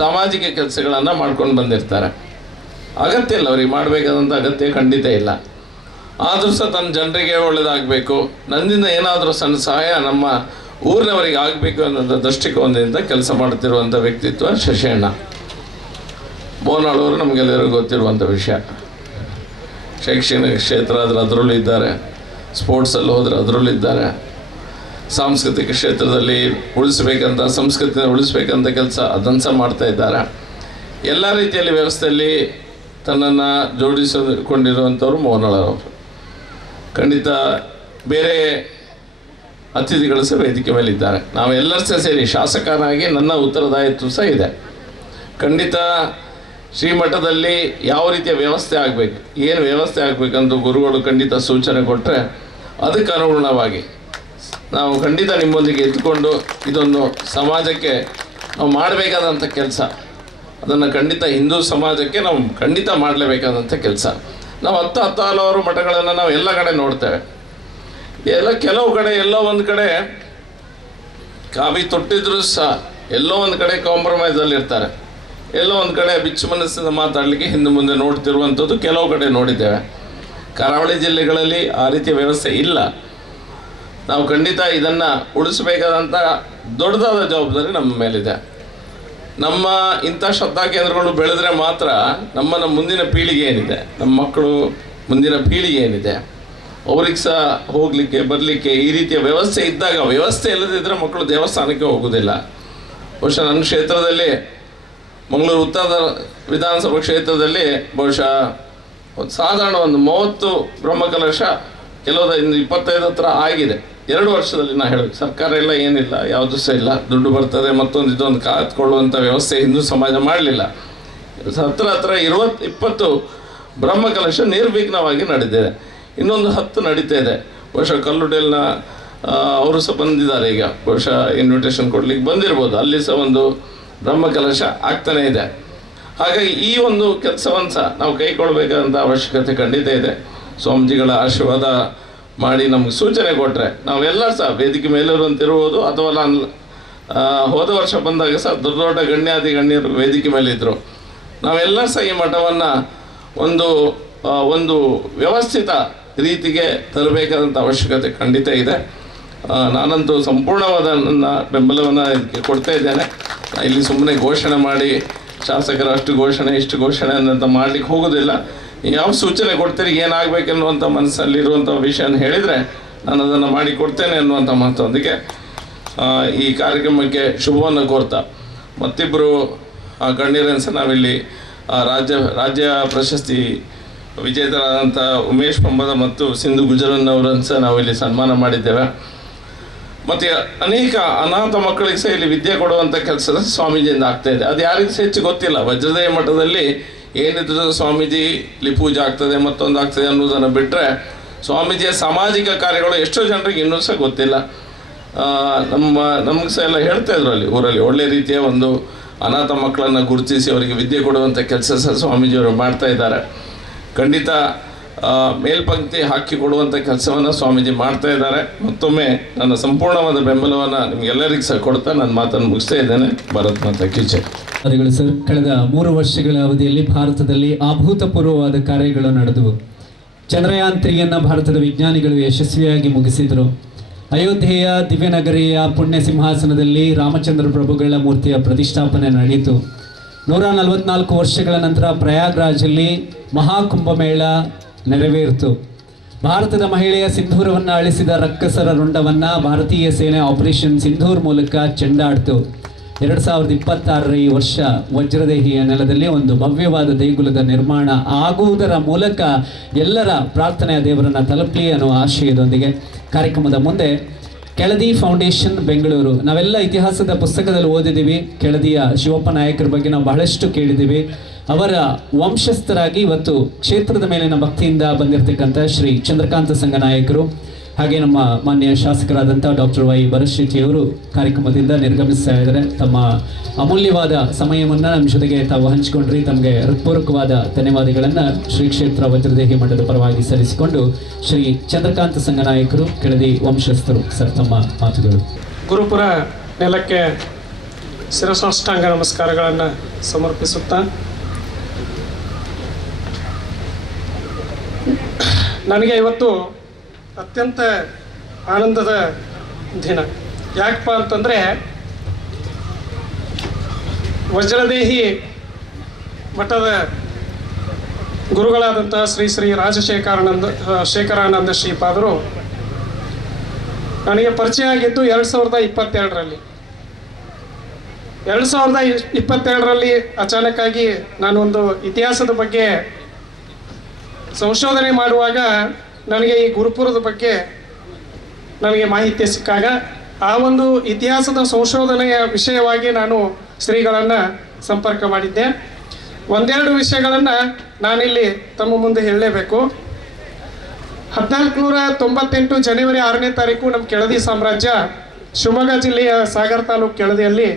ಸಾಮಾಜಿಕ ಕೆಲಸಗಳನ್ನು ಮಾಡ್ಕೊಂಡು ಬಂದಿರ್ತಾರೆ. ಅಗತ್ಯ ಇಲ್ಲ, ಅವ್ರಿಗೆ ಮಾಡಬೇಕಾದಂಥ ಅಗತ್ಯ ಖಂಡಿತ ಇಲ್ಲ. ಆದರೂ ಸಹ ತನ್ನ ಜನರಿಗೆ ಒಳ್ಳೆಯದಾಗಬೇಕು, ನನ್ನಿಂದ ಏನಾದರೂ ಸಣ್ಣ ಸಹಾಯ ನಮ್ಮ ಊರಿನವರಿಗೆ ಆಗಬೇಕು ಅನ್ನೋಂಥ ದೃಷ್ಟಿಕೋನದಿಂದ ಕೆಲಸ ಮಾಡುತ್ತಿರುವಂಥ ವ್ಯಕ್ತಿತ್ವ ಶಶಿಯಣ್ಣ. ಮೋಹನಾಳವರು ನಮಗೆಲ್ಲರಿಗೂ ಗೊತ್ತಿರುವಂಥ ವಿಷಯ. ಶೈಕ್ಷಣಿಕ ಕ್ಷೇತ್ರ ಆದರೆ ಅದರಲ್ಲೂ ಇದ್ದಾರೆ, ಸ್ಪೋರ್ಟ್ಸಲ್ಲಿ ಹೋದರೆ ಅದರಲ್ಲೂ ಇದ್ದಾರೆ, ಸಾಂಸ್ಕೃತಿಕ ಕ್ಷೇತ್ರದಲ್ಲಿ ಉಳಿಸಬೇಕಂತ, ಸಂಸ್ಕೃತಿನ ಉಳಿಸಬೇಕಂತ ಕೆಲಸ ಅದನ್ನು ಸಹ ಮಾಡ್ತಾ ಇದ್ದಾರೆ. ಎಲ್ಲ ರೀತಿಯಲ್ಲಿ ವ್ಯವಸ್ಥೆಯಲ್ಲಿ ತನ್ನನ್ನು ಜೋಡಿಸಿಕೊಂಡಿರುವಂಥವ್ರು ಮೋಹನಾಳವರು. ಖಂಡಿತ ಬೇರೆ ಅತಿಥಿಗಳು ಸಹ ವೇದಿಕೆ ಮೇಲೆ ಇದ್ದಾರೆ. ನಾವೆಲ್ಲರೂ ಸಹ ಸೇರಿ ಶಾಸಕನಾಗಿ ನನ್ನ ಉತ್ತರದಾಯಿತ್ವ ಸಹ ಇದೆ. ಖಂಡಿತ ಶ್ರೀಮಠದಲ್ಲಿ ಯಾವ ರೀತಿಯ ವ್ಯವಸ್ಥೆ ಆಗಬೇಕು, ಏನು ವ್ಯವಸ್ಥೆ ಆಗಬೇಕಂತ ಗುರುಗಳು ಖಂಡಿತ ಸೂಚನೆ ಕೊಟ್ಟರೆ ಅದಕ್ಕೆ ಅನುಗುಣವಾಗಿ ನಾವು ಖಂಡಿತ ನಿಮ್ಮೊಂದಿಗೆ ಎತ್ಕೊಂಡು ಇದೊಂದು ಸಮಾಜಕ್ಕೆ ನಾವು ಮಾಡಬೇಕಾದಂಥ ಕೆಲಸ, ಅದನ್ನು ಖಂಡಿತ ಹಿಂದೂ ಸಮಾಜಕ್ಕೆ ನಾವು ಖಂಡಿತ ಮಾಡಲೇಬೇಕಾದಂಥ ಕೆಲಸ. ನಾವು ಹಲವಾರು ಮಠಗಳನ್ನು ನಾವು ಎಲ್ಲ ಕಡೆ ನೋಡ್ತೇವೆ. ಎಲ್ಲ ಕೆಲವು ಕಡೆ ಎಲ್ಲೋ ಒಂದು ಕಡೆ ಕಾವಿ ತೊಟ್ಟಿದ್ರು ಸಹ ಎಲ್ಲೋ ಒಂದು ಕಡೆ ಕಾಂಪ್ರಮೈಸಲ್ಲಿ ಇರ್ತಾರೆ, ಎಲ್ಲೋ ಒಂದು ಕಡೆ ಬಿಚ್ಚು ಮನಸ್ಸಿಂದ ಮಾತಾಡಲಿಕ್ಕೆ ಹಿಂದೆ ಮುಂದೆ ನೋಡ್ತಿರುವಂಥದ್ದು ಕೆಲವು ಕಡೆ ನೋಡಿದ್ದೇವೆ. ಕರಾವಳಿ ಜಿಲ್ಲೆಗಳಲ್ಲಿ ಆ ರೀತಿಯ ವ್ಯವಸ್ಥೆ ಇಲ್ಲ. ನಾವು ಖಂಡಿತ ಇದನ್ನು ಉಳಿಸಬೇಕಾದಂಥ ದೊಡ್ಡದಾದ ಜವಾಬ್ದಾರಿ ನಮ್ಮ ಮೇಲಿದೆ. ನಮ್ಮ ಇಂಥ ಶ್ರದ್ಧಾ ಕೇಂದ್ರಗಳು ಬೆಳೆದ್ರೆ ಮಾತ್ರ ನಮ್ಮ ಮುಂದಿನ ಪೀಳಿಗೆ ಏನಿದೆ, ನಮ್ಮ ಮಕ್ಕಳು ಮುಂದಿನ ಪೀಳಿಗೆ ಏನಿದೆ, ಅವ್ರಿಗೆ ಸಹ ಹೋಗಲಿಕ್ಕೆ ಬರಲಿಕ್ಕೆ ಈ ರೀತಿಯ ವ್ಯವಸ್ಥೆ ಇದ್ದಾಗ, ವ್ಯವಸ್ಥೆ ಇಲ್ಲದಿದ್ದರೆ ಮಕ್ಕಳು ದೇವಸ್ಥಾನಕ್ಕೆ ಹೋಗೋದಿಲ್ಲ. ಬಹುಶಃ ನನ್ನ ಕ್ಷೇತ್ರದಲ್ಲಿ ಮಂಗಳೂರು ಉತ್ತರ ವಿಧಾನಸಭಾ ಕ್ಷೇತ್ರದಲ್ಲಿ ಬಹುಶಃ ಸಾಧಾರಣ ಒಂದು 30 ಬ್ರಹ್ಮಕಲಶ ಕೆಲವು 25 ಹತ್ರ ಆಗಿದೆ 2 ವರ್ಷದಲ್ಲಿ. ನಾ ಹೇಳಬೇಕು, ಸರ್ಕಾರ ಎಲ್ಲ ಏನಿಲ್ಲ, ಯಾವುದು ಸಹ ಇಲ್ಲ, ದುಡ್ಡು ಬರ್ತದೆ ಮತ್ತೊಂದು ಇದೊಂದು ಕಾತ್ಕೊಳ್ಳುವಂಥ ವ್ಯವಸ್ಥೆ ಹಿಂದೂ ಸಮಾಜ ಮಾಡಲಿಲ್ಲ. ಹತ್ರ 20 ಬ್ರಹ್ಮಕಲಶ ನಿರ್ವಿಘ್ನವಾಗಿ ನಡೆದಿದೆ. ಇನ್ನೊಂದು 10 ನಡೀತಾ ಇದೆ. ಬಹುಶಃ ಕಲ್ಲುಡೆಲ್ನ ಅವರು ಸಹ ಬಂದಿದ್ದಾರೆ, ಈಗ ಬಹುಶಃ ಇನ್ವಿಟೇಷನ್ ಕೊಡ್ಲಿಕ್ಕೆ ಬಂದಿರ್ಬೋದು. ಅಲ್ಲಿ ಸಹ ಒಂದು ಬ್ರಹ್ಮಕಲಶ ಆಗ್ತಾನೇ ಇದೆ. ಹಾಗಾಗಿ ಈ ಒಂದು ಕೆಲಸವನ್ನು ಸಹ ನಾವು ಕೈಗೊಳ್ಳಬೇಕಾದಂಥ ಅವಶ್ಯಕತೆ ಖಂಡಿತ ಇದೆ. ಸ್ವಾಮೀಜಿಗಳ ಆಶೀರ್ವಾದ ಮಾಡಿ ನಮಗೆ ಸೂಚನೆ ಕೊಟ್ಟರೆ ನಾವೆಲ್ಲ ಸಹ ವೇದಿಕೆ ಮೇಲಿರುವಂತಿರ್ಬೋದು, ಅಥವಾ ನಾನು ಹೋದ ವರ್ಷ ಬಂದಾಗ ಸಹ ದೊಡ್ಡ ದೊಡ್ಡ ಗಣ್ಯರು ವೇದಿಕೆ ಮೇಲಿದ್ದರು. ನಾವೆಲ್ಲ ಸಹ ಈ ಮಠವನ್ನು ಒಂದು ವ್ಯವಸ್ಥಿತ ರೀತಿಗೆ ತರಬೇಕಾದಂಥ ಅವಶ್ಯಕತೆ ಖಂಡಿತ ಇದೆ. ನಾನಂತೂ ಸಂಪೂರ್ಣವಾದ ನನ್ನ ಬೆಂಬಲವನ್ನು ಇದಕ್ಕೆ ಕೊಡ್ತಾ ಇದ್ದೇನೆ. ಇಲ್ಲಿ ಸುಮ್ಮನೆ ಘೋಷಣೆ ಮಾಡಿ ಶಾಸಕರು ಅಷ್ಟು ಘೋಷಣೆ ಇಷ್ಟು ಘೋಷಣೆ ಅನ್ನಂತ ಮಾಡಲಿಕ್ಕೆ ಹೋಗೋದಿಲ್ಲ. ಯಾವ ಸೂಚನೆ ಕೊಡ್ತೀರಿ, ಏನಾಗಬೇಕೆನ್ನುವಂಥ ಮನಸ್ಸಲ್ಲಿರುವಂಥ ವಿಷಯನ ಹೇಳಿದರೆ ನಾನು ಅದನ್ನು ಮಾಡಿ ಕೊಡ್ತೇನೆ ಅನ್ನುವಂಥ ಮಾತೊಂದಿಗೆ ಈ ಕಾರ್ಯಕ್ರಮಕ್ಕೆ ಶುಭವನ್ನು ಕೋರ್ತಾ, ಮತ್ತಿಬ್ಬರು ಗಣ್ಯರನ್ನು ಸಹ ನಾವಿಲ್ಲಿ ರಾಜ್ಯ ಪ್ರಶಸ್ತಿ ವಿಜೇತರಾದಂಥ ಉಮೇಶ್ ಪಂಬದ ಮತ್ತು ಸಿಂಧು ಗುಜರನ್ ಅವರನ್ನು ಸಹ ನಾವಿಲ್ಲಿ ಸನ್ಮಾನ ಮಾಡಿದ್ದೇವೆ. ಮತ್ತು ಅನೇಕ ಅನಾಥ ಮಕ್ಕಳಿಗೆ ಸಹ ಇಲ್ಲಿ ವಿದ್ಯೆ ಕೊಡುವಂಥ ಕೆಲಸ ಸ್ವಾಮೀಜಿಯಿಂದ ಆಗ್ತಾಯಿದೆ. ಅದು ಯಾರಿಗೂ ಸಹ ಹೆಚ್ಚು ಗೊತ್ತಿಲ್ಲ. ವಜ್ರದೇಹ ಮಠದಲ್ಲಿ ಏನಿದ್ರು ಸ್ವಾಮೀಜಿ ಇಲ್ಲಿ ಪೂಜೆ ಆಗ್ತದೆ ಮತ್ತೊಂದು ಆಗ್ತದೆ ಅನ್ನೋದನ್ನು ಬಿಟ್ಟರೆ ಸ್ವಾಮೀಜಿಯ ಸಾಮಾಜಿಕ ಕಾರ್ಯಗಳು ಎಷ್ಟೋ ಜನರಿಗೆ ಇನ್ನೂ ಸಹ ಗೊತ್ತಿಲ್ಲ. ನಮಗೆ ಸಹ ಎಲ್ಲ ಹೇಳ್ತಾಯಿದ್ರು ಅಲ್ಲಿ ಊರಲ್ಲಿ ಒಳ್ಳೆ ರೀತಿಯ ಒಂದು ಅನಾಥ ಮಕ್ಕಳನ್ನು ಗುರುತಿಸಿ ಅವರಿಗೆ ವಿದ್ಯೆ ಕೊಡುವಂಥ ಕೆಲಸ ಸಹ ಸ್ವಾಮೀಜಿಯವರು ಮಾಡ್ತಾ ಇದ್ದಾರೆ. ಖಂಡಿತ ಮೇಲ್ಪಂಕ್ತಿ ಹಾಕಿ ಕೊಡುವಂಥ ಕೆಲಸವನ್ನು ಸ್ವಾಮೀಜಿ ಮಾಡ್ತಾ ಇದ್ದಾರೆ. ಮತ್ತೊಮ್ಮೆ ನನ್ನ ಸಂಪೂರ್ಣವಾದ ಬೆಂಬಲವನ್ನು ನಿಮಗೆಲ್ಲರಿಗೂ ಸಹ ಕೊಡ್ತಾ ನನ್ನ ಮಾತನ್ನು ಮುಗಿಸ್ತಾ ಇದ್ದೇನೆ. ಭಾರತ್ ಮಾತಾ ಕಿ ಜೈ. ಧನ್ಯವಾದಗಳು ಸರ್. ಕಳೆದ 3 ವರ್ಷಗಳ ಅವಧಿಯಲ್ಲಿ ಭಾರತದಲ್ಲಿ ಅಭೂತಪೂರ್ವವಾದ ಕಾರ್ಯಗಳು ನಡೆದವು. ಚಂದ್ರಯಾನ್ 3 ಭಾರತದ ವಿಜ್ಞಾನಿಗಳು ಯಶಸ್ವಿಯಾಗಿ ಮುಗಿಸಿದರು. ಅಯೋಧ್ಯೆಯ ದಿವ್ಯನಗರಿಯ ಪುಣ್ಯ ಸಿಂಹಾಸನದಲ್ಲಿ ರಾಮಚಂದ್ರ ಪ್ರಭುಗಳ ಮೂರ್ತಿಯ ಪ್ರತಿಷ್ಠಾಪನೆ ನಡೆಯಿತು. 144 ವರ್ಷಗಳ ನಂತರ ಪ್ರಯಾಗ್ರಾಜಲ್ಲಿ ಮಹಾಕುಂಭಮೇಳ ನೆರವೇರಿತು. ಭಾರತದ ಮಹಿಳೆಯ ಸಿಂಧೂರವನ್ನು ಅಳಿಸಿದ ರಕ್ಕಸರ ರುಂಡವನ್ನು ಭಾರತೀಯ ಸೇನೆ ಆಪರೇಷನ್ ಸಿಂಧೂರ್ ಮೂಲಕ ಚೆಂಡಾಡ್ತು. 2026ರ ಈ ವರ್ಷ ವಜ್ರದೇಹಿಯ ನೆಲದಲ್ಲಿ ಒಂದು ಭವ್ಯವಾದ ದೇಗುಲದ ನಿರ್ಮಾಣ ಆಗುವುದರ ಮೂಲಕ ಎಲ್ಲರ ಪ್ರಾರ್ಥನೆಯ ದೇವರನ್ನು ತಲುಪಲಿ ಅನ್ನುವ ಆಶಯದೊಂದಿಗೆ ಕಾರ್ಯಕ್ರಮದ ಮುಂದೆ ಕೆಳದಿ ಫೌಂಡೇಶನ್ ಬೆಂಗಳೂರು, ನಾವೆಲ್ಲ ಇತಿಹಾಸದ ಪುಸ್ತಕದಲ್ಲಿ ಓದಿದ್ದೀವಿ. ಕೆಳದಿಯ ಶಿವಪ್ಪ ನಾಯಕರ ಬಗ್ಗೆ ನಾವು ಬಹಳಷ್ಟು ಕೇಳಿದ್ದೀವಿ. ಅವರ ವಂಶಸ್ಥರಾಗಿ ಇವತ್ತು ಕ್ಷೇತ್ರದ ಮೇಲಿನ ಭಕ್ತಿಯಿಂದ ಬಂದಿರತಕ್ಕಂಥ ಶ್ರೀ ಚಂದ್ರಕಾಂತ ಸಂಘನಾಯಕರು, ಹಾಗೆ ನಮ್ಮ ಮಾನ್ಯ ಶಾಸಕರಾದಂಥ ಡಾಕ್ಟರ್ ವೈ ಭರತ್ ಕಾರ್ಯಕ್ರಮದಿಂದ ನಿರ್ಗಮಿಸ್ತಾ ಇದ್ದಾರೆ. ತಮ್ಮ ಅಮೂಲ್ಯವಾದ ಸಮಯವನ್ನು ನಮ್ಮ ಜೊತೆಗೆ ತಾವು ಹಂಚಿಕೊಂಡ್ರಿ. ತಮಗೆ ಹೃತ್ಪೂರ್ವಕವಾದ ಧನ್ಯವಾದಗಳನ್ನು ಶ್ರೀ ಕ್ಷೇತ್ರ ವಜ್ರದೇಹಿ ಮಠದ ಪರವಾಗಿ ಸಲ್ಲಿಸಿಕೊಂಡು ಶ್ರೀ ಚಂದ್ರಕಾಂತ ಸಂಘನಾಯಕರು, ಕೆಳದಿ ವಂಶಸ್ಥರು, ಸರ್ ತಮ್ಮ ಮಾತುಗಳು. ಗುರುಪುರ ನೆಲಕ್ಕೆ ಶಿರಸಾಷ್ಟಾಂಗ ನಮಸ್ಕಾರಗಳನ್ನು ಸಮರ್ಪಿಸುತ್ತಾ, ನನಗೆ ಇವತ್ತು ಅತ್ಯಂತ ಆನಂದದ ದಿನ. ಯಾಕಪ್ಪ ಅಂತಂದರೆ ವಜ್ರದೇಹಿ ಮಠದ ಗುರುಗಳಾದಂಥ ಶ್ರೀ ಶೇಖರಾನಂದ ಶ್ರೀಪಾದರು ನನಗೆ ಪರಿಚಯ ಆಗಿದ್ದು 2022ರಲ್ಲಿ. 2022ರಲ್ಲಿ ಅಚಾನಕ್ಕಾಗಿ ನಾನೊಂದು ಇತಿಹಾಸದ ಬಗ್ಗೆ ಸಂಶೋಧನೆ ಮಾಡುವಾಗ ನನಗೆ ಈ ಗುರುಪುರದ ಬಗ್ಗೆ ನನಗೆ ಮಾಹಿತಿ ಸಿಕ್ಕಾಗ ಆ ಒಂದು ಇತಿಹಾಸದ ಸಂಶೋಧನೆಯ ವಿಷಯವಾಗಿ ನಾನು ಶ್ರೀಗಳನ್ನು ಸಂಪರ್ಕ ಮಾಡಿದ್ದೆ. ಒಂದೆರಡು ವಿಷಯಗಳನ್ನು ನಾನಿಲ್ಲಿ ತಮ್ಮ ಮುಂದೆ ಹೇಳಲೇಬೇಕು. 1498 ಜನವರಿ 6ನೇ ತಾರೀಕು ನಮ್ಮ ಕೆಳದಿ ಸಾಮ್ರಾಜ್ಯ ಶಿವಮೊಗ್ಗ ಜಿಲ್ಲೆಯ ಸಾಗರ ತಾಲೂಕು ಕೆಳದಿಯಲ್ಲಿ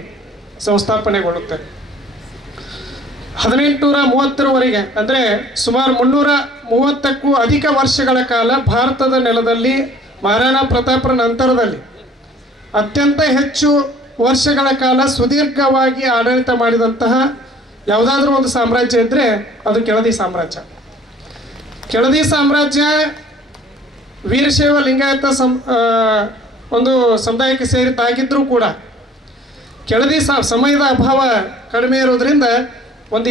ಸಂಸ್ಥಾಪನೆಗೊಳ್ಳುತ್ತೆ. 1830ರವರೆಗೆ ಅಂದರೆ ಸುಮಾರು 330ಕ್ಕೂ ಅಧಿಕ ವರ್ಷಗಳ ಕಾಲ ಭಾರತದ ನೆಲದಲ್ಲಿ ಮಹಾರಾಣಾ ಪ್ರತಾಪರ ನಂತರದಲ್ಲಿ ಅತ್ಯಂತ ಹೆಚ್ಚು ವರ್ಷಗಳ ಕಾಲ ಸುದೀರ್ಘವಾಗಿ ಆಡಳಿತ ಮಾಡಿದಂತಹ ಯಾವುದಾದ್ರೂ ಒಂದು ಸಾಮ್ರಾಜ್ಯ ಇದ್ದರೆ ಅದು ಕೆಳದಿ ಸಾಮ್ರಾಜ್ಯ. ಕೆಳದಿ ಸಾಮ್ರಾಜ್ಯ ವೀರಶೈವ ಲಿಂಗಾಯತ ಒಂದು ಸಮುದಾಯಕ್ಕೆ ಸೇರಿದ್ದಾಗಿದ್ದರೂ ಕೂಡ ಕೆಳದಿ ಸಮಯದ ಅಭಾವ ಕಡಿಮೆ ಇರೋದ್ರಿಂದ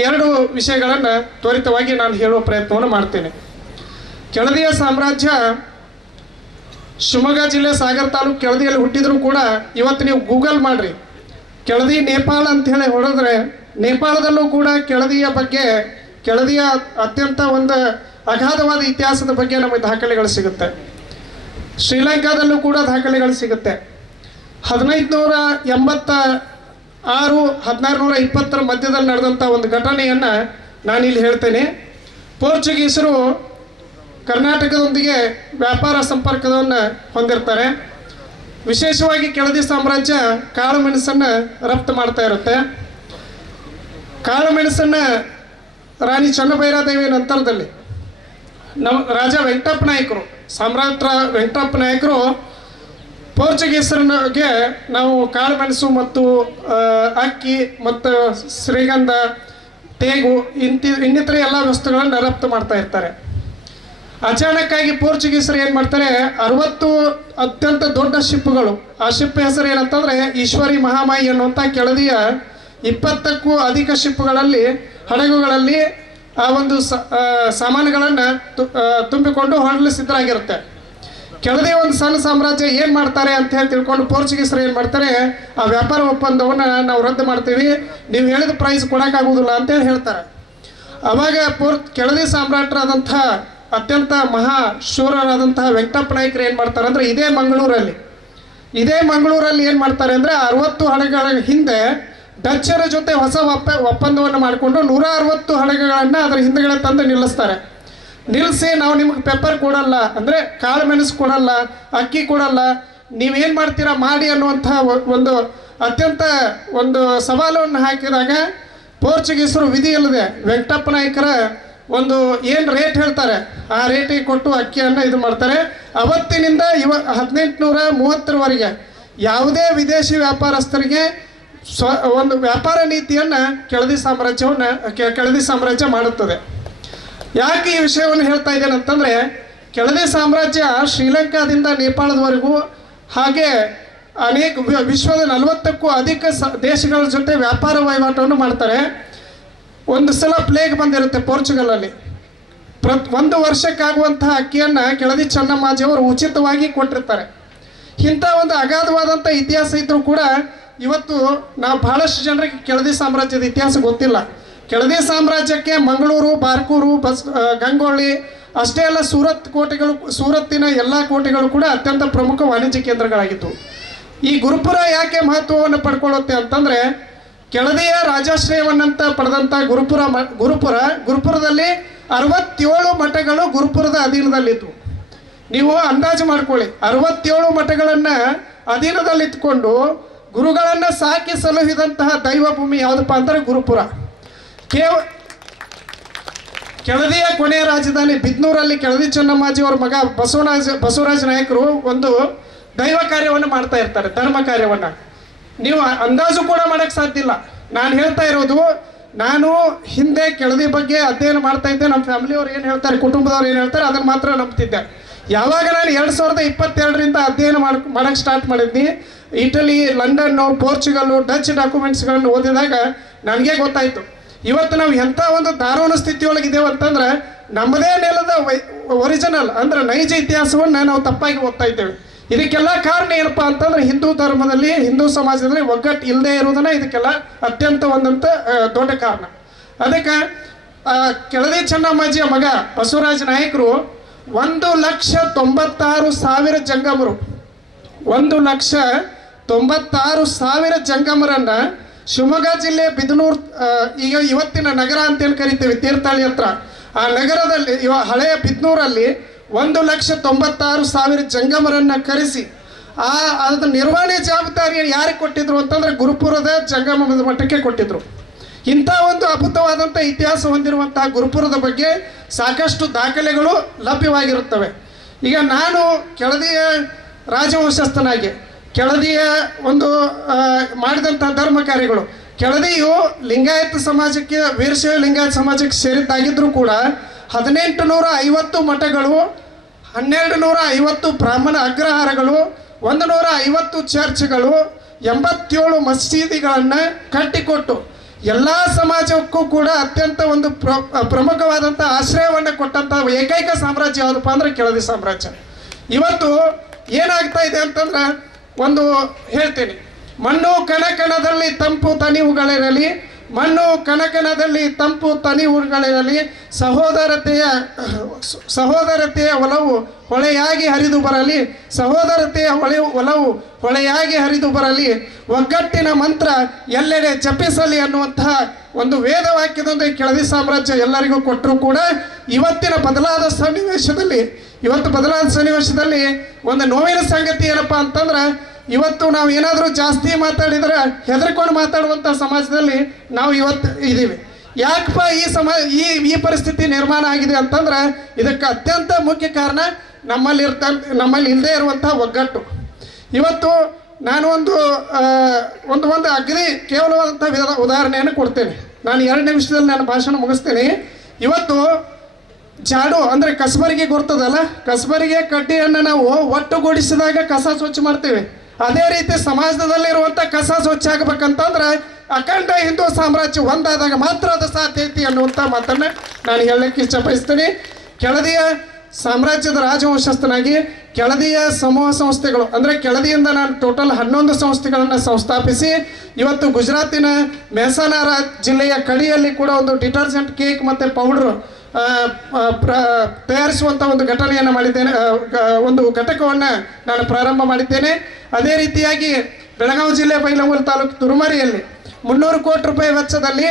ಎರಡು ವಿಷಯಗಳನ್ನು ತ್ವರಿತವಾಗಿ ನಾನು ಹೇಳುವ ಪ್ರಯತ್ನವನ್ನು ಮಾಡ್ತೇನೆ. ಕೆಳದಿಯ ಸಾಮ್ರಾಜ್ಯ ಶಿವಮೊಗ್ಗ ಜಿಲ್ಲೆ ಸಾಗರ ತಾಲೂಕು ಕೆಳದಿಯಲ್ಲಿ ಹುಟ್ಟಿದರೂ ಕೂಡ ಇವತ್ತು ನೀವು ಗೂಗಲ್ ಮಾಡಿರಿ, ಕೆಳದಿ ನೇಪಾಳ ಅಂಥೇಳಿ ಹೊಡೆದ್ರೆ ನೇಪಾಳದಲ್ಲೂ ಕೂಡ ಕೆಳದಿಯ ಅತ್ಯಂತ ಒಂದು ಅಗಾಧವಾದ ಇತಿಹಾಸದ ಬಗ್ಗೆ ನಮಗೆ ದಾಖಲೆಗಳು ಸಿಗುತ್ತೆ. ಶ್ರೀಲಂಕಾದಲ್ಲೂ ಕೂಡ ದಾಖಲೆಗಳು ಸಿಗುತ್ತೆ. 1586 1620 ಮಧ್ಯದಲ್ಲಿ ನಡೆದಂಥ ಒಂದು ಘಟನೆಯನ್ನು ನಾನಿಲ್ಲಿ ಹೇಳ್ತೇನೆ. ಪೋರ್ಚುಗೀಸರು ಕರ್ನಾಟಕದೊಂದಿಗೆ ವ್ಯಾಪಾರ ಸಂಪರ್ಕವನ್ನು ಹೊಂದಿರ್ತಾರೆ. ವಿಶೇಷವಾಗಿ ಕೆಳದಿ ಸಾಮ್ರಾಜ್ಯ ಕಾಳುಮೆಣಸನ್ನು ರಫ್ತು ಮಾಡ್ತಾ ಇರುತ್ತೆ. ಕಾಳುಮೆಣಸನ್ನು ರಾಣಿ ಚೆನ್ನಭೈರಾದೇವಿ ನಂತರದಲ್ಲಿ ನಮ್ಮ ರಾಜ ವೆಂಕಟಪ್ಪ ನಾಯಕರು, ಸಾಮ್ರಾಟ ವೆಂಕಟಪ್ಪ ನಾಯಕರು ಪೋರ್ಚುಗೀಸರಿಗೆ ನಾವು ಕಾಳುಮೆಣಸು ಮತ್ತು ಅಕ್ಕಿ ಮತ್ತು ಶ್ರೀಗಂಧ, ತೇಗು ಇನ್ನಿತರ ಎಲ್ಲ ವಸ್ತುಗಳನ್ನು ರಫ್ತು ಮಾಡ್ತಾ ಇರ್ತಾರೆ. ಅಚಾನಕ್ಕಾಗಿ ಪೋರ್ಚುಗೀಸರು ಏನು ಮಾಡ್ತಾರೆ, 60 ಅತ್ಯಂತ ದೊಡ್ಡ ಶಿಪ್ಗಳು, ಆ ಶಿಪ್ ಹೆಸರು ಏನಂತಂದರೆ ಈಶ್ವರಿ ಮಹಾಮಾಯಿ ಅನ್ನುವಂಥ ಕೆಳದಿಯ 20ಕ್ಕೂ ಅಧಿಕ ಶಿಪ್ಗಳಲ್ಲಿ, ಹಡಗುಗಳಲ್ಲಿ ಆ ಒಂದು ಸಾಮಾನುಗಳನ್ನು ತುಂಬಿಕೊಂಡು ಹೊರಡಲು ಸಿದ್ಧರಾಗಿರುತ್ತೆ. ಕೆಳದಿ ಒಂದು ಸಣ್ಣ ಸಾಮ್ರಾಜ್ಯ ಏನು ಮಾಡ್ತಾರೆ ಅಂತ ಹೇಳಿ ತಿಳ್ಕೊಂಡು ಪೋರ್ಚುಗೀಸರು ಏನು ಮಾಡ್ತಾರೆ, ಆ ವ್ಯಾಪಾರ ಒಪ್ಪಂದವನ್ನು ನಾವು ರದ್ದು ಮಾಡ್ತೀವಿ, ನೀವು ಹೇಳಿದ ಪ್ರೈಸ್ ಕೊಡೋಕ್ಕಾಗೋದಿಲ್ಲ ಅಂತೇಳಿ ಹೇಳ್ತಾರೆ. ಆವಾಗ ಕೆಳದಿ ಸಾಮ್ರಾಟರಾದಂಥ ಅತ್ಯಂತ ಶೂರರಾದಂತಹ ವೆಂಕಟಪ್ಪ ನಾಯಕರು ಏನು ಮಾಡ್ತಾರೆ ಅಂದರೆ ಇದೇ ಮಂಗಳೂರಲ್ಲಿ ಏನು ಮಾಡ್ತಾರೆ ಅಂದರೆ 60 ಹಡಗುಗಳ ಹಿಂದೆ ಡಚ್ಚರ ಜೊತೆ ಹೊಸ ಒಪ್ಪಂದವನ್ನು ಮಾಡಿಕೊಂಡು 160 ಹಡಗುಗಳನ್ನು ಅದರ ಹಿಂದುಗಡೆ ತಂದು ನಿಲ್ಲಿಸಿ ನಾವು ನಿಮಗೆ ಪೆಪ್ಪರ್ ಕೊಡಲ್ಲ, ಅಂದರೆ ಕಾಳು ಮೆಣಸು ಕೊಡಲ್ಲ, ಅಕ್ಕಿ ಕೊಡಲ್ಲ, ನೀವೇನು ಮಾಡ್ತೀರಾ ಮಾಡಿ ಅನ್ನುವಂಥ ಒಂದು ಅತ್ಯಂತ ಒಂದು ಸವಾಲನ್ನು ಹಾಕಿದಾಗ ಪೋರ್ಚುಗೀಸರು ವಿಧಿ ಇಲ್ಲದೆ ವೆಂಕಟಪ್ಪ ನಾಯಕರ ಒಂದು ಏನು ರೇಟ್ ಹೇಳ್ತಾರೆ ಆ ರೇಟಿಗೆ ಕೊಟ್ಟು ಅಕ್ಕಿಯನ್ನು ಇದು ಮಾಡ್ತಾರೆ. ಅವತ್ತಿನಿಂದ 1830ರವರೆಗೆ ಯಾವುದೇ ವಿದೇಶಿ ವ್ಯಾಪಾರಸ್ಥರಿಗೆ ಒಂದು ವ್ಯಾಪಾರ ನೀತಿಯನ್ನು ಕೆಳದಿ ಸಾಮ್ರಾಜ್ಯ ಮಾಡುತ್ತದೆ. ಯಾಕೆ ಈ ವಿಷಯವನ್ನು ಹೇಳ್ತಾ ಇದ್ದೇನೆ ಅಂತಂದರೆ, ಕೆಳದಿ ಸಾಮ್ರಾಜ್ಯ ಶ್ರೀಲಂಕಾದಿಂದ ನೇಪಾಳದವರೆಗೂ ಹಾಗೆ ಅನೇಕ ವಿಶ್ವದ 40ಕ್ಕೂ ಅಧಿಕ ದೇಶಗಳ ಜೊತೆ ವ್ಯಾಪಾರ ವಹಿವಾಟವನ್ನು ಮಾಡ್ತಾರೆ. ಒಂದು ಸಲ ಪ್ಲೇಗ್ ಬಂದಿರುತ್ತೆ ಪೋರ್ಚುಗಲಲ್ಲಿ. ಒಂದು ವರ್ಷಕ್ಕಾಗುವಂತಹ ಅಕ್ಕಿಯನ್ನು ಕೆಳದಿ ಚೆನ್ನಮ್ಮಾಜಿಯವರು ಉಚಿತವಾಗಿ ಕೊಟ್ಟಿರ್ತಾರೆ. ಇಂಥ ಒಂದು ಅಗಾಧವಾದಂಥ ಇತಿಹಾಸ ಇದ್ದರೂ ಕೂಡ ಇವತ್ತು ನಾವು ಬಹಳಷ್ಟು ಜನರಿಗೆ ಕೆಳದಿ ಸಾಮ್ರಾಜ್ಯದ ಇತಿಹಾಸ ಗೊತ್ತಿಲ್ಲ. ಕೆಳದಿ ಸಾಮ್ರಾಜ್ಯಕ್ಕೆ ಮಂಗಳೂರು, ಬಾರ್ಕೂರು, ಗಂಗೊಳ್ಳಿ ಅಷ್ಟೇ ಅಲ್ಲ, ಸೂರತ್ತಿನ ಎಲ್ಲ ಕೋಟೆಗಳು ಕೂಡ ಅತ್ಯಂತ ಪ್ರಮುಖ ವಾಣಿಜ್ಯ ಕೇಂದ್ರಗಳಾಗಿತ್ತು. ಈ ಗುರುಪುರ ಯಾಕೆ ಮಹತ್ವವನ್ನು ಪಡ್ಕೊಳ್ಳುತ್ತೆ ಅಂತಂದರೆ, ಕೆಳದಿಯ ರಾಜಾಶ್ರಯವನ್ನಂತ ಪಡೆದಂಥ ಗುರುಪುರದಲ್ಲಿ 67 ಮಠಗಳು ಗುರುಪುರದ ಅಧೀನದಲ್ಲಿದ್ದವು. ನೀವು ಅಂದಾಜು ಮಾಡ್ಕೊಳ್ಳಿ, 67 ಮಠಗಳನ್ನು ಅಧೀನದಲ್ಲಿತ್ಕೊಂಡು ಗುರುಗಳನ್ನು ಸಾಕಿ ಸಲುಹಿದಂತಹ ದೈವ ಭೂಮಿ ಯಾವುದಪ್ಪ ಅಂದರೆ ಗುರುಪುರ. ಕೆಳದಿಯ ಕೊನೆಯ ರಾಜಧಾನಿ ಬಿದ್ನೂರಲ್ಲಿ ಕೆಳದಿ ಚೆನ್ನಮ್ಮಾಜಿಯವರ ಮಗ ಬಸವರಾಜ ನಾಯಕರು ಒಂದು ದೈವ ಕಾರ್ಯವನ್ನು ಮಾಡ್ತಾ ಇರ್ತಾರೆ, ಧರ್ಮ ಕಾರ್ಯವನ್ನು. ನೀವು ಅಂದಾಜು ಕೂಡ ಮಾಡೋಕ್ಕೆ ಸಾಧ್ಯ ಇಲ್ಲ. ನಾನು ಹೇಳ್ತಾ ಇರೋದು, ನಾನು ಹಿಂದೆ ಕೆಳದಿ ಬಗ್ಗೆ ಅಧ್ಯಯನ ಮಾಡ್ತಾ ಇದ್ದೆ. ನಮ್ಮ ಫ್ಯಾಮಿಲಿಯವ್ರು ಏನು ಹೇಳ್ತಾರೆ, ಕುಟುಂಬದವ್ರು ಏನು ಹೇಳ್ತಾರೆ ಅದನ್ನು ಮಾತ್ರ ನಂಬ್ತಿದ್ದೆ. ಯಾವಾಗ ನಾನು 2022ರಿಂದ ಅಧ್ಯಯನ ಮಾಡೋಕ್ಕೆ ಸ್ಟಾರ್ಟ್ ಮಾಡಿದ್ನಿ, ಇಟಲಿ, ಲಂಡನ್ನು, ಪೋರ್ಚುಗಲ್ಲು, ಡಚ್ ಡಾಕ್ಯುಮೆಂಟ್ಸ್ಗಳನ್ನು ಓದಿದಾಗ ನನಗೆ ಗೊತ್ತಾಯಿತು, ಇವತ್ತು ನಾವು ಎಂಥ ಒಂದು ದಾರುಣ ಸ್ಥಿತಿಯೊಳಗಿದ್ದೇವೆ ಅಂತಂದ್ರೆ ನಮ್ಮದೇ ನೆಲದ ಒರಿಜಿನಲ್ ಅಂದರೆ ನೈಜ ಇತಿಹಾಸವನ್ನು ನಾವು ತಪ್ಪಾಗಿ ಓದ್ತಾ ಇದ್ದೇವೆ. ಇದಕ್ಕೆಲ್ಲ ಕಾರಣ ಏನಪ್ಪ ಅಂತಂದ್ರೆ ಹಿಂದೂ ಧರ್ಮದಲ್ಲಿ, ಹಿಂದೂ ಸಮಾಜದಲ್ಲಿ ಒಗ್ಗಟ್ಟು ಇಲ್ಲದೆ ಇರುವುದನ್ನ ಇದಕ್ಕೆಲ್ಲ ಅತ್ಯಂತ ಒಂದಂತ ದೊಡ್ಡ ಕಾರಣ. ಅದಕ್ಕೆ ಕೆಳದಿ ಚೆನ್ನಮ್ಮಾಜಿಯ ಮಗ ಬಸವರಾಜ ನಾಯಕರು 1,96,000 ಜಂಗಮರು, 1,96,000 ಜಂಗಮರನ್ನ ಶಿವಮೊಗ್ಗ ಜಿಲ್ಲೆ ಬಿದನೂರು, ಈಗ ಇವತ್ತಿನ ನಗರ ಅಂತೇನು ಕರಿತೀವಿ, ತೀರ್ಥಹಳ್ಳಿ ಹತ್ರ, ಆ ನಗರದಲ್ಲಿ ಹಳೆಯ ಬಿದನೂರಲ್ಲಿ 1,96,000 ಜಂಗಮರನ್ನು ಕರೆಸಿ ಅದರ ನಿರ್ವಹಣೆ ಜವಾಬ್ದಾರಿಯನ್ನು ಯಾರಿಗೆ ಕೊಟ್ಟಿದ್ರು ಅಂತಂದರೆ ಗುರುಪುರದ ಜಂಗಮ ಮಠಕ್ಕೆ ಕೊಟ್ಟಿದ್ರು. ಇಂಥ ಒಂದು ಅದ್ಭುತವಾದಂಥ ಇತಿಹಾಸ ಹೊಂದಿರುವಂತಹ ಗುರುಪುರದ ಬಗ್ಗೆ ಸಾಕಷ್ಟು ದಾಖಲೆಗಳು ಲಭ್ಯವಾಗಿರುತ್ತವೆ. ಈಗ ನಾನು ಕೆಳದಿಯ ರಾಜವಂಶಸ್ಥನಾಗಿ ಕೆಳದಿಯ ಒಂದು ಮಾಡಿದಂಥ ಧರ್ಮ ಕಾರ್ಯಗಳು, ಕೆಳದಿಯು ಲಿಂಗಾಯತ ಸಮಾಜಕ್ಕೆ, ವೀರಶೈವ ಲಿಂಗಾಯತ ಸಮಾಜಕ್ಕೆ ಸೇರಿದ್ದಾಗಿದ್ದರೂ ಕೂಡ 1850 ಮಠಗಳು, 1250 ಬ್ರಾಹ್ಮಣ ಅಗ್ರಹಾರಗಳು, 150 ಚರ್ಚ್ಗಳು, 87 ಮಸೀದಿಗಳನ್ನು ಕಟ್ಟಿಕೊಟ್ಟು ಎಲ್ಲ ಸಮಾಜಕ್ಕೂ ಕೂಡ ಅತ್ಯಂತ ಒಂದು ಪ್ರಮುಖವಾದಂಥ ಆಶ್ರಯವನ್ನು ಕೊಟ್ಟಂಥ ಏಕೈಕ ಸಾಮ್ರಾಜ್ಯ ಯಾವುದಪ್ಪ ಅಂದರೆ ಕೆಳದಿ ಸಾಮ್ರಾಜ್ಯ. ಇವತ್ತು ಏನಾಗ್ತಾ ಇದೆ ಅಂತಂದ್ರೆ, ಒಂದು ಹೇಳ್ತೀನಿ, ಮಣ್ಣು ಕಣಕಣದಲ್ಲಿ ತಂಪು ತನಿವುಗಳಿರಲಿ, ಮಣ್ಣು ಕನಕನದಲ್ಲಿ ತಂಪು ತನಿ ಊರುಗಳಲ್ಲಿ ಸಹೋದರತೆಯ ಒಲವು ಹೊಳೆಯಾಗಿ ಹರಿದು ಬರಲಿ, ಸಹೋದರತೆಯ ಒಲವು ಹೊಳೆಯಾಗಿ ಹರಿದು ಬರಲಿ, ಒಗ್ಗಟ್ಟಿನ ಮಂತ್ರ ಎಲ್ಲೆಡೆ ಜಪಿಸಲಿ ಅನ್ನುವಂತಹ ಒಂದು ವೇದವಾಕ್ಯದೊಂದಿಗೆ ಕೆಳದಿ ಸಾಮ್ರಾಜ್ಯ ಎಲ್ಲರಿಗೂ ಕೊಟ್ಟರು ಕೂಡ ಇವತ್ತು ಬದಲಾದ ಸನ್ನಿವೇಶದಲ್ಲಿ ಒಂದು ನೋವಿನ ಸಂಗತಿ ಏನಪ್ಪ ಅಂತಂದ್ರೆ, ಇವತ್ತು ನಾವು ಏನಾದರೂ ಜಾಸ್ತಿ ಮಾತಾಡಿದ್ರೆ ಹೆದರ್ಕೊಂಡು ಮಾತಾಡುವಂಥ ಸಮಾಜದಲ್ಲಿ ನಾವು ಇವತ್ತು ಇದ್ದೀವಿ. ಯಾಕಪ್ಪ ಈ ಪರಿಸ್ಥಿತಿ ನಿರ್ಮಾಣ ಆಗಿದೆ ಅಂತಂದ್ರೆ ಇದಕ್ಕೆ ಅತ್ಯಂತ ಮುಖ್ಯ ಕಾರಣ ನಮ್ಮಲ್ಲಿ ಇಲ್ಲದೆ ಇರುವಂಥ ಒಗ್ಗಟ್ಟು. ಇವತ್ತು ನಾನು ಒಂದು ಅಗ್ರಿ ಕೇವಲವಾದಂಥ ಉದಾಹರಣೆಯನ್ನು ಕೊಡ್ತೇನೆ. ನಾನು 2 ನಿಮಿಷದಲ್ಲಿ ನನ್ನ ಭಾಷಣ ಮುಗಿಸ್ತೇನೆ. ಇವತ್ತು ಜಾಡು ಅಂದರೆ ಕಸಬರಿಗೆ ಗೊತ್ತದಲ್ಲ, ಕಸಬರಿಗೆ ಕಡ್ಡಿಯನ್ನು ನಾವು ಒಟ್ಟುಗೂಡಿಸಿದಾಗ ಕಸ ಸ್ವಚ್ಛ ಮಾಡ್ತೇವೆ. ಅದೇ ರೀತಿ ಸಮಾಜದಲ್ಲಿರುವಂಥ ಕಸ ಸ್ವಚ್ಛ ಆಗಬೇಕಂತಂದ್ರೆ ಅಖಂಡ ಹಿಂದೂ ಸಾಮ್ರಾಜ್ಯ ಒಂದಾದಾಗ ಮಾತ್ರ ಅದು ಸಾಧ್ಯ ಐತಿ ಅನ್ನುವಂಥ ಮಾತನ್ನು ನಾನು ಹೇಳಲಿಕ್ಕೆ ಇಷ್ಟಪಡಿಸ್ತೀನಿ. ಕೆಳದಿಯ ಸಾಮ್ರಾಜ್ಯದ ರಾಜವಂಶಸ್ಥನಾಗಿ ಕೆಳದಿಯ ಸಮೂಹ ಸಂಸ್ಥೆಗಳು ಅಂದರೆ ಕೆಳದಿಯಿಂದ ನಾನು ಟೋಟಲ್ 11 ಸಂಸ್ಥೆಗಳನ್ನು ಸಂಸ್ಥಾಪಿಸಿ ಇವತ್ತು ಗುಜರಾತಿನ ಮೆಹಸಾನ ಜಿಲ್ಲೆಯ ಕಡಿಯಲ್ಲಿ ಕೂಡ ಒಂದು ಡಿಟರ್ಜೆಂಟ್ ಕೇಕ್ ಮತ್ತು ಪೌಡ್ರು ತಯಾರಿಸುವಂಥ ಒಂದು ಘಟನೆಯನ್ನು ಮಾಡಿದ್ದೇನೆ, ಒಂದು ಘಟಕವನ್ನು ನಾನು ಪ್ರಾರಂಭ ಮಾಡಿದ್ದೇನೆ. ಅದೇ ರೀತಿಯಾಗಿ ಬೆಳಗಾವಿ ಜಿಲ್ಲೆ ಬೈಲಹೊಂಗಲ ತಾಲೂಕು ತುರುಮರಿಯಲ್ಲಿ 300 ಕೋಟಿ ರೂಪಾಯಿ ವೆಚ್ಚದಲ್ಲಿ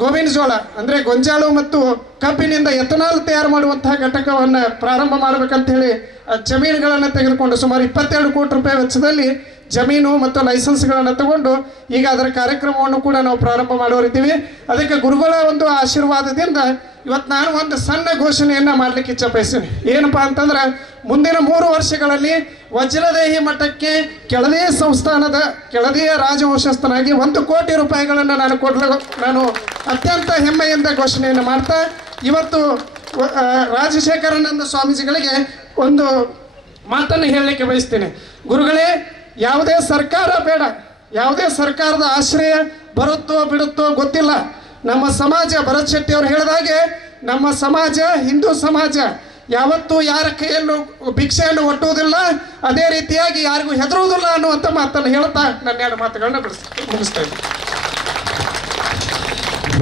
ಗೋವಿನ ಜೋಳ ಅಂದರೆ ಗೊಂಜಾಳು ಮತ್ತು ಕಬ್ಬಿನಿಂದ ಎಥನಾಲ್ ತಯಾರು ಮಾಡುವಂತಹ ಘಟಕವನ್ನು ಪ್ರಾರಂಭ ಮಾಡಬೇಕಂತ ಹೇಳಿ ಜಮೀನುಗಳನ್ನು ತೆಗೆದುಕೊಂಡು ಸುಮಾರು 22 ಕೋಟಿ ರೂಪಾಯಿ ವೆಚ್ಚದಲ್ಲಿ ಜಮೀನು ಮತ್ತು ಲೈಸೆನ್ಸ್ಗಳನ್ನು ತಗೊಂಡು ಈಗ ಅದರ ಕಾರ್ಯಕ್ರಮವನ್ನು ಕೂಡ ನಾವು ಪ್ರಾರಂಭ ಮಾಡೋರಿದ್ದೀವಿ. ಅದಕ್ಕೆ ಗುರುಗಳ ಒಂದು ಆಶೀರ್ವಾದದಿಂದ ಇವತ್ತು ನಾನು ಒಂದು ಸಣ್ಣ ಘೋಷಣೆಯನ್ನು ಮಾಡಲಿಕ್ಕೆ ಇಚ್ಛಪಡಿಸ್ತೀನಿ. ಏನಪ್ಪ ಅಂತಂದ್ರೆ, ಮುಂದಿನ 3 ವರ್ಷಗಳಲ್ಲಿ ವಜ್ರದೇಹಿ ಮಠಕ್ಕೆ ಕೆಳದಿಯ ರಾಜವಂಶಸ್ಥನಾಗಿ 1 ಕೋಟಿ ರೂಪಾಯಿಗಳನ್ನು ನಾನು ಅತ್ಯಂತ ಹೆಮ್ಮೆಯಿಂದ ಘೋಷಣೆಯನ್ನು ಮಾಡ್ತಾ ಇವತ್ತು ರಾಜಶೇಖರಾನಂದ ಸ್ವಾಮೀಜಿಗಳಿಗೆ ಒಂದು ಮಾತನ್ನು ಹೇಳಲಿಕ್ಕೆ ಬಯಸ್ತೇನೆ. ಗುರುಗಳೇ, ಯಾವುದೇ ಸರ್ಕಾರ ಬೇಡ, ಯಾವುದೇ ಸರ್ಕಾರದ ಆಶ್ರಯ ಬರುತ್ತೋ ಬಿಡುತ್ತೋ ಗೊತ್ತಿಲ್ಲ. ನಮ್ಮ ಸಮಾಜ, ಭರತ್ ಶೆಟ್ಟಿ ಅವರು ಹೇಳಿದಾಗೆ, ನಮ್ಮ ಸಮಾಜ ಹಿಂದೂ ಸಮಾಜ ಯಾವತ್ತೂ ಯಾರ ಕೈಯಲ್ಲೂ ಭಿಕ್ಷೆಯನ್ನು ಒಟ್ಟುವುದಿಲ್ಲ, ಅದೇ ರೀತಿಯಾಗಿ ಯಾರಿಗೂ ಹೆದರುವುದಿಲ್ಲ ಅನ್ನುವಂಥ ಮಾತನ್ನು ಹೇಳ್ತಾ ನನ್ನ 2 ಮಾತುಗಳನ್ನ ಮುಗಿಸ್ತಾ ಇದ್ದೀನಿ.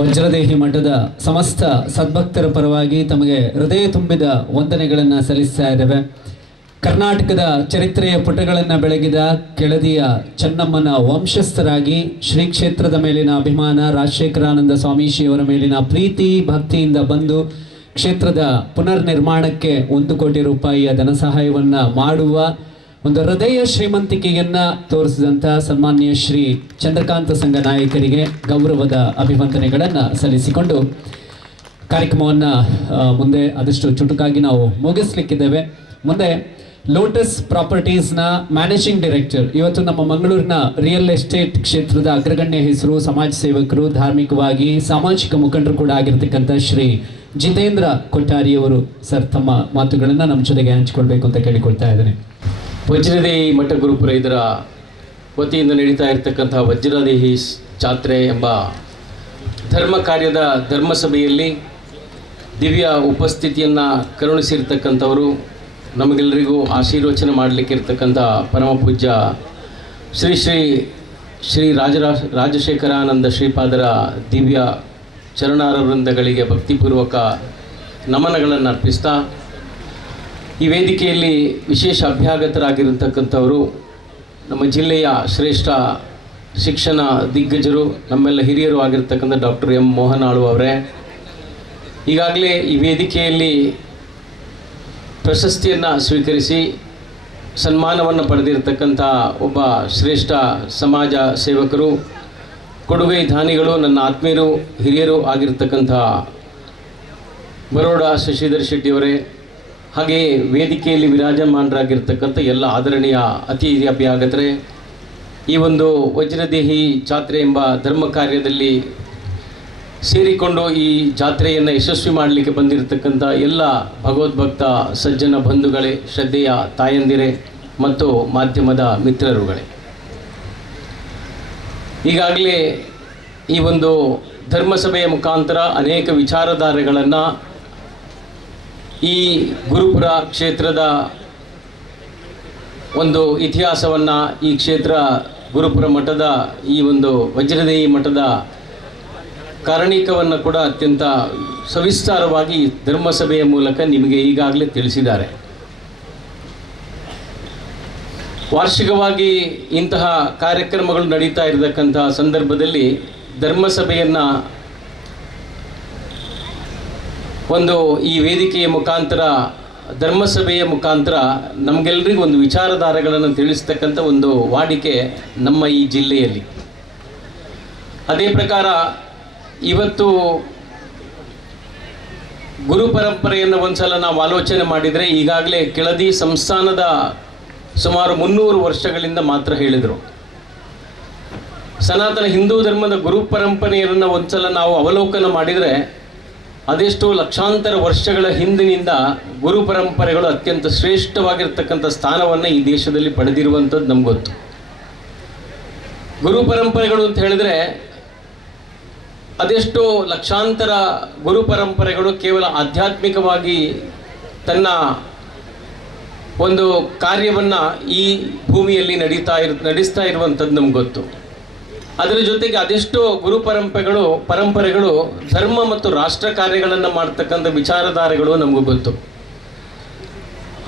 ವಜ್ರದೇಹಿ ಮಠದ ಸಮಸ್ತ ಸದ್ಭಕ್ತರ ಪರವಾಗಿ ತಮಗೆ ಹೃದಯ ತುಂಬಿದ ವಂದನೆಗಳನ್ನು ಸಲ್ಲಿಸ್ತಾ ಇದ್ದೇವೆ. ಕರ್ನಾಟಕದ ಚರಿತ್ರೆಯ ಪುಟಗಳನ್ನು ಬೆಳಗಿದ ಕೆಳದಿಯ ಚೆನ್ನಮ್ಮನ ವಂಶಸ್ಥರಾಗಿ ಶ್ರೀ ಕ್ಷೇತ್ರದ ಮೇಲಿನ ಅಭಿಮಾನ, ರಾಜಶೇಖರಾನಂದ ಸ್ವಾಮೀಜಿಯವರ ಮೇಲಿನ ಪ್ರೀತಿ ಭಕ್ತಿಯಿಂದ ಬಂದು ಕ್ಷೇತ್ರದ ಪುನರ್ ನಿರ್ಮಾಣಕ್ಕೆ 1 ಕೋಟಿ ರೂಪಾಯಿಯ ಧನ ಸಹಾಯವನ್ನು ಮಾಡುವ ಒಂದು ಹೃದಯ ಶ್ರೀಮಂತಿಕೆಯನ್ನು ತೋರಿಸಿದಂಥ ಸನ್ಮಾನ್ಯ ಶ್ರೀ ಚಂದ್ರಕಾಂತ ಸಂಘ ನಾಯಕರಿಗೆ ಗೌರವದ ಅಭಿವಂದನೆಗಳನ್ನು ಸಲ್ಲಿಸಿಕೊಂಡು ಕಾರ್ಯಕ್ರಮವನ್ನು ಮುಂದೆ ಆದಷ್ಟು ಚುಟುಕಾಗಿ ನಾವು ಮುಗಿಸ್ಲಿಕ್ಕಿದ್ದೇವೆ. ಮುಂದೆ ಲೋಟಸ್ ಪ್ರಾಪರ್ಟೀಸ್ನ ಮ್ಯಾನೇಜಿಂಗ್ ಡೈರೆಕ್ಟರ್, ಇವತ್ತು ನಮ್ಮ ಮಂಗಳೂರಿನ ರಿಯಲ್ ಎಸ್ಟೇಟ್ ಕ್ಷೇತ್ರದ ಅಗ್ರಗಣ್ಯ ಹೆಸರು, ಸಮಾಜ ಸೇವಕರು, ಧಾರ್ಮಿಕವಾಗಿ ಸಾಮಾಜಿಕ ಮುಖಂಡರು ಕೂಡ ಆಗಿರ್ತಕ್ಕಂಥ ಶ್ರೀ ಜಿತೇಂದ್ರ ಕೊಠಾರಿಯವರು ಸರ್ ತಮ್ಮ ಮಾತುಗಳನ್ನು ನಮ್ಮ ಜೊತೆಗೆ ಹಂಚಿಕೊಳ್ಬೇಕು ಅಂತ ಕೇಳಿಕೊಳ್ತಾ ಇದ್ದೇನೆ. ವಜ್ರದೇಹಿ ಮಠ ಗುರುಪುರ ಇದರ ವತಿಯಿಂದ ನಡೀತಾ ಇರತಕ್ಕಂಥ ವಜ್ರದೇಹಿ ಜಾತ್ರೆ ಎಂಬ ಧರ್ಮ ಕಾರ್ಯದ ಧರ್ಮಸಭೆಯಲ್ಲಿ ದಿವ್ಯ ಉಪಸ್ಥಿತಿಯನ್ನು ಕರುಣಿಸಿರ್ತಕ್ಕಂಥವರು, ನಮಗೆಲ್ಲರಿಗೂ ಆಶೀರ್ವಚನ ಮಾಡಲಿಕ್ಕೆ ಇರ್ತಕ್ಕಂಥ ಪರಮ ಪೂಜ್ಯ ಶ್ರೀ ಶ್ರೀ ಶ್ರೀ ರಾಜಶೇಖರಾನಂದ ಶ್ರೀಪಾದರ ದಿವ್ಯ ಚರಣಾರವೃಂದಗಳಿಗೆ ಭಕ್ತಿಪೂರ್ವಕ ನಮನಗಳನ್ನು ಅರ್ಪಿಸ್ತಾ, ಈ ವೇದಿಕೆಯಲ್ಲಿ ವಿಶೇಷ ಅಭ್ಯಾಗತರಾಗಿರತಕ್ಕಂಥವರು ನಮ್ಮ ಜಿಲ್ಲೆಯ ಶ್ರೇಷ್ಠ ಶಿಕ್ಷಣ ದಿಗ್ಗಜರು, ನಮ್ಮೆಲ್ಲ ಹಿರಿಯರು ಆಗಿರ್ತಕ್ಕಂಥ ಡಾಕ್ಟರ್ ಎಂ ಮೋಹನಾಳು ಅವರೇ, ಈಗಾಗಲೇ ಈ ವೇದಿಕೆಯಲ್ಲಿ ಪ್ರಶಸ್ತಿಯನ್ನು ಸ್ವೀಕರಿಸಿ ಸನ್ಮಾನವನ್ನು ಪಡೆದಿರತಕ್ಕಂಥ ಒಬ್ಬ ಶ್ರೇಷ್ಠ ಸಮಾಜ ಸೇವಕರು, ಕೊಡುಗೈ ದಾನಿಗಳು, ನನ್ನ ಆತ್ಮೀಯರು, ಹಿರಿಯರು ಆಗಿರ್ತಕ್ಕಂಥ ಬರೋಡ ಶಶಿಧರ್ ಶೆಟ್ಟಿಯವರೇ, ಹಾಗೆಯೇ ವೇದಿಕೆಯಲ್ಲಿ ವಿರಾಜಮಾನರಾಗಿರ್ತಕ್ಕಂಥ ಎಲ್ಲ ಆದರಣೀಯ ಅತಿಥಿ ಅಭ್ಯಾಗತರೇ, ಈ ಒಂದು ವಜ್ರದೇಹಿ ಜಾತ್ರೆ ಎಂಬ ಧರ್ಮ ಕಾರ್ಯದಲ್ಲಿ ಸೇರಿಕೊಂಡು ಈ ಜಾತ್ರೆಯನ್ನು ಯಶಸ್ವಿ ಮಾಡಲಿಕ್ಕೆ ಬಂದಿರತಕ್ಕಂಥ ಎಲ್ಲ ಭಗವದ್ಭಕ್ತ ಸಜ್ಜನ ಬಂಧುಗಳೇ, ಶ್ರದ್ಧೆಯ ತಾಯಂದಿರೇ ಮತ್ತು ಮಾಧ್ಯಮದ ಮಿತ್ರರುಗಳೇ, ಈಗಾಗಲೇ ಈ ಒಂದು ಧರ್ಮಸಭೆಯ ಮುಖಾಂತರ ಅನೇಕ ವಿಚಾರಧಾರೆಗಳನ್ನು ಈ ಗುರುಪುರ ಕ್ಷೇತ್ರದ ಒಂದು ಇತಿಹಾಸವನ್ನು, ಈ ಕ್ಷೇತ್ರ ಗುರುಪುರ ಮಠದ ಈ ಒಂದು ವಜ್ರದೇಹಿ ಮಠದ ಕಾರಣಿಕವನ್ನು ಕೂಡ ಅತ್ಯಂತ ಸವಿಸ್ತಾರವಾಗಿ ಧರ್ಮಸಭೆಯ ಮೂಲಕ ನಿಮಗೆ ಈಗಾಗಲೇ ತಿಳಿಸಿದ್ದಾರೆ. ವಾರ್ಷಿಕವಾಗಿ ಇಂತಹ ಕಾರ್ಯಕ್ರಮಗಳು ನಡೀತಾ ಇರತಕ್ಕಂತಹ ಸಂದರ್ಭದಲ್ಲಿ ಧರ್ಮಸಭೆಯನ್ನು ಒಂದು ಈ ವೇದಿಕೆಯ ಮುಖಾಂತರ ಧರ್ಮಸಭೆಯ ಮುಖಾಂತರ ನಮಗೆಲ್ಲರಿಗೂ ಒಂದು ವಿಚಾರಧಾರೆಗಳನ್ನು ತಿಳಿಸ್ತಕ್ಕಂಥ ಒಂದು ವಾಡಿಕೆ ನಮ್ಮ ಈ ಜಿಲ್ಲೆಯಲ್ಲಿ. ಅದೇ ಪ್ರಕಾರ ಇವತ್ತು ಗುರು ಪರಂಪರೆಯನ್ನು ಒಂದ್ಸಲ ನಾವು ಆಲೋಚನೆ ಮಾಡಿದರೆ ಈಗಾಗಲೇ ಕೆಳದಿ ಸಂಸ್ಥಾನದ ಸುಮಾರು 300 ವರ್ಷಗಳಿಂದ ಮಾತ್ರ ಹೇಳಿದರು. ಸನಾತನ ಹಿಂದೂ ಧರ್ಮದ ಗುರು ಪರಂಪರೆಯನ್ನು ಒಂದ್ಸಲ ನಾವು ಅವಲೋಕನ ಮಾಡಿದರೆ ಅದೆಷ್ಟೋ ಲಕ್ಷಾಂತರ ವರ್ಷಗಳ ಹಿಂದಿನಿಂದ ಗುರು ಪರಂಪರೆಗಳು ಅತ್ಯಂತ ಶ್ರೇಷ್ಠವಾಗಿರ್ತಕ್ಕಂಥ ಸ್ಥಾನವನ್ನು ಈ ದೇಶದಲ್ಲಿ ಪಡೆದಿರುವಂಥದ್ದು ನಮ್ಗೆ ಗೊತ್ತು. ಗುರು ಪರಂಪರೆಗಳು ಅಂತ ಹೇಳಿದರೆ ಅದೆಷ್ಟೋ ಲಕ್ಷಾಂತರ ಗುರು ಪರಂಪರೆಗಳು ಕೇವಲ ಆಧ್ಯಾತ್ಮಿಕವಾಗಿ ತನ್ನ ಒಂದು ಕಾರ್ಯವನ್ನು ಈ ಭೂಮಿಯಲ್ಲಿ ನಡೆಸ್ತಾ ಇರುವಂಥದ್ದು ನಮ್ಗೆ ಗೊತ್ತು. ಅದರ ಜೊತೆಗೆ ಅದೆಷ್ಟೋ ಗುರು ಪರಂಪರೆಗಳು ಧರ್ಮ ಮತ್ತು ರಾಷ್ಟ್ರ ಕಾರ್ಯಗಳನ್ನು ಮಾಡ್ತಕ್ಕಂಥ ವಿಚಾರಧಾರೆಗಳು ನಮಗೂ ಗೊತ್ತು.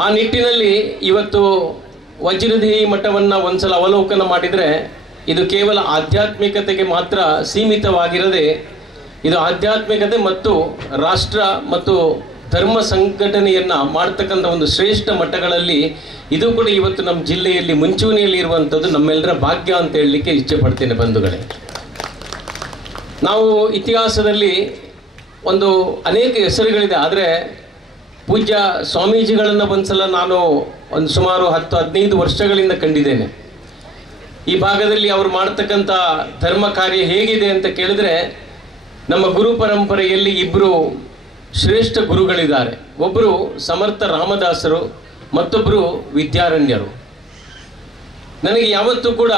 ಆ ನಿಟ್ಟಿನಲ್ಲಿ ಇವತ್ತು ವಜ್ರದೇಹಿ ಮಠವನ್ನು ಒಂದ್ಸಲ ಅವಲೋಕನ ಮಾಡಿದರೆ ಇದು ಕೇವಲ ಆಧ್ಯಾತ್ಮಿಕತೆಗೆ ಮಾತ್ರ ಸೀಮಿತವಾಗಿರದೆ ಇದು ಆಧ್ಯಾತ್ಮಿಕತೆ ಮತ್ತು ರಾಷ್ಟ್ರ ಮತ್ತು ಧರ್ಮ ಸಂಘಟನೆಯನ್ನು ಮಾಡ್ತಕ್ಕಂಥ ಒಂದು ಶ್ರೇಷ್ಠ ಮಠಗಳಲ್ಲಿ ಇದು ಕೂಡ ಇವತ್ತು ನಮ್ಮ ಜಿಲ್ಲೆಯಲ್ಲಿ ಮುಂಚೂಣಿಯಲ್ಲಿ ಇರುವಂಥದ್ದು ನಮ್ಮೆಲ್ಲರ ಭಾಗ್ಯ ಅಂತ ಹೇಳಲಿಕ್ಕೆ ಇಚ್ಛೆ ಪಡ್ತೇನೆ ಬಂಧುಗಳೇ. ನಾವು ಇತಿಹಾಸದಲ್ಲಿ ಒಂದು ಅನೇಕ ಹೆಸರುಗಳಿದೆ, ಆದರೆ ಪೂಜ್ಯ ಸ್ವಾಮೀಜಿಗಳನ್ನು ಒಂದ್ಸಲ ನಾನು ಒಂದು ಸುಮಾರು 10-15 ವರ್ಷಗಳಿಂದ ಕಂಡಿದ್ದೇನೆ. ಈ ಭಾಗದಲ್ಲಿ ಅವರು ಮಾಡ್ತಕ್ಕಂಥ ಧರ್ಮ ಕಾರ್ಯ ಹೇಗಿದೆ ಅಂತ ಕೇಳಿದ್ರೆ ನಮ್ಮ ಗುರು ಪರಂಪರೆಯಲ್ಲಿ ಇಬ್ಬರು ಶ್ರೇಷ್ಠ ಗುರುಗಳಿದ್ದಾರೆ. ಒಬ್ಬರು ಸಮರ್ಥ ರಾಮದಾಸರು, ಮತ್ತೊಬ್ಬರು ವಿದ್ಯಾರಣ್ಯರು. ನನಗೆ ಯಾವತ್ತೂ ಕೂಡ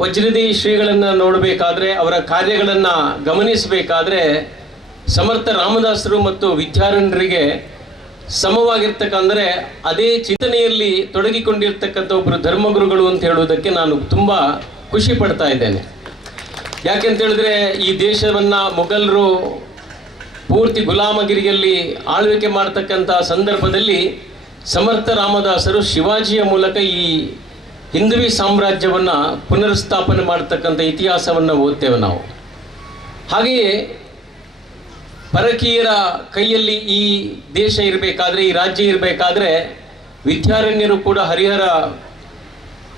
ವಜ್ರದೇಹಿ ಶ್ರೀಗಳನ್ನು ನೋಡಬೇಕಾದ್ರೆ ಅವರ ಕಾರ್ಯಗಳನ್ನು ಗಮನಿಸಬೇಕಾದ್ರೆ ಸಮರ್ಥ ರಾಮದಾಸರು ಮತ್ತು ವಿದ್ಯಾರಣ್ಯರಿಗೆ ಸಮವಾಗಿರ್ತಕ್ಕಂದರೆ ಅದೇ ಚಿಂತನೆಯಲ್ಲಿ ತೊಡಗಿಕೊಂಡಿರ್ತಕ್ಕಂಥ ಒಬ್ಬರು ಧರ್ಮಗುರುಗಳು ಅಂತ ಹೇಳುವುದಕ್ಕೆ ನಾನು ತುಂಬ ಖುಷಿ ಪಡ್ತಾ ಇದ್ದೇನೆ. ಯಾಕೆಂತ ಹೇಳಿದ್ರೆ ಈ ದೇಶವನ್ನು ಮೊಘಲರು ಪೂರ್ತಿ ಗುಲಾಮಗಿರಿಯಲ್ಲಿ ಆಳ್ವಿಕೆ ಮಾಡ್ತಕ್ಕಂಥ ಸಂದರ್ಭದಲ್ಲಿ ಸಮರ್ಥ ರಾಮದಾಸರು ಶಿವಾಜಿಯ ಮೂಲಕ ಈ ಹಿಂದವಿ ಸಾಮ್ರಾಜ್ಯವನ್ನು ಪುನರ್ಸ್ಥಾಪನೆ ಮಾಡ್ತಕ್ಕಂಥ ಇತಿಹಾಸವನ್ನು ಓದ್ತೇವೆ ನಾವು. ಹಾಗೆಯೇ ಪರಕೀಯರ ಕೈಯಲ್ಲಿ ಈ ದೇಶ ಇರಬೇಕಾದ್ರೆ, ಈ ರಾಜ್ಯ ಇರಬೇಕಾದ್ರೆ ವಿದ್ಯಾರಣ್ಯರು ಕೂಡ ಹರಿಹರ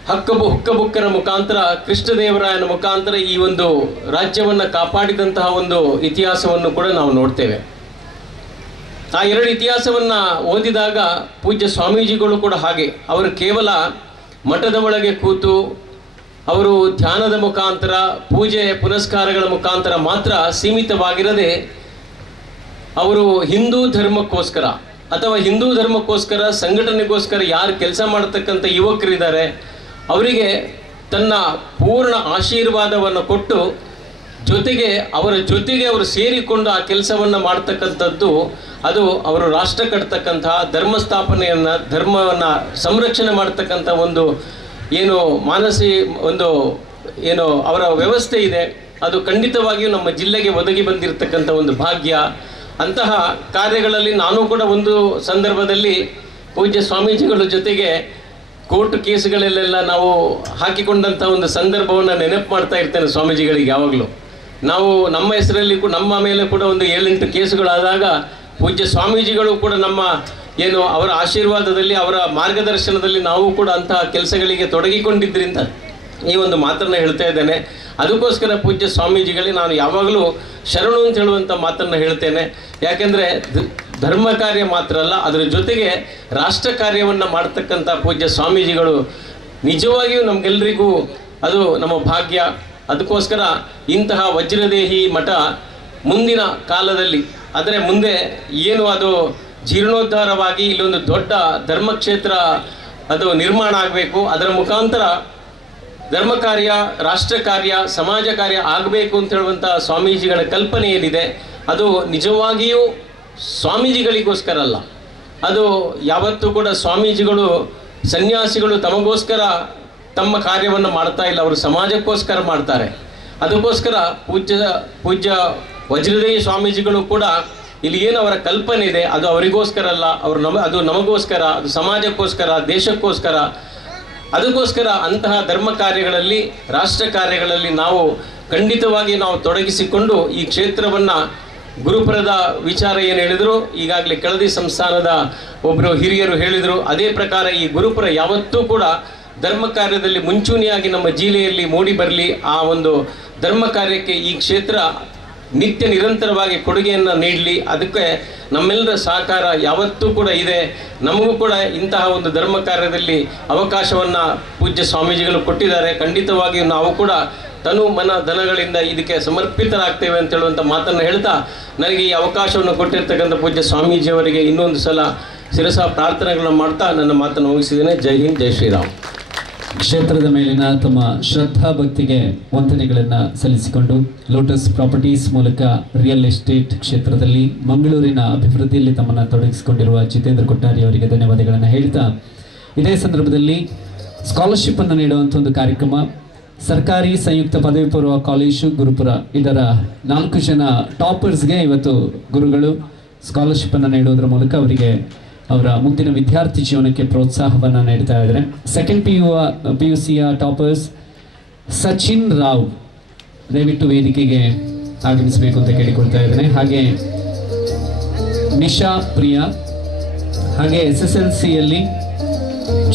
ಹುಕ್ಕಬುಕ್ಕರ ಮುಖಾಂತರ ಕೃಷ್ಣದೇವರಾಯನ ಮುಖಾಂತರ ಈ ಒಂದು ರಾಜ್ಯವನ್ನು ಕಾಪಾಡಿದಂತಹ ಒಂದು ಇತಿಹಾಸವನ್ನು ಕೂಡ ನಾವು ನೋಡ್ತೇವೆ. ಆ ಎರಡು ಇತಿಹಾಸವನ್ನು ಓದಿದಾಗ ಪೂಜ್ಯ ಸ್ವಾಮೀಜಿಗಳು ಕೂಡ ಹಾಗೆ ಅವರು ಕೇವಲ ಮಠದ ಒಳಗೆ ಕೂತು ಅವರು ಧ್ಯಾನದ ಮುಖಾಂತರ ಪೂಜೆ ಪುನಸ್ಕಾರಗಳ ಮುಖಾಂತರ ಮಾತ್ರ ಸೀಮಿತವಾಗಿರದೆ ಅವರು ಹಿಂದೂ ಧರ್ಮಕ್ಕೋಸ್ಕರ ಅಥವಾ ಹಿಂದೂ ಧರ್ಮಕ್ಕೋಸ್ಕರ ಸಂಘಟನೆಗೋಸ್ಕರ ಯಾರು ಕೆಲಸ ಮಾಡತಕ್ಕಂಥ ಯುವಕರಿದ್ದಾರೆ ಅವರಿಗೆ ತನ್ನ ಪೂರ್ಣ ಆಶೀರ್ವಾದವನ್ನು ಕೊಟ್ಟು ಜೊತೆಗೆ ಅವರು ಸೇರಿಕೊಂಡು ಆ ಕೆಲಸವನ್ನು ಮಾಡ್ತಕ್ಕಂಥದ್ದು ಅದು ಅವರು ರಾಷ್ಟ್ರ ಕಟ್ತಕ್ಕಂತಹ ಧರ್ಮ ಸ್ಥಾಪನೆಯನ್ನು ಧರ್ಮವನ್ನು ಸಂರಕ್ಷಣೆ ಮಾಡ್ತಕ್ಕಂಥ ಒಂದು ಅವರ ವ್ಯವಸ್ಥೆ ಇದೆ. ಅದು ಖಂಡಿತವಾಗಿಯೂ ನಮ್ಮ ಜಿಲ್ಲೆಗೆ ಒದಗಿ ಬಂದಿರತಕ್ಕಂಥ ಒಂದು ಭಾಗ್ಯ. ಅಂತಹ ಕಾರ್ಯಗಳಲ್ಲಿ ನಾನು ಕೂಡ ಒಂದು ಸಂದರ್ಭದಲ್ಲಿ ಪೂಜ್ಯ ಸ್ವಾಮೀಜಿಗಳ ಜೊತೆಗೆ ಕೋರ್ಟ್ ಕೇಸುಗಳಲ್ಲೆಲ್ಲ ನಾವು ಹಾಕಿಕೊಂಡಂಥ ಒಂದು ಸಂದರ್ಭವನ್ನು ನೆನಪು ಮಾಡ್ತಾ ಇರ್ತೇನೆ ಸ್ವಾಮೀಜಿಗಳಿಗೆ. ಯಾವಾಗಲೂ ನಾವು ನಮ್ಮ ಹೆಸರಲ್ಲಿ ನಮ್ಮ ಮೇಲೆ ಕೂಡ ಒಂದು 7-8 ಕೇಸುಗಳಾದಾಗ ಪೂಜ್ಯ ಸ್ವಾಮೀಜಿಗಳು ಕೂಡ ನಮ್ಮ ಅವರ ಆಶೀರ್ವಾದದಲ್ಲಿ ಅವರ ಮಾರ್ಗದರ್ಶನದಲ್ಲಿ ನಾವು ಕೂಡ ಅಂತಹ ಕೆಲಸಗಳಿಗೆ ತೊಡಗಿಕೊಂಡಿದ್ದರಿಂದ ಈ ಒಂದು ಮಾತನ್ನು ಹೇಳ್ತಾ ಇದ್ದೇನೆ. ಅದಕ್ಕೋಸ್ಕರ ಪೂಜ್ಯ ಸ್ವಾಮೀಜಿಗಳಿಗೆ ನಾನು ಯಾವಾಗಲೂ ಶರಣು ಅಂತ ಹೇಳುವಂಥ ಮಾತನ್ನು ಹೇಳ್ತೇನೆ. ಯಾಕೆಂದರೆ ಧರ್ಮ ಕಾರ್ಯ ಮಾತ್ರ ಅಲ್ಲ, ಅದರ ಜೊತೆಗೆ ರಾಷ್ಟ್ರ ಕಾರ್ಯವನ್ನು ಮಾಡ್ತಕ್ಕಂಥ ಪೂಜ್ಯ ಸ್ವಾಮೀಜಿಗಳು ನಿಜವಾಗಿಯೂ ನಮಗೆಲ್ಲರಿಗೂ ಅದು ನಮ್ಮ ಭಾಗ್ಯ. ಅದಕ್ಕೋಸ್ಕರ ಇಂತಹ ವಜ್ರದೇಹಿ ಮಠ ಮುಂದಿನ ಕಾಲದಲ್ಲಿ ಆದರೆ ಮುಂದೆ ಅದು ಜೀರ್ಣೋದ್ಧಾರವಾಗಿ ಇಲ್ಲೊಂದು ದೊಡ್ಡ ಧರ್ಮಕ್ಷೇತ್ರ ಅದು ನಿರ್ಮಾಣ ಆಗಬೇಕು. ಅದರ ಮುಖಾಂತರ ಧರ್ಮ ಕಾರ್ಯ, ರಾಷ್ಟ್ರ ಕಾರ್ಯ, ಸಮಾಜ ಕಾರ್ಯ ಆಗಬೇಕು ಅಂತ ಹೇಳುವಂಥ ಸ್ವಾಮೀಜಿಗಳ ಕಲ್ಪನೆ ಏನಿದೆ ಅದು ನಿಜವಾಗಿಯೂ ಸ್ವಾಮೀಜಿಗಳಿಗೋಸ್ಕರ ಅಲ್ಲ. ಅದು ಯಾವತ್ತೂ ಕೂಡ ಸ್ವಾಮೀಜಿಗಳು ಸನ್ಯಾಸಿಗಳು ತಮಗೋಸ್ಕರ ತಮ್ಮ ಕಾರ್ಯವನ್ನು ಮಾಡ್ತಾ ಇಲ್ಲ, ಅವರು ಸಮಾಜಕ್ಕೋಸ್ಕರ ಮಾಡ್ತಾರೆ. ಅದಕ್ಕೋಸ್ಕರ ಪೂಜ್ಯ ವಜ್ರದೇಹಿ ಸ್ವಾಮೀಜಿಗಳು ಕೂಡ ಇಲ್ಲಿ ಏನು ಅವರ ಕಲ್ಪನೆ ಇದೆ ಅದು ಅವರಿಗೋಸ್ಕರ ಅಲ್ಲ, ಅದು ನಮಗೋಸ್ಕರ, ಅದು ಸಮಾಜಕ್ಕೋಸ್ಕರ, ದೇಶಕ್ಕೋಸ್ಕರ. ಅದಕ್ಕೋಸ್ಕರ ಅಂತಹ ಧರ್ಮ ಕಾರ್ಯಗಳಲ್ಲಿ, ರಾಷ್ಟ್ರ ಕಾರ್ಯಗಳಲ್ಲಿ ನಾವು ಖಂಡಿತವಾಗಿ ನಾವು ತೊಡಗಿಸಿಕೊಂಡು ಈ ಕ್ಷೇತ್ರವನ್ನು ಗುರುಪುರದ ವಿಚಾರ ಏನು ಹೇಳಿದರು, ಈಗಾಗಲೇ ಕೆಳದಿ ಸಂಸ್ಥಾನದ ಒಬ್ಬರು ಹಿರಿಯರು ಹೇಳಿದರು, ಅದೇ ಪ್ರಕಾರ ಈ ಗುರುಪುರ ಯಾವತ್ತೂ ಕೂಡ ಧರ್ಮ ಕಾರ್ಯದಲ್ಲಿ ಮುಂಚೂಣಿಯಾಗಿ ನಮ್ಮ ಜಿಲ್ಲೆಯಲ್ಲಿ ಮೂಡಿ ಬರಲಿ. ಆ ಒಂದು ಧರ್ಮ ಕಾರ್ಯಕ್ಕೆ ಈ ಕ್ಷೇತ್ರ ನಿತ್ಯ ನಿರಂತರವಾಗಿ ಕೊಡುಗೆಯನ್ನು ನೀಡಲಿ. ಅದಕ್ಕೆ ನಮ್ಮೆಲ್ಲರ ಸಹಕಾರ ಯಾವತ್ತೂ ಕೂಡ ಇದೆ. ನಮಗೂ ಕೂಡ ಇಂತಹ ಒಂದು ಧರ್ಮ ಕಾರ್ಯದಲ್ಲಿ ಅವಕಾಶವನ್ನು ಪೂಜ್ಯ ಸ್ವಾಮೀಜಿಗಳು ಕೊಟ್ಟಿದ್ದಾರೆ. ಖಂಡಿತವಾಗಿಯೂ ನಾವು ಕೂಡ ತನು ಮನ ಧನಗಳಿಂದ ಇದಕ್ಕೆ ಸಮರ್ಪಿತರಾಗ್ತೇವೆ ಅಂತ ಹೇಳುವಂಥ ಮಾತನ್ನು ಹೇಳ್ತಾ, ನನಗೆ ಈ ಅವಕಾಶವನ್ನು ಕೊಟ್ಟಿರ್ತಕ್ಕಂಥ ಪೂಜ್ಯ ಸ್ವಾಮೀಜಿಯವರಿಗೆ ಇನ್ನೊಂದು ಸಲ ಶಿರಸ ಪ್ರಾರ್ಥನೆಗಳನ್ನು ಮಾಡ್ತಾ ನನ್ನ ಮಾತನ್ನು ಮುಗಿಸಿದ್ದೇನೆ. ಜೈ ಹಿಂದ್, ಜೈ ಶ್ರೀರಾಮ್. ಕ್ಷೇತ್ರದ ಮೇಲಿನ ತಮ್ಮ ಶ್ರದ್ಧಾ ಭಕ್ತಿಗೆ ವಂದನೆಗಳನ್ನು ಸಲ್ಲಿಸಿಕೊಂಡು ಲೋಟಸ್ ಪ್ರಾಪರ್ಟೀಸ್ ಮೂಲಕ ರಿಯಲ್ ಎಸ್ಟೇಟ್ ಕ್ಷೇತ್ರದಲ್ಲಿ ಮಂಗಳೂರಿನ ಅಭಿವೃದ್ಧಿಯಲ್ಲಿ ತಮ್ಮನ್ನು ತೊಡಗಿಸಿಕೊಂಡಿರುವ ಜಿತೇಂದ್ರ ಕೊಟ್ಟಾರಿ ಅವರಿಗೆ ಧನ್ಯವಾದಗಳನ್ನು ಹೇಳ್ತಾ, ಇದೇ ಸಂದರ್ಭದಲ್ಲಿ ಸ್ಕಾಲರ್ಶಿಪ್ಪನ್ನು ನೀಡುವಂಥ ಒಂದು ಕಾರ್ಯಕ್ರಮ ಸರ್ಕಾರಿ ಸಂಯುಕ್ತ ಪದವಿ ಪೂರ್ವ ಕಾಲೇಜು ಗುರುಪುರ, ಇದರ 4 ಜನ ಟಾಪರ್ಸ್ಗೆ ಇವತ್ತು ಗುರುಗಳು ಸ್ಕಾಲರ್ಶಿಪ್ಪನ್ನು ನೀಡುವುದರ ಮೂಲಕ ಅವರಿಗೆ ಅವರ ಮುಂದಿನ ವಿದ್ಯಾರ್ಥಿ ಜೀವನಕ್ಕೆ ಪ್ರೋತ್ಸಾಹವನ್ನು ನೀಡ್ತಾ ಇದ್ದಾರೆ. Second PUC toppers Sachin Rao, ದಯವಿಟ್ಟು ವೇದಿಕೆಗೆ ಆಗಮಿಸಬೇಕು ಅಂತ ಕೇಳಿಕೊಳ್ತಾ ಇದ್ದೇನೆ. ಹಾಗೆ ನಿಶಾ ಪ್ರಿಯಾ, ಹಾಗೆ SSLCಯಲ್ಲಿ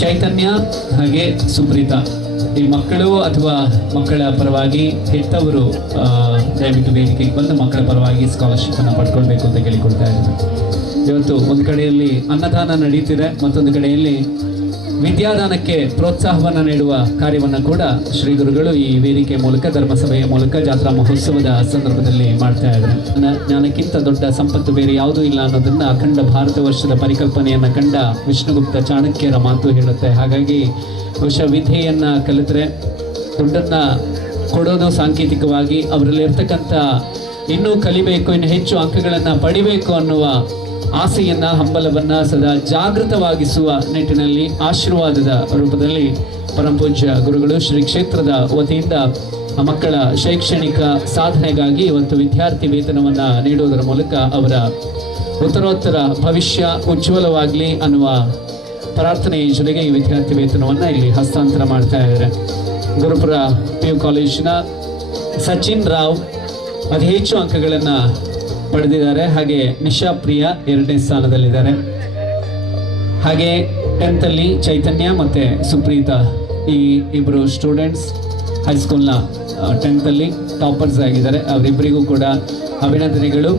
ಚೈತನ್ಯ, ಹಾಗೆ ಸುಪ್ರೀತಾ. ಈ ಮಕ್ಕಳು ಅಥವಾ ಮಕ್ಕಳ ಪರವಾಗಿ ಹೆತ್ತವರು ದಯವಿಟ್ಟು ವೇದಿಕೆಗೆ ಬಂದು ಮಕ್ಕಳ ಪರವಾಗಿ ಸ್ಕಾಲರ್ಶಿಪ್ಪನ್ನು ಪಡ್ಕೊಳ್ಬೇಕು ಅಂತ ಕೇಳಿಕೊಳ್ತಾ ಇದ್ದಾರೆ. ಇವತ್ತು ಒಂದು ಕಡೆಯಲ್ಲಿ ಅನ್ನದಾನ ನಡೀತಿದೆ, ಮತ್ತೊಂದು ಕಡೆಯಲ್ಲಿ ವಿದ್ಯಾದಾನಕ್ಕೆ ಪ್ರೋತ್ಸಾಹವನ್ನು ನೀಡುವ ಕಾರ್ಯವನ್ನು ಕೂಡ ಶ್ರೀ ಗುರುಗಳು ಈ ವೇದಿಕೆ ಮೂಲಕ, ಧರ್ಮಸಭೆಯ ಮೂಲಕ, ಜಾತ್ರಾ ಮಹೋತ್ಸವದ ಸಂದರ್ಭದಲ್ಲಿ ಮಾಡ್ತಾ ಇದ್ದಾರೆ. ಜ್ಞಾನಕ್ಕಿಂತ ದೊಡ್ಡ ಸಂಪತ್ತು ಬೇರೆ ಯಾವುದೂ ಇಲ್ಲ ಅನ್ನೋದನ್ನು ಅಖಂಡ ಭಾರತ ವರ್ಷದ ಪರಿಕಲ್ಪನೆಯನ್ನು ಕಂಡ ವಿಷ್ಣುಗುಪ್ತ ಚಾಣಕ್ಯರ ಮಾತು ಹೇಳುತ್ತೆ. ಹಾಗಾಗಿ ಬಹುಶಃ ವಿದ್ಯೆಯನ್ನು ಕಲಿತರೆ ದುಡ್ಡನ್ನು ಕೊಡೋದು ಸಾಂಕೇತಿಕವಾಗಿ, ಅವರಲ್ಲಿ ಇರ್ತಕ್ಕಂಥ ಇನ್ನೂ ಕಲಿಬೇಕು, ಇನ್ನು ಹೆಚ್ಚು ಅಂಕಗಳನ್ನು ಪಡಿಬೇಕು ಅನ್ನುವ ಆಸೆಯನ್ನು, ಹಂಬಲವನ್ನು ಸದಾ ಜಾಗೃತವಾಗಿಸುವ ನಿಟ್ಟಿನಲ್ಲಿ ಆಶೀರ್ವಾದದ ರೂಪದಲ್ಲಿ ಪರಮಪೂಜ್ಯ ಗುರುಗಳು ಶ್ರೀ ಕ್ಷೇತ್ರದ ವತಿಯಿಂದ ಮಕ್ಕಳ ಶೈಕ್ಷಣಿಕ ಸಾಧನೆಗಾಗಿ ಇವತ್ತು ವಿದ್ಯಾರ್ಥಿ ವೇತನವನ್ನು ನೀಡುವುದರ ಮೂಲಕ ಅವರ ಉತ್ತರೋತ್ತರ ಭವಿಷ್ಯ ಉಜ್ವಲವಾಗಲಿ ಅನ್ನುವ ಪ್ರಾರ್ಥನೆಯ ಜೊತೆಗೆ ಈ ವಿದ್ಯಾರ್ಥಿ ವೇತನವನ್ನು ಇಲ್ಲಿ ಹಸ್ತಾಂತರ ಮಾಡ್ತಾ ಇದ್ದಾರೆ. ಗುರುಪುರ PU ಕಾಲೇಜಿನ ಸಚಿನ್ ರಾವ್ ಅತಿ ಹೆಚ್ಚು ಅಂಕಗಳನ್ನು ಪಡೆದಿದ್ದಾರೆ. ಹಾಗೆ ನಿಶಾ ಪ್ರಿಯಾ 2ನೇ ಸ್ಥಾನದಲ್ಲಿದ್ದಾರೆ. ಹಾಗೆ 10th ಚೈತನ್ಯ ಮತ್ತು ಸುಪ್ರೀತಾ, ಈ ಇಬ್ಬರು ಸ್ಟೂಡೆಂಟ್ಸ್ ಹೈಸ್ಕೂಲ್ನ 10th ಟಾಪರ್ಸ್ ಆಗಿದ್ದಾರೆ. ಅವರಿಬ್ಬರಿಗೂ ಕೂಡ ಅಭಿನಂದನೆಗಳು.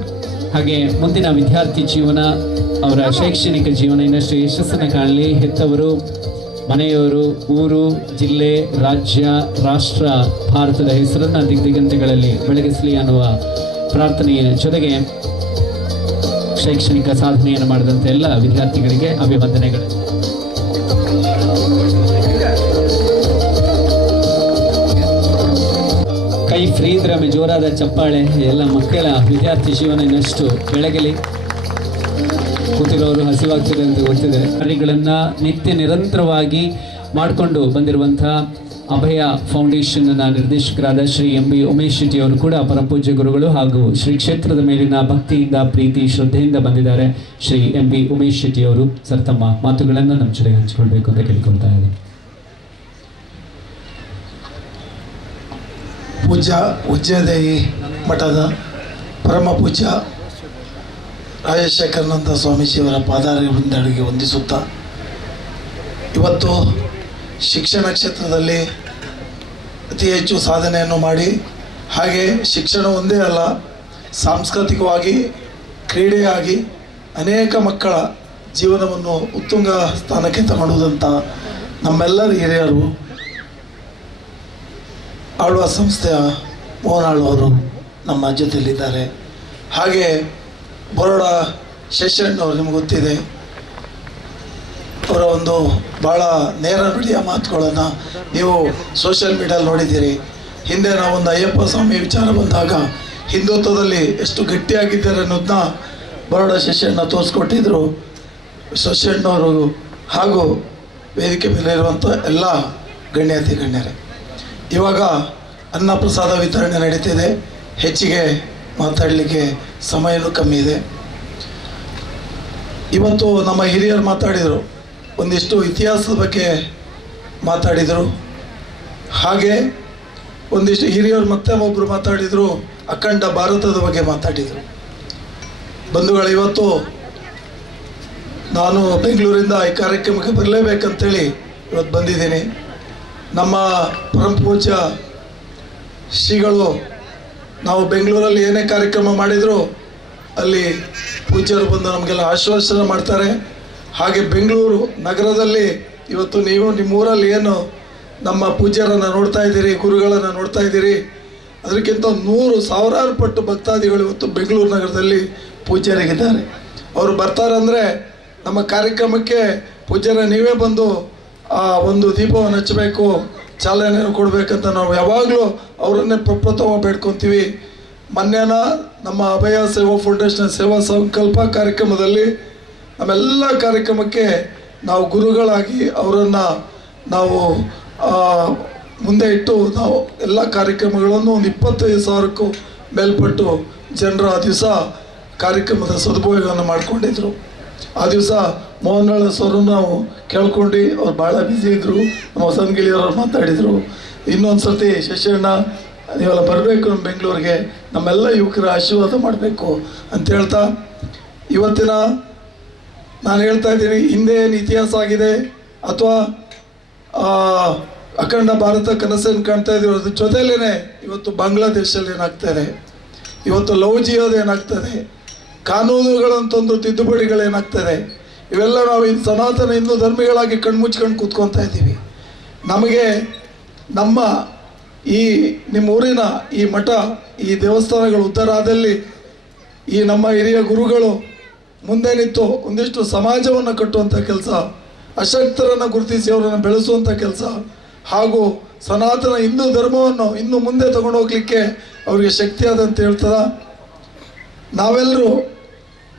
ಹಾಗೆ ಮುಂದಿನ ವಿದ್ಯಾರ್ಥಿ ಜೀವನ, ಅವರ ಶೈಕ್ಷಣಿಕ ಜೀವನ ಇನ್ನಷ್ಟು ಯಶಸ್ಸನ್ನು ಕಾಣಲಿ. ಹೆತ್ತವರು, ಮನೆಯವರು, ಊರು, ಜಿಲ್ಲೆ, ರಾಜ್ಯ, ರಾಷ್ಟ್ರ, ಭಾರತದ ಹೆಸರನ್ನು ದಿಗ್ದಿಗಂತಗಳಲ್ಲಿ ಬೆಳಗಿಸಲಿ ಅನ್ನುವ ಪ್ರಾರ್ಥನೆಯ ಜೊತೆಗೆ ಶೈಕ್ಷಣಿಕ ಸಾಧನೆಯನ್ನು ಮಾಡಿದಂಥ ಎಲ್ಲ ವಿದ್ಯಾರ್ಥಿಗಳಿಗೆ ಅಭಿವಂದನೆಗಳು. ಕೈ ಫ್ರೀ ಇದ್ರೆ ಆಮೇಲೆ ಜೋರಾದ ಚಪ್ಪಾಳೆ. ಎಲ್ಲ ಮಕ್ಕಳ ವಿದ್ಯಾರ್ಥಿ ಜೀವನ ಇನ್ನಷ್ಟು ಬೆಳಗಲಿ. ಕೂತಿರೋರು ಹಸಿವಾಗ್ತಿದೆ ಅಂತ ಗೊತ್ತಿದೆ. ಕಾರ್ಯಗಳನ್ನು ನಿತ್ಯ ನಿರಂತರವಾಗಿ ಮಾಡಿಕೊಂಡು ಬಂದಿರುವಂಥ ಅಭಯ ಫೌಂಡೇಶನ್ನ ನಿರ್ದೇಶಕರಾದ ಶ್ರೀ MB ಉಮೇಶ್ ಶೆಟ್ಟಿ ಅವರು ಕೂಡ ಪರಮಪೂಜ್ಯ ಗುರುಗಳು ಹಾಗೂ ಶ್ರೀ ಕ್ಷೇತ್ರದ ಮೇಲಿನ ಭಕ್ತಿಯಿಂದ, ಪ್ರೀತಿ, ಶ್ರದ್ಧೆಯಿಂದ ಬಂದಿದ್ದಾರೆ. ಶ್ರೀ MB ಉಮೇಶ್ ಶೆಟ್ಟಿ ಅವರು ಸರ್ ತಮ್ಮ ಮಾತುಗಳನ್ನು ನಮ್ಮ ಜೊತೆಗೆ ಹಂಚಿಕೊಳ್ಬೇಕು ಅಂತ ಕೇಳಿಕೊಳ್ತಾ ಇದ್ದಾರೆ. ಪೂಜ್ಯ ವಜ್ರದೇಹಿ ಮಠದ ಪರಮ ಪೂಜ್ಯ ರಾಜಶೇಖರಾನಂದ ಸ್ವಾಮೀಜಿಯವರ ಪಾದಾರವಿಂದಗಳಿಗೆ ವಂದಿಸುತ್ತಾ, ಇವತ್ತು ಶಿಕ್ಷಣ ಕ್ಷೇತ್ರದಲ್ಲಿ ಅತಿ ಹೆಚ್ಚು ಸಾಧನೆಯನ್ನು ಮಾಡಿ, ಹಾಗೆ ಶಿಕ್ಷಣ ಒಂದೇ ಅಲ್ಲ, ಸಾಂಸ್ಕೃತಿಕವಾಗಿ, ಕ್ರೀಡೆಯಾಗಿ ಅನೇಕ ಮಕ್ಕಳ ಜೀವನವನ್ನು ಉತ್ತುಂಗ ಸ್ಥಾನಕ್ಕೆ ತಗೊಂಡುವುದಂಥ ನಮ್ಮೆಲ್ಲರ ಹಿರಿಯರು, ಆಳ್ವ ಸಂಸ್ಥೆಯ ಮೋಹನಾಳು ಅವರು ನಮ್ಮ ಜೊತೆಯಲ್ಲಿದ್ದಾರೆ. ಹಾಗೆ ಬರೋಡ ಶಶಣ್ಣವರು ನಿಮ್ಗೆ ಗೊತ್ತಿದೆ, ಅವರ ಒಂದು ಭಾಳ ನೇರ ನುಡಿಯ ಮಾತುಗಳನ್ನು ನೀವು ಸೋಷಿಯಲ್ ಮೀಡಿಯಲ್ಲಿ ನೋಡಿದ್ದೀರಿ. ಹಿಂದೆ ನಾವೊಂದು ಅಯ್ಯಪ್ಪ ಸ್ವಾಮಿ ವಿಚಾರ ಬಂದಾಗ ಹಿಂದುತ್ವದಲ್ಲಿ ಎಷ್ಟು ಗಟ್ಟಿಯಾಗಿದ್ದಾರೆ ಅನ್ನೋದನ್ನ ಬರೋಡ ಶಶಣ್ಣ ತೋರಿಸ್ಕೊಟ್ಟಿದ್ರು. ಶಶಣ್ಣವರು ಹಾಗೂ ವೇದಿಕೆ ಮೇಲೆ ಇರುವಂಥ ಎಲ್ಲ ಗಣ್ಯಾತಿ ಗಣ್ಯರೇ, ಇವಾಗ ಅನ್ನಪ್ರಸಾದ ವಿತರಣೆ ನಡೀತಿದೆ. ಹೆಚ್ಚಿಗೆ ಮಾತಾಡಲಿಕ್ಕೆ ಸಮಯನೂ ಕಮ್ಮಿ ಇದೆ. ಇವತ್ತು ನಮ್ಮ ಹಿರಿಯರು ಮಾತಾಡಿದರು, ಒಂದಿಷ್ಟು ಇತಿಹಾಸದ ಬಗ್ಗೆ ಮಾತಾಡಿದರು. ಹಾಗೆ ಒಂದಿಷ್ಟು ಹಿರಿಯರು ಮತ್ತೆ ಒಬ್ಬರು ಮಾತಾಡಿದರು, ಅಖಂಡ ಭಾರತದ ಬಗ್ಗೆ ಮಾತಾಡಿದರು. ಬಂಧುಗಳು, ಇವತ್ತು ನಾನು ಬೆಂಗಳೂರಿಂದ ಈ ಕಾರ್ಯಕ್ರಮಕ್ಕೆ ಬರಲೇಬೇಕಂತೇಳಿ ಇವತ್ತು ಬಂದಿದ್ದೀನಿ. ನಮ್ಮ ಪರಮ ಪೂಜ್ಯ ಶ್ರೀಗಳು ನಾವು ಬೆಂಗಳೂರಲ್ಲಿ ಏನೇ ಕಾರ್ಯಕ್ರಮ ಮಾಡಿದರೂ ಅಲ್ಲಿ ಪೂಜ್ಯರು ಬಂದು ನಮಗೆಲ್ಲ ಆಶ್ವಾಸನೆ ಮಾಡ್ತಾರೆ. ಹಾಗೆ ಬೆಂಗಳೂರು ನಗರದಲ್ಲಿ ಇವತ್ತು ನೀವು ನಿಮ್ಮೂರಲ್ಲಿ ಏನು ನಮ್ಮ ಪೂಜ್ಯರನ್ನು ನೋಡ್ತಾ ಇದ್ದೀರಿ, ಗುರುಗಳನ್ನು ನೋಡ್ತಾ ಇದ್ದೀರಿ, ಅದಕ್ಕಿಂತ 100,000 ಪಟ್ಟು ಭಕ್ತಾದಿಗಳು ಇವತ್ತು ಬೆಂಗಳೂರು ನಗರದಲ್ಲಿ ಪೂಜ್ಯರಾಗಿದ್ದಾರೆ. ಅವರು ಬರ್ತಾರಂದರೆ ನಮ್ಮ ಕಾರ್ಯಕ್ರಮಕ್ಕೆ ಪೂಜ್ಯರ ನೀವೇ ಬಂದು ಆ ಒಂದು ದೀಪವನ್ನು ಹಚ್ಚಬೇಕು, ಚಾಲನೆಯನ್ನು ಕೊಡಬೇಕಂತ ನಾವು ಯಾವಾಗಲೂ ಅವರನ್ನೇ ಪ್ರಪ್ರಥಮ ಬೇಡ್ಕೊತೀವಿ. ಮೊನ್ನೆನ ನಮ್ಮ ಅಭಯ ಸೇವಾ ಫೌಂಡೇಶನ್ ಸೇವಾ ಸಂಕಲ್ಪ ಕಾರ್ಯಕ್ರಮದಲ್ಲಿ ನಮ್ಮೆಲ್ಲ ಕಾರ್ಯಕ್ರಮಕ್ಕೆ ನಾವು ಗುರುಗಳಾಗಿ ಅವರನ್ನು ನಾವು ಮುಂದೆ ಇಟ್ಟು ನಾವು ಎಲ್ಲ ಕಾರ್ಯಕ್ರಮಗಳನ್ನು ಒಂದು 25,000ಕ್ಕೂ ಮೇಲ್ಪಟ್ಟು ಜನರು ಆ ದಿವಸ ಕಾರ್ಯಕ್ರಮದ ಸದುಪಯೋಗವನ್ನು ಮಾಡಿಕೊಂಡಿದ್ರು. ಆ ದಿವಸ ಮೋಹನ್ಲಾಲ್ ಸರ್ ನಾವು ಕೇಳ್ಕೊಂಡು ಅವ್ರು ಭಾಳ ಬ್ಯುಸಿ ಇದ್ದರು. ನಮ್ಮ ಸಂಗಿಲಿಯವರು ಮಾತಾಡಿದರು, ಇನ್ನೊಂದು ಸರ್ತಿ ಶಶಿಯಣ್ಣ ನೀವೆಲ್ಲ ಬರಬೇಕು ನಮ್ಮ ಬೆಂಗಳೂರಿಗೆ, ನಮ್ಮೆಲ್ಲ ಯುವಕರ ಆಶೀರ್ವಾದ ಮಾಡಬೇಕು ಅಂತ ಹೇಳ್ತಾ, ಇವತ್ತಿನ ನಾನು ಹೇಳ್ತಾ ಇದ್ದೀನಿ, ಹಿಂದೆ ಏನು ಇತಿಹಾಸ ಆಗಿದೆ ಅಥವಾ ಅಖಂಡ ಭಾರತ ಕನಸನ್ನು ಕಾಣ್ತಾ ಇದ್ದೀವಿ, ಅದ್ರ ಜೊತೆಲೇ ಇವತ್ತು ಬಾಂಗ್ಲಾದೇಶಲ್ಲಿ ಏನಾಗ್ತಾಯಿದೆ, ಇವತ್ತು ಲವ್ ಜಿಯೋದು ಏನಾಗ್ತದೆ, ಕಾನೂನುಗಳಂತಂದು ತಿದ್ದುಪಡಿಗಳೇನಾಗ್ತದೆ, ಇವೆಲ್ಲ ನಾವು ಇನ್ನು ಸನಾತನ ಹಿಂದೂ ಧರ್ಮಿಗಳಾಗಿ ಕಣ್ಮುಚ್ಕೊಂಡು ಕೂತ್ಕೊತಾ ಇದ್ದೀವಿ. ನಮಗೆ ನಮ್ಮ ಈ ನಿಮ್ಮ ಊರಿನ ಈ ಮಠ, ಈ ದೇವಸ್ಥಾನಗಳು ಉದ್ಧಾರ ಆದಲ್ಲಿ ಈ ನಮ್ಮ ಹಿರಿಯ ಗುರುಗಳು ಮುಂದೆ ನಿಂತು ಒಂದಿಷ್ಟು ಸಮಾಜವನ್ನು ಕಟ್ಟುವಂಥ ಕೆಲಸ, ಅಶಕ್ತರನ್ನು ಗುರುತಿಸಿ ಅವರನ್ನು ಬೆಳೆಸುವಂಥ ಕೆಲಸ, ಹಾಗೂ ಸನಾತನ ಹಿಂದೂ ಧರ್ಮವನ್ನು ಇನ್ನು ಮುಂದೆ ತಗೊಂಡೋಗ್ಲಿಕ್ಕೆ ಅವರಿಗೆ ಶಕ್ತಿ ಆದಂತ ಹೇಳ್ತದ. ನಾವೆಲ್ಲರೂ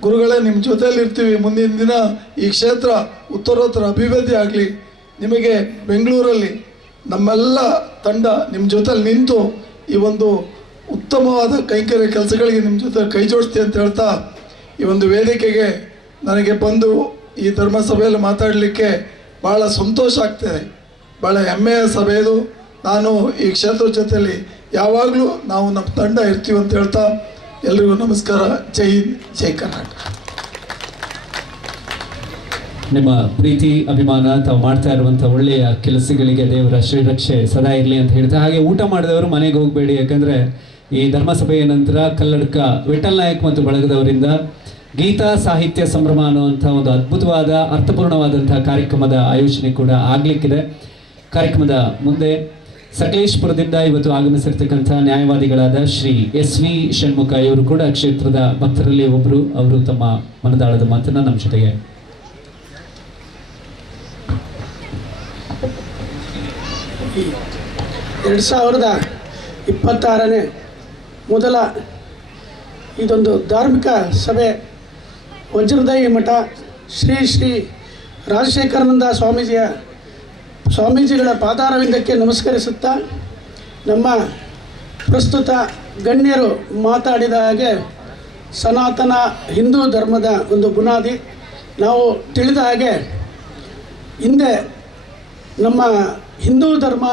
ಗುರುಗಳೇ ನಿಮ್ಮ ಜೊತೆಯಲ್ಲಿ ಇರ್ತೀವಿ. ಮುಂದಿನ ದಿನ ಈ ಕ್ಷೇತ್ರ ಉತ್ತರೋತ್ತರ ಅಭಿವೃದ್ಧಿ ಆಗಲಿ, ನಿಮಗೆ ಬೆಂಗಳೂರಲ್ಲಿ ನಮ್ಮೆಲ್ಲ ತಂಡ ನಿಮ್ಮ ಜೊತೆಲಿ ನಿಂತು ಈ ಒಂದು ಉತ್ತಮವಾದ ಕೈಂಕರ್ಯ ಕೆಲಸಗಳಿಗೆ ನಿಮ್ಮ ಜೊತೆ ಕೈ ಜೋಡಿಸ್ತೀವಿ ಅಂತ ಹೇಳ್ತಾ, ಈ ಒಂದು ವೇದಿಕೆಗೆ ನನಗೆ ಬಂದು ಈ ಧರ್ಮಸಭೆಯಲ್ಲಿ ಮಾತಾಡಲಿಕ್ಕೆ ಭಾಳ ಸಂತೋಷ ಆಗ್ತದೆ. ಭಾಳ ಹೆಮ್ಮೆಯ ಸಭೆ ಇದು. ನಾನು ಈ ಕ್ಷೇತ್ರದ ಜೊತೆಯಲ್ಲಿ ಯಾವಾಗಲೂ ನಾವು ನಮ್ಮ ತಂಡ ಇರ್ತೀವಿ ಅಂತ ಹೇಳ್ತಾ ಎಲ್ರಿಗೂ ನಮಸ್ಕಾರ. ಜೈ ಹಿಂದ್, ಜೈ ಕರ್ನಾಟಕ. ನಿಮ್ಮ ಪ್ರೀತಿ ಅಭಿಮಾನ ತಾವು ಮಾಡ್ತಾ ಇರುವಂಥ ಒಳ್ಳೆಯ ಕೆಲಸಗಳಿಗೆ ದೇವರ ಶ್ರೀರಕ್ಷೆ ಸದಾ ಇರಲಿ ಅಂತ ಹೇಳ್ತಾ, ಹಾಗೆ ಊಟ ಮಾಡಿದವರು ಮನೆಗೆ ಹೋಗಬೇಡಿ, ಯಾಕಂದರೆ ಈ ಧರ್ಮಸಭೆಯ ನಂತರ ಕಲ್ಲಡ್ಕ ವಿಠಲ್ ನಾಯಕ್ ಮತ್ತು ಬಳಗದವರಿಂದ ಗೀತಾ ಸಾಹಿತ್ಯ ಸಂಭ್ರಮ ಅನ್ನುವಂಥ ಒಂದು ಅದ್ಭುತವಾದ ಅರ್ಥಪೂರ್ಣವಾದಂಥ ಕಾರ್ಯಕ್ರಮದ ಆಯೋಜನೆ ಕೂಡ ಆಗಲಿಕ್ಕಿದೆ. ಕಾರ್ಯಕ್ರಮದ ಮುಂದೆ ಸಕಲೇಶ್ಪುರದಿಂದ ಇವತ್ತು ಆಗಮಿಸಿರ್ತಕ್ಕಂಥ ನ್ಯಾಯವಾದಿಗಳಾದ ಶ್ರೀ SV ಷಣ್ಮುಖ ಇವರು ಕೂಡ ಕ್ಷೇತ್ರದ ಭಕ್ತರಲ್ಲಿ ಒಬ್ಬರು. ಅವರು ತಮ್ಮ ಮನದಾಳದ ಮಾತನ್ನು ನಮ್ಮ ಜೊತೆಗೆ 2026ನೇ ಮೊದಲ ಇದೊಂದು ಧಾರ್ಮಿಕ ಸಭೆ ವಜ್ರದೈ ಮಠ ಶ್ರೀ ಶ್ರೀ ರಾಜಶೇಖರಾನಂದ ಸ್ವಾಮೀಜಿಗಳ ಪಾದಾರವಿಂದಕ್ಕೆ ನಮಸ್ಕರಿಸುತ್ತಾ, ನಮ್ಮ ಪ್ರಸ್ತುತ ಗಣ್ಯರು ಮಾತಾಡಿದ ಹಾಗೆ ಸನಾತನ ಹಿಂದೂ ಧರ್ಮದ ಒಂದು ಬುನಾದಿ ನಾವು ತಿಳಿದ ಹಾಗೆ ಹಿಂದೆ ನಮ್ಮ ಹಿಂದೂ ಧರ್ಮ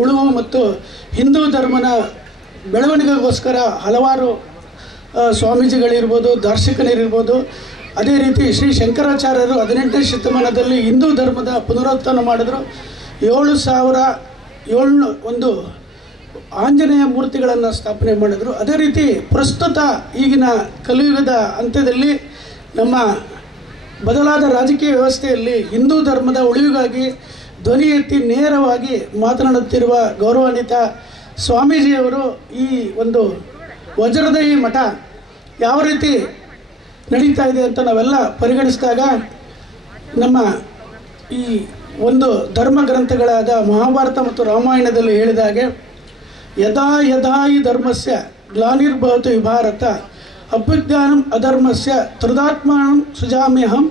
ಉಳುವ ಮತ್ತು ಹಿಂದೂ ಧರ್ಮನ ಬೆಳವಣಿಗೆಗೋಸ್ಕರ ಹಲವಾರು ಸ್ವಾಮೀಜಿಗಳಿರ್ಬೋದು, ದಾರ್ಶನಿಕರಿರ್ಬೋದು, ಅದೇ ರೀತಿ ಶ್ರೀ ಶಂಕರಾಚಾರ್ಯರು 18ನೇ ಶತಮಾನದಲ್ಲಿ ಹಿಂದೂ ಧರ್ಮದ ಪುನರುತ್ಥಾನ ಮಾಡಿದ್ರು. 7,701 ಆಂಜನೇಯ ಮೂರ್ತಿಗಳನ್ನು ಸ್ಥಾಪನೆ ಮಾಡಿದರು. ಅದೇ ರೀತಿ ಪ್ರಸ್ತುತ ಈಗಿನ ಕಲಿಯುಗದ ಅಂತ್ಯದಲ್ಲಿ ನಮ್ಮ ಬದಲಾದ ರಾಜಕೀಯ ವ್ಯವಸ್ಥೆಯಲ್ಲಿ ಹಿಂದೂ ಧರ್ಮದ ಉಳಿವಿಗಾಗಿ ಧ್ವನಿ ಎತ್ತಿ ನೇರವಾಗಿ ಮಾತನಾಡುತ್ತಿರುವ ಗೌರವಾನ್ವಿತ ಸ್ವಾಮೀಜಿಯವರು ಈ ಒಂದು ವಜ್ರದೈ ಮಠ ಯಾವ ರೀತಿ ನಡೀತಾ ಇದೆ ಅಂತ ನಾವೆಲ್ಲ ಪರಿಗಣಿಸಿದಾಗ, ನಮ್ಮ ಈ ಒಂದು ಧರ್ಮ ಗ್ರಂಥಗಳಾದ ಮಹಾಭಾರತ ಮತ್ತು ರಾಮಾಯಣದಲ್ಲಿ ಹೇಳಿದ ಹಾಗೆ ಯದಾ ಯದಾ ಈ ಧರ್ಮಸ್ಯ ಗ್ಲಾನಿರ್ಭವತು ಈ ಭಾರತ ಅಭ್ಯುಜ್ಞಾನಂ ಅಧರ್ಮಸ್ಯ ತ್ರಿದಾತ್ಮಾನಂ ಸೃಜಾಮ್ಯಹಂ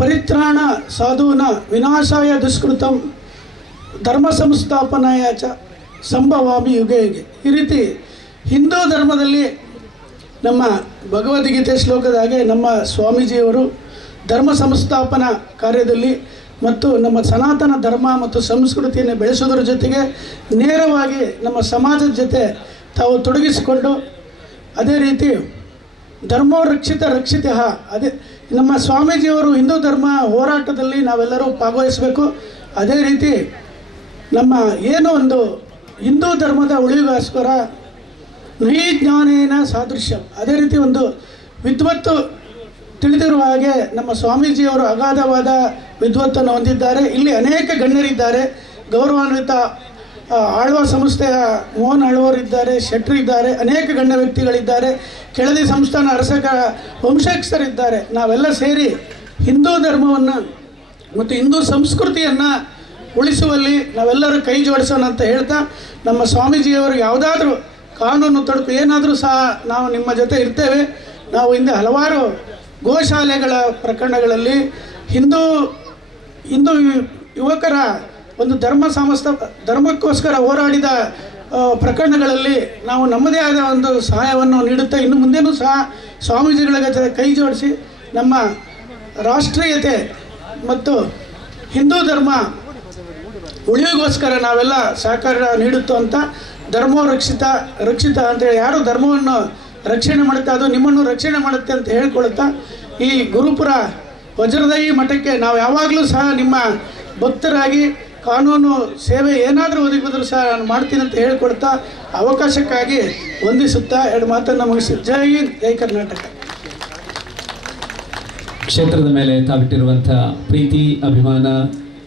ಪರಿತ್ರಾಣ ಸಾಧೂನ ವಿನಾಶಾಯ ದುಷ್ಕೃತಂ ಧರ್ಮ ಸಂಸ್ಥಾಪನೆಯ ಚ ಸಂಭವಾಮಿ ಯುಗೆ ಯುಗೆ. ಈ ರೀತಿ ಹಿಂದೂ ಧರ್ಮದಲ್ಲಿ ನಮ್ಮ ಭಗವದ್ಗೀತೆ ಶ್ಲೋಕದ ಹಾಗೆ ನಮ್ಮ ಸ್ವಾಮೀಜಿಯವರು ಧರ್ಮ ಸಂಸ್ಥಾಪನಾ ಕಾರ್ಯದಲ್ಲಿ ಮತ್ತು ನಮ್ಮ ಸನಾತನ ಧರ್ಮ ಮತ್ತು ಸಂಸ್ಕೃತಿಯನ್ನು ಬೆಳೆಸೋದ್ರ ಜೊತೆಗೆ ನೇರವಾಗಿ ನಮ್ಮ ಸಮಾಜದ ಜೊತೆ ತಾವು ತೊಡಗಿಸಿಕೊಂಡು, ಅದೇ ರೀತಿ ಧರ್ಮೋ ರಕ್ಷಿತ ರಕ್ಷಿತ, ಅದೇ ನಮ್ಮ ಸ್ವಾಮೀಜಿಯವರು ಹಿಂದೂ ಧರ್ಮ ಹೋರಾಟದಲ್ಲಿ ನಾವೆಲ್ಲರೂ ಭಾಗವಹಿಸಬೇಕು. ಅದೇ ರೀತಿ ನಮ್ಮ ಏನೋ ಒಂದು ಹಿಂದೂ ಧರ್ಮದ ಉಳಿವಿಗೋಸ್ಕರ ನಹಿ ಜ್ಞಾನೇನ ಸಾದೃಶ್ಯ, ಅದೇ ರೀತಿ ಒಂದು ವಿದ್ವತ್ತು ತಿಳಿದಿರುವ ಹಾಗೆ ನಮ್ಮ ಸ್ವಾಮೀಜಿಯವರು ಅಗಾಧವಾದ ವಿದ್ವತ್ತನ್ನು ಹೊಂದಿದ್ದಾರೆ. ಇಲ್ಲಿ ಅನೇಕ ಗಣ್ಯರಿದ್ದಾರೆ, ಗೌರವಾನ್ವಿತ ಆಳ್ವ ಸಂಸ್ಥೆಯ ಮೋಹನ್ ಆಳ್ವರಿದ್ದಾರೆ, ಶೆಟ್ರು ಇದ್ದಾರೆ, ಅನೇಕ ಗಣ್ಯ ವ್ಯಕ್ತಿಗಳಿದ್ದಾರೆ, ಕೆಳದಿ ಸಂಸ್ಥಾನ ಅರಸಕ ವಂಶಸ್ಥರಿದ್ದಾರೆ. ನಾವೆಲ್ಲ ಸೇರಿ ಹಿಂದೂ ಧರ್ಮವನ್ನು ಮತ್ತು ಹಿಂದೂ ಸಂಸ್ಕೃತಿಯನ್ನು ಉಳಿಸುವಲ್ಲಿ ನಾವೆಲ್ಲರೂ ಕೈ ಜೋಡಿಸೋಣ ಅಂತ ಹೇಳ್ತಾ, ನಮ್ಮ ಸ್ವಾಮೀಜಿಯವರು ಯಾವುದಾದ್ರೂ ಕಾನೂನು ತೊಡಕು ಏನಾದರೂ ಸಹ ನಾವು ನಿಮ್ಮ ಜೊತೆ ಇರ್ತೇವೆ. ನಾವು ಹಿಂದೆ ಹಲವಾರು ಗೋಶಾಲೆಗಳ ಪ್ರಕರಣಗಳಲ್ಲಿ ಹಿಂದೂ ಯುವಕರ ಒಂದು ಧರ್ಮಕ್ಕೋಸ್ಕರ ಹೋರಾಡಿದ ಪ್ರಕರಣಗಳಲ್ಲಿ ನಾವು ನಮ್ಮದೇ ಆದ ಒಂದು ಸಹಾಯವನ್ನು ನೀಡುತ್ತಾ ಇನ್ನು ಮುಂದೆನೂ ಸಹ ಸ್ವಾಮೀಜಿಗಳ ಜೊತೆ ಕೈ ಜೋಡಿಸಿ ನಮ್ಮ ರಾಷ್ಟ್ರೀಯತೆ ಮತ್ತು ಹಿಂದೂ ಧರ್ಮ ಉಳಿವಿಗೋಸ್ಕರ ನಾವೆಲ್ಲ ಸಹಕಾರ ನೀಡುತ್ತೋ ಅಂತ ಧರ್ಮೋ ರಕ್ಷಿತ ಅಂತೇಳಿ ಯಾರು ಧರ್ಮವನ್ನು ರಕ್ಷಣೆ ಮಾಡುತ್ತೆ ಅದು ನಿಮ್ಮನ್ನು ರಕ್ಷಣೆ ಮಾಡುತ್ತೆ ಅಂತ ಹೇಳ್ಕೊಳ್ತಾ, ಈ ಗುರುಪುರ ವಜ್ರದೈ ಮಠಕ್ಕೆ ನಾವು ಯಾವಾಗಲೂ ಸಹ ನಿಮ್ಮ ಭಕ್ತರಾಗಿ ಕಾನೂನು ಸೇವೆ ಏನಾದರೂ ಒದಗಿದ್ರು ಸಹ ನಾನು ಮಾಡ್ತೀನಿ ಅಂತ ಹೇಳ್ಕೊಳ್ತಾ ಅವಕಾಶಕ್ಕಾಗಿ ವಂದಿಸುತ್ತಾ ಎರಡು ಮಾತನ್ನು ಮುಗಿಸಿ. ಜೈ ಹಿಂದ್, ಜೈ ಕರ್ನಾಟಕ. ಕ್ಷೇತ್ರದ ಮೇಲೆ ತಾವಿಟ್ಟಿರುವಂಥ ಪ್ರೀತಿ, ಅಭಿಮಾನ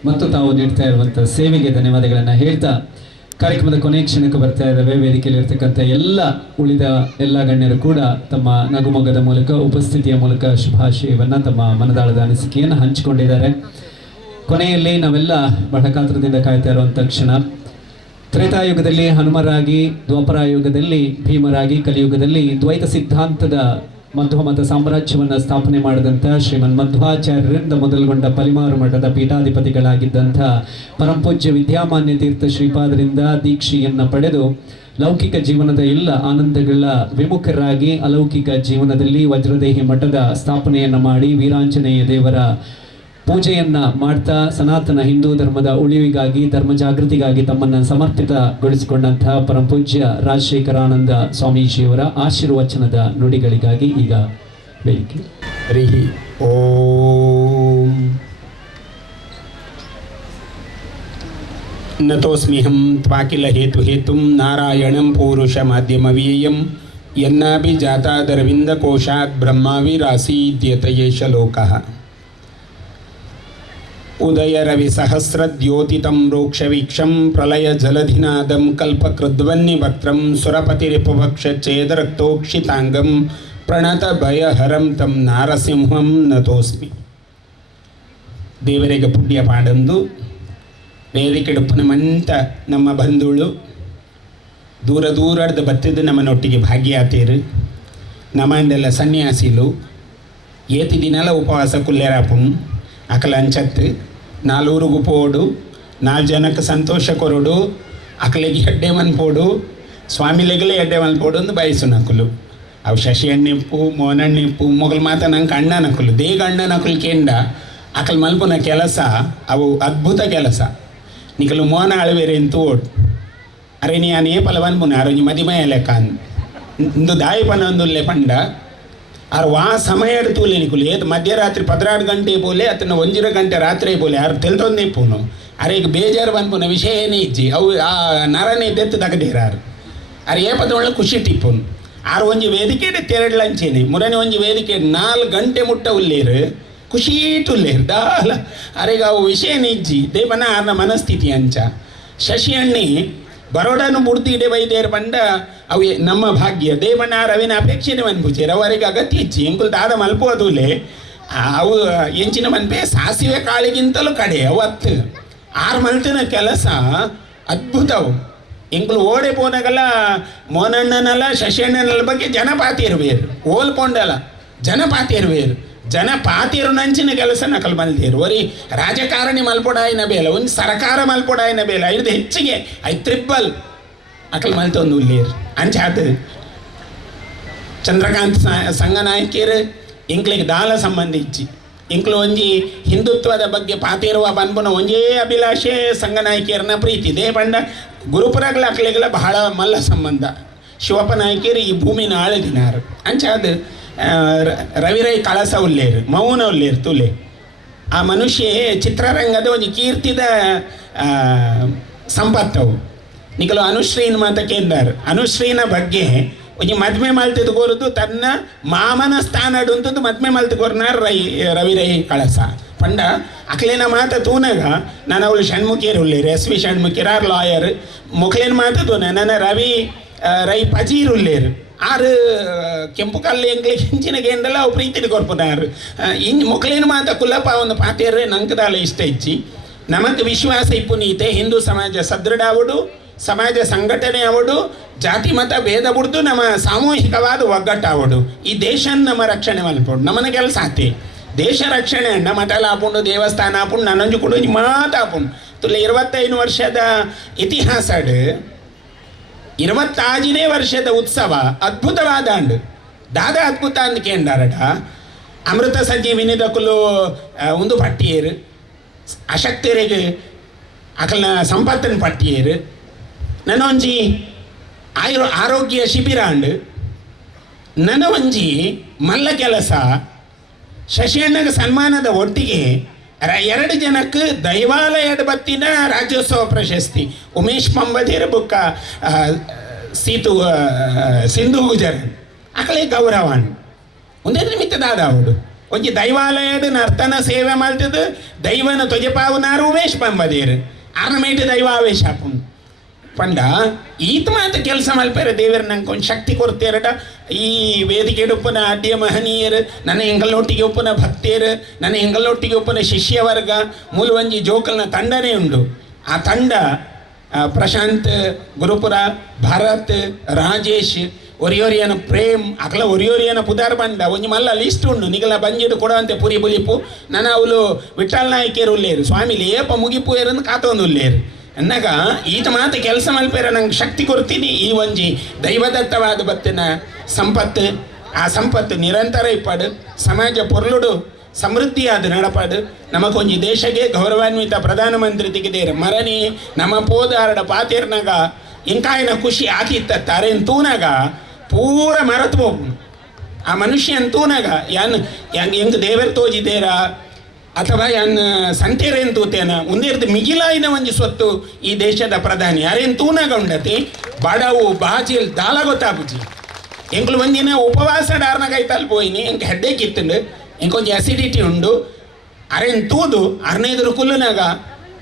ಮತ್ತು ತಾವು ನೀಡ್ತಾ ಇರುವಂಥ ಸೇವೆಗೆ ಧನ್ಯವಾದಗಳನ್ನು ಹೇಳ್ತಾ ಕಾರ್ಯಕ್ರಮದ ಕೊನೆಯ ಕ್ಷಣಕ್ಕೆ ಬರ್ತಾ ಇದ್ದಾವೆ. ವೇದಿಕೆಯಲ್ಲಿ ಇರ್ತಕ್ಕಂಥ ಉಳಿದ ಎಲ್ಲ ಗಣ್ಯರು ಕೂಡ ತಮ್ಮ ನಗುಮೊಗದ ಮೂಲಕ, ಉಪಸ್ಥಿತಿಯ ಮೂಲಕ ಶುಭಾಶಯವನ್ನು, ತಮ್ಮ ಮನದಾಳದ ಅನಿಸಿಕೆಯನ್ನು ಹಂಚಿಕೊಂಡಿದ್ದಾರೆ. ಕೊನೆಯಲ್ಲಿ ನಾವೆಲ್ಲ ಬಹಳ ಕಾತರದಿಂದ ಕಾಯ್ತಾ ಇರುವಂಥ ಕ್ಷಣ, ತ್ರೇತಾಯುಗದಲ್ಲಿ ಹನುಮರಾಗಿ, ದ್ವಾಪರಾಯುಗದಲ್ಲಿ ಭೀಮರಾಗಿ, ಕಲಿಯುಗದಲ್ಲಿ ದ್ವೈತ ಸಿದ್ಧಾಂತದ ಮಧ್ವಮತ ಸಾಮ್ರಾಜ್ಯವನ್ನು ಸ್ಥಾಪನೆ ಮಾಡಿದಂಥ ಶ್ರೀಮನ್ ಮಧ್ವಾಚಾರ್ಯರಿಂದ ಮೊದಲುಗೊಂಡ ಪಲಿಮಾರು ಮಠದ ಪೀಠಾಧಿಪತಿಗಳಾಗಿದ್ದಂಥ ಪರಂಪೂಜ್ಯ ವಿದ್ಯಾಮಾನ್ಯ ತೀರ್ಥ ಶ್ರೀಪಾದರಿಂದ ದೀಕ್ಷೆಯನ್ನು ಪಡೆದು ಲೌಕಿಕ ಜೀವನದ ಎಲ್ಲ ಆನಂದಗಳ ವಿಮುಖರಾಗಿ ಅಲೌಕಿಕ ಜೀವನದಲ್ಲಿ ವಜ್ರದೇಹಿ ಮಠದ ಸ್ಥಾಪನೆಯನ್ನು ಮಾಡಿ ವೀರಾಂಜನೇಯ ದೇವರ ಪೂಜೆಯನ್ನು ಮಾಡ್ತಾ ಸನಾತನ ಹಿಂದೂ ಧರ್ಮದ ಉಳಿವಿಗಾಗಿ, ಧರ್ಮ ಜಾಗೃತಿಗಾಗಿ ತಮ್ಮನ್ನು ಸಮರ್ಪಿತಗೊಳಿಸಿಕೊಂಡಂತಹ ಪರಮಪೂಜ್ಯ ರಾಜಶೇಖರಾನಂದ ಸ್ವಾಮೀಜಿಯವರ ಆಶೀರ್ವಚನದ ನುಡಿಗಳಿಗಾಗಿ ಈಗ ವೇದಿಕೆ. ಹರಿ ಓಂ. ನತೋಸ್ಮ್ಯಹಂ ತ್ವಾಕಿಲ ಹೇತುಂ ನಾರಾಯಣಂ ಪೂರುಷ ಮಾಧ್ಯಮವೀಯಂ ಯನ್ನಾಭಿ ಜಾತಾದರವಿಂದ ಕೋಶಾತ್ ಬ್ರಹ್ಮಾವಿರಾಸೀದ್ಯತಯೇಷ ಲೋಕಃ. ಉದಯ ರವಿ ಸಹಸ್ರದ್ಯೋತಿತಂ ರೋಕ್ಷವೀಕ್ಷಂ ಪ್ರಲಯ ಜಲಧಿನಾದಂ ಕಲ್ಪಕೃದ್ವನ್ನಿವಕ್ತ್ರಂ ಸುರಪತಿರಿಪುವಕ್ಷೇದರಕ್ತೋಕ್ಷಿತಾಂಗಂ ಪ್ರಣತ ಭಯಹರಂ ತಂ ನಾರಸಿಂಹಂ ನತೋಸ್ಮಿ. ದೇವರಿಗೆ ಪುಣ್ಯ ಪಾಡಂದು ವೇದಿಕೆಡುಪ್ಪನಮಂತ ನಮ್ಮ ಬಂಧುಗಳು ದೂರದ ಬತ್ತಿದ್ದು ನಮ್ಮನೊಟ್ಟಿಗೆ ಭಾಗಿಯಾತೀರು. ನಮ್ಮಂಡೆಲ್ಲ ಸನ್ಯಾಸಿಲು ಏತಿ ದಿನಲ ಉಪವಾಸ ಕುಲ್ಲೆರಾಪುಂ ಅಕಲ ಅಂಚತ್ತು 4 ಊರುಗು ಪೋಡು, 4 ಜನಕ್ಕೆ ಸಂತೋಷ ಕೊರಡು, ಅಕಲಿಗೆ ಎಡ್ಡೆ ಮನ್ಪೋಡು, ಸ್ವಾಮಿಲೆಗಲೇ ಎಡ್ಡೆ ಮನ್ಪೋಡು ಒಂದು ಬಯಸು ನಕುಲು. ಅವು ಶಶಿ ಅಣ್ಣಿಪ್ಪು, ಮೋನಣ್ಣಿಪ್ಪು ಮೊಗಲು ಮಾತ ನಂಗೆ ಅಣ್ಣ ನಕುಲು ದೇಗ ಅಣ್ಣ ನಕುಲು ಕೆಂಡ ಅಕಲ್ ಮಲ್ಪುನ ಕೆಲಸ ಅವು ಅದ್ಭುತ ಕೆಲಸ. ನಿಕಲು ಮೋನ ಅಳವೇರೆ ಎಂತು ಓಡು ಅರೆ ನೀ ಅನೇ ಪಲವನ್ಪುನ ಅರೆ ಮದಿಮಯ ಲೆಕ್ಕ ಇಂದು ದಾಯಿ ಪನ ಒಂದುಲ್ಲೆ ಪಂಡ ಆರು ವಾ ಸಮಯ ತೂಲೆ ನಿಕುಲು ಏತ್ ಮಧ್ಯರಾತ್ರಿ 16 ಗಂಟೆ ಬೋಲೆ ಅತನ 1 ಗಂಟೆ ರಾತ್ರಿ ಬೋಲೆ ಯಾರು ತೆಲ್ತೊಂದೇ ಪೂನು ಅರೆ ಈಗ ಬೇಜಾರು ಬಂದ್ಪುನ ವಿಷಯ ಏನೇ ಇಜ್ಜಿ ಅವು ಆ ನರನೇ ಬೆತ್ತು ತಗದಿರಾರು ಅರೆ ಏ ಪದ ಒಳ್ಳೆ ಖುಷಿ ಟಿಪ್ಪುನು ಆರು ಒಂಜಿ ವೇದಿಕೆ ತೆರಡು ಲಂಚೇನೆ ಮುರನೆ ಒಂಜಿ ವೇದಿಕೆ 4 ಗಂಟೆ ಮುಟ್ಟ ಉಲ್ಲೇರು ಖುಷಿ ಟುಲ್ಲೇರು ದಾಲ ಅರೆಗ ಅವು ವಿಷಯನೇ ಇಜ್ಜಿ ದೇವನ ಆರ್ನ ಮನಸ್ಥಿತಿ ಅಂಚ ಶಶಿ ಅಣ್ಣಿ ಬರೋಡನು ಬುಡ್ತಿಡೆ ಬೈದೇರು ಪಂಡ ಅವು ನಮ್ಮ ಭಾಗ್ಯ ದೇವಣ್ಣ ರವಿನ ಅಪೇಕ್ಷೆನೇ ಮನ್ಪುಚೇರು ಅವರಿಗೆ ಅಗತ್ಯ ಇಚ್ಚಿ ಎಂಕುಲ್ ದಾದ ಮಲ್ಪೋದುಲೆ ಅವು ಎಂಚಿನ ಮನ್ಪೆ ಸಾಸಿವೆ ಕಾಳಿಗಿಂತಲೂ ಕಡೆ ಅವತ್ತು 6 ಮಲ್ತಿನ ಕೆಲಸ ಅದ್ಭುತವು ಎಂಕುಲು ಓಡೆ ಪೋನಾಗಲ್ಲ ಮೋನಣ್ಣನಲ್ಲ ಶಶಿ ಅಣ್ಣನಲ್ಲ ಬಗ್ಗೆ ಜನಪಾತಿ ಇರುವೇರು ಓಲ್ಪೊಂಡಲ್ಲ ಜನಪಾತಿ ಇರುವೇರು ಜನ ಪಾತಿರು ನಂಚಿನ ಕೆಲಸ ನಕಲು ಮಲ್ದೇರು ಒರಿ ರಾಜಕಾರಣಿ ಮಲ್ಪೊಡಾಯಿನ ಬೇಲ ಒಂದು ಸರ್ಕಾರ ಮಲ್ಪೊಡಾಯಿನ ಬೇಲ ಇದು ಹೆಚ್ಚಿಗೆ ತ್ರಿಬ್ಬಲ್ ಅಕಲ್ ಮಲ್ತೊಂದು ಉಲ್ಲೇರು ಅಂಚಾದ ಚಂದ್ರಕಾಂತ್ ಸಂಗನಾಯಕಿಯರು ಇಂಕ್ಲಿಗೆ ದಾಲ ಸಂಬಂಧ ಇಚ್ಚಿ ಇಂಕ್ಲು ಒಂಜಿ ಹಿಂದುತ್ವದ ಬಗ್ಗೆ ಪಾತಿರುವ ಬನ್ಪುನ ಒಂಜೇ ಅಭಿಲಾಷೆ ಸಂಗನಾಯಕಿಯರನ್ನ ಪ್ರೀತಿ ದೇ ಪಂಡ ಗುರುಪುರಗಳ ಅಕ್ಲೆಗಳ ಬಹಳ ಮಲ್ಲ ಸಂಬಂಧ ಶಿವಪ್ಪ ನಾಯಕಿಯರು ಈ ಭೂಮಿನ ಆಳದಿನಾರು ಅಂಚಾದ ರವಿರೈ ಕಳಸ ಉಲ್ಲೇರು ಮೌನ ಉಲ್ಲೇರು ತುಲೆ ಆ ಮನುಷ್ಯ ಚಿತ್ರರಂಗದ ಒಂದು ಕೀರ್ತಿದ ಸಂಪತ್ತವು ನಿಕಲು ಅನುಶ್ರೀನ ಮಾತ ಕೇಂದಾರು ಅನುಶ್ರೀನ ಬಗ್ಗೆ ಒಂಜಿ ಮದ್ಮೆ ಮಲ್ತಿದ್ದು ಕೋರುದು ತನ್ನ ಮಾಮನ ಸ್ಥಾನ ಅಡುಂತದ್ದು ಮದ್ಮೆ ಮಲ್ತು ಕೋರ್ನಾರು ರವಿರೈ ಕಳಸ ಪಂಡ ಅಕ್ಲೇನ ಮಾತ ತೂನಾಗ ನಾನು ಅವಳು ಷಣ್ಮುಖಿಯರು ಉಳ್ಳೇರು ಎಸ್ ವಿ ಷಣ್ಮುಖಿಯರು ಆರು ಲಾಯರ್ ಮೊಕ್ಲೇನ ಮಾತ ತೂನ ನನ್ನ ರವಿ ರೈ ಪಜೀರ್ ಉಳ್ಳೇರು ಆರು ಕೆಂಪು ಕಲ್ಲು ಎಂಕ್ಲಿಗೆ ಹಿಂಚಿನ ಗೇಂದಲ್ಲ ಅವು ಪ್ರೀತಿಗೆ ಕೊರ್ಪುನಾರು ಮೊಕ್ಲೇನ ಮಾತ ಕುಲ್ಲಪ್ಪ ಒಂದು ಪಾತಿಯರೇ ನಂಕದಾಲ ಇಷ್ಟ ಇಚ್ಚಿ ನಮಗೆ ವಿಶ್ವಾಸ ಇಪ್ಪುನೀತೆ ಹಿಂದೂ ಸಮಾಜ ಸದೃಢ ಅವಡು ಸಮಾಜ ಸಂಘಟನೆ ಅವಡು ಜಾತಿ ಮತ ಭೇದ ಬಿಡ್ದು ನಮ್ಮ ಸಾಮೂಹಿಕವಾದ ಒಗ್ಗಟ್ಟು ಅವಡು ಈ ದೇಶ ನಮ್ಮ ರಕ್ಷಣೆ ಮಲ್ಪಡು ನಮ್ಮನ ಕೆಲಸ ಆತೆ ದೇಶ ರಕ್ಷಣೆ ಅಣ್ಣ ಮಠಲ ಆಪುಂಡು ದೇವಸ್ಥಾನ ಆಪುಂಡು ನನ್ನಂಜು ಕೂಡ ಮಾತಾಪುಂಡು ತುಲೆ 25 ವರ್ಷದ ಇತಿಹಾಸ 25ನೇ ವರ್ಷದ ಉತ್ಸವ ಅದ್ಭುತವಾದ ಅಂಡು ದಾದ ಅದ್ಭುತ ಅಂದ್ ಕೇಂದಾರಡ ಅಮೃತ ಸಂಜೀವಿನಿದಕ್ಕಲು ಒಂದು ಪಟ್ಟಿಯರು ಅಶಕ್ತರಿಗೆ ಅಕಲ್ನ ಸಂಪತ್ತಿನ ಪಟ್ಟಿಯರು ನನ್ನ ಒಂಜಿ ಆರೋಗ್ಯ ಶಿಬಿರ ಅಂಡು ನನ್ನ ಒಂಜಿ ಮಲ್ಲ ಕೆಲಸ ಶಶಿಯಣ್ಣಗೆ ಸನ್ಮಾನದ ಒಟ್ಟಿಗೆ 2 ಜನಕ್ಕೆ ದೈವಾಲಯದ ಬತ್ತಿನ ರಾಜ್ಯೋತ್ಸವ ಪ್ರಶಸ್ತಿ ಉಮೇಶ್ ಪಂಬದಿರ ಬುಕ್ಕ ಸಿಂಧು ಗುಜರ್ ಅಕಲೆ ಗೌರವ ಒಂದೇ ನಿಮಿತ್ತದಾದ ಅವಡು ಒಂಜಿ ದೈವಾಲಯದ ನರ್ತನ ಸೇವೆ ಮಾಡ್ತದ ದೈವನ ತೊಜಪಾವನಾರು ಉಮೇಶ್ ಪಂಬದಿರು ಆರ್ನಮೇಟ್ ದೈವಾವೇಶ ಹಾಕೊಂಡು ಪಂಡ ಈತ ಮಾತ ಕೆಲಸ ಮಲ್ಪೇರ ದೇವರ ನಂಗೆ ಒಂದು ಶಕ್ತಿ ಕೊಡ್ತೇರಟ ಈ ವೇದಿಕೆ ಉಪ್ಪನ ಆದ್ಯ ಮಹನೀಯರು ನನ್ನ ಎಂಗಲೊಟ್ಟಿಗೆ ಉಪ್ಪನ ಭಕ್ತಿಯರು ನನ್ನ ಎಂಗಲೊಟ್ಟಿಗೆ ಉಪ್ಪನ ಶಿಷ್ಯವರ್ಗ ಮೂಲವಂಜಿ ಜೋಕಲ್ನ ತಂಡನೇ ಉಂಡು ಆ ತಂಡ ಪ್ರಶಾಂತ್ ಗುರುಪುರ ಭರತ್ ರಾಜೇಶ್ ಒರಿಯೋರಿಯನ ಪ್ರೇಮ್ ಅಕಲ ಒರಿಯೋರಿಯನ ಪುದಾರ್ ಬಂಡ ಒಂಜಿ ಮಲ್ಲ ಲಿಸ್ಟ್ ಉಂಡು ನಿಗಲ ಬಂಜಿಡು ಕೊಡುವಂತೆ ಪುರಿ ಬುಲಿಪು ನನ್ನ ಅವಳು ವಿಠಲ್ ನಾಯಕಿಯರು ಉಲ್ಲೇರು ಸ್ವಾಮಿ ಲೇಪ ಮುಗಿಪು ಏರಂದು ಕಾತೊಂದು ಉಲ್ಲೇರು ಅನ್ನಗ ಈತ ಮಾತ ಕೆಲಸ ಮಲ್ಪೇರ ನಂಗೆ ಶಕ್ತಿ ಕೊಡ್ತೀನಿ ಈ ಒಂಜಿ ದೈವದತ್ತವಾದ ಬತ್ತಿನ ಸಂಪತ್ತು ಆ ಸಂಪತ್ತು ನಿರಂತರ ಇಪ್ಪಡು ಸಮಾಜ ಪೊರ್ಲುಡು ಸಮೃದ್ಧಿಯಾದ ನಡಪಾಡು ನಮಕೊಂಜಿ ದೇಶಕ್ಕೆ ಗೌರವಾನ್ವಿತ ಪ್ರಧಾನಮಂತ್ರಿ ತೆಗೆದೇರು ಮರಣಿ ನಮ್ಮ ಪೋದಾರಡ ಪಾತೇರ್ನಾಗ ಇಂಕಾಯಿನ ಖುಷಿ ಆತಿತ್ತ ಅರೇನ್ ತೂನಾಗ ಪೂರ ಮರೆತು ಹೋಗು ಆ ಮನುಷ್ಯನ್ ತೂನಾಗ ಹೆಂಗೆ ದೇವರು ತೋಜಿದೇರ ಅಥವಾ ಸಂತೇರೇನು ತೂತೇನ ಒಂದಿರ್ದು ಮಿಗಿಲಾಯಿನ ಒಂಜಿ ಸ್ವತ್ತು ಈ ದೇಶದ ಪ್ರಧಾನಿ ಅರೇನು ತೂನಾಗ ಉಂಡತಿ ಬಡವು ಬಾಜಿಲ್ ದಾಲ ಗೊತ್ತಾಪುಜಿ ಎಂಕ್ಲು ಒಂದಿನ ಉಪವಾಸ ಡಾರ್ನಾಗ ಐತಲ್ ಪೋಯಿನಿ ಎಂಕ್ ಹೆಡ್ಡೇಕ್ ಇತ್ತುಂಡು ಎಂಕೊಂಜಿ ಅಸಿಡಿಟಿ ಉಂಡು ಅರೇನು ತೂದು ಅರ್ನೈದು ಕುಲ್ಲುನಾಗ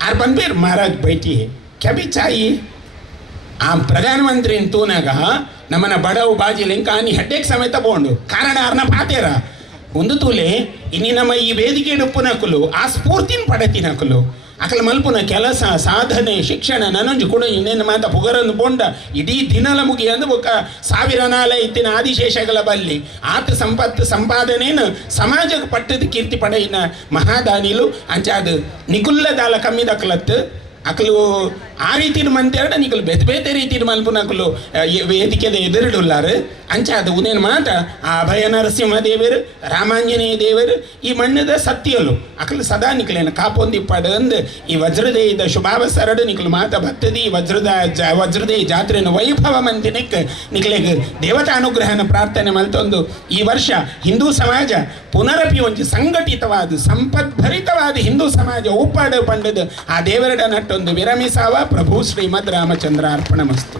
ಆರ್ ಬಂದ್ಬೇರು ಮಹಾರಾಜ್ ಬೈಟಿ ಕ್ಯಾಬಿ ಚಾಯಿ ಆ ಪ್ರಧಾನಮಂತ್ರಿ ತೂನಾಗ ನಮ್ಮನ ಬಡವು ಬಾಜಿಲ್ ಎಂಕ ಆನಿ ಹೆಡ್ಡೇಕ್ ಸಮೇತ ಬೋಂಡು ಕಾರಣ ಅರ್ನ ಪಾತೇರ ಒಂದು ತೂಲೆ ಇನ್ನು ನಮ್ಮ ಈ ವೇದಿಕೆ ಉಪ್ಪುನಕಲು ಆ ಸ್ಫೂರ್ತಿನ ಪಡತಿನಕಲು ಅಕಲ ಮಲ್ಪುನ ಕೆಲಸ ಸಾಧನೆ ಶಿಕ್ಷಣ ನನಂಜು ಕೂಡ ಇನ್ನೇನು ಮಾತ ಪುಗರನ್ನು ಬೋಂಡ ಇಡೀ ದಿನಲ ಮುಗಿ ಅಂದು ಬೊಕ್ಕ 1000 ನಾಲ ಇತ್ತಿನ ಆದಿಶೇಷಗಳ ಬಲ್ಲಿ ಆತ ಸಂಪತ್ತು ಸಂಪಾದನೆಯನ್ನು ಸಮಾಜಕ್ಕೆ ಪಟ್ಟದ ಕೀರ್ತಿ ಪಡೆಯಿನ ಮಹಾದಾನಿಲು ಅಂಚಾದು ನಿಗುಲ್ಲದಾಲ ಕಮ್ಮಿ ದಕ್ಲತ್ತು ಅಕಲು ಆ ರೀತಿಯ ಮಂತ್ಯಾಡ ನಿಕಲು ಬೇತೆ ರೀತಿಯ ಮಲ್ಪುನಕಲು ವೇದಿಕೆದ ಎದುರಿಡುಲ್ಲಾರು ಅಂಚಾದ ಉನೇನು ಮಾತ ಆ ಅಭಯ ನರಸಿಂಹ ದೇವರು ರಾಮಾಂಜನೇಯ ದೇವರು ಈ ಮಣ್ಣದ ಸತ್ಯಲು ಅಕಲು ಸದಾ ನಿಕಲೇನ ಕಾಪೊಂದಿಪ್ಪಾಡು ಅಂದು ಈ ವಜ್ರದೇಯದ ಶುಭಾವಸರಡು ನಿಕಲು ಮಾತ ಭತ್ತದಿ ವಜ್ರದೇಯ ಜಾತ್ರೆನ ವೈಭವ ಮಂತಿನಕ್ಕೆ ನಿಕಲೆಗೆ ದೇವತಾನುಗ್ರಹನ ಪ್ರಾರ್ಥನೆ ಮಲ್ತೊಂದು ಈ ವರ್ಷ ಹಿಂದೂ ಸಮಾಜ ಪುನರಪಿ ಒಂಜಿ ಸಂಘಟಿತವಾದ ಸಂಪದ್ಭರಿತವಾದ ಹಿಂದೂ ಸಮಾಜ ಉಪ್ಪಾಡು ಪಂಡದು ಆ ದೇವರಡ ನಟ್ಟೊಂದು ವಿರಮಿಸಾವ ಪ್ರಭು ಶ್ರೀಮದ್ ರಾಮಚಂದ್ರ ಅರ್ಪಣಮಸ್ತು.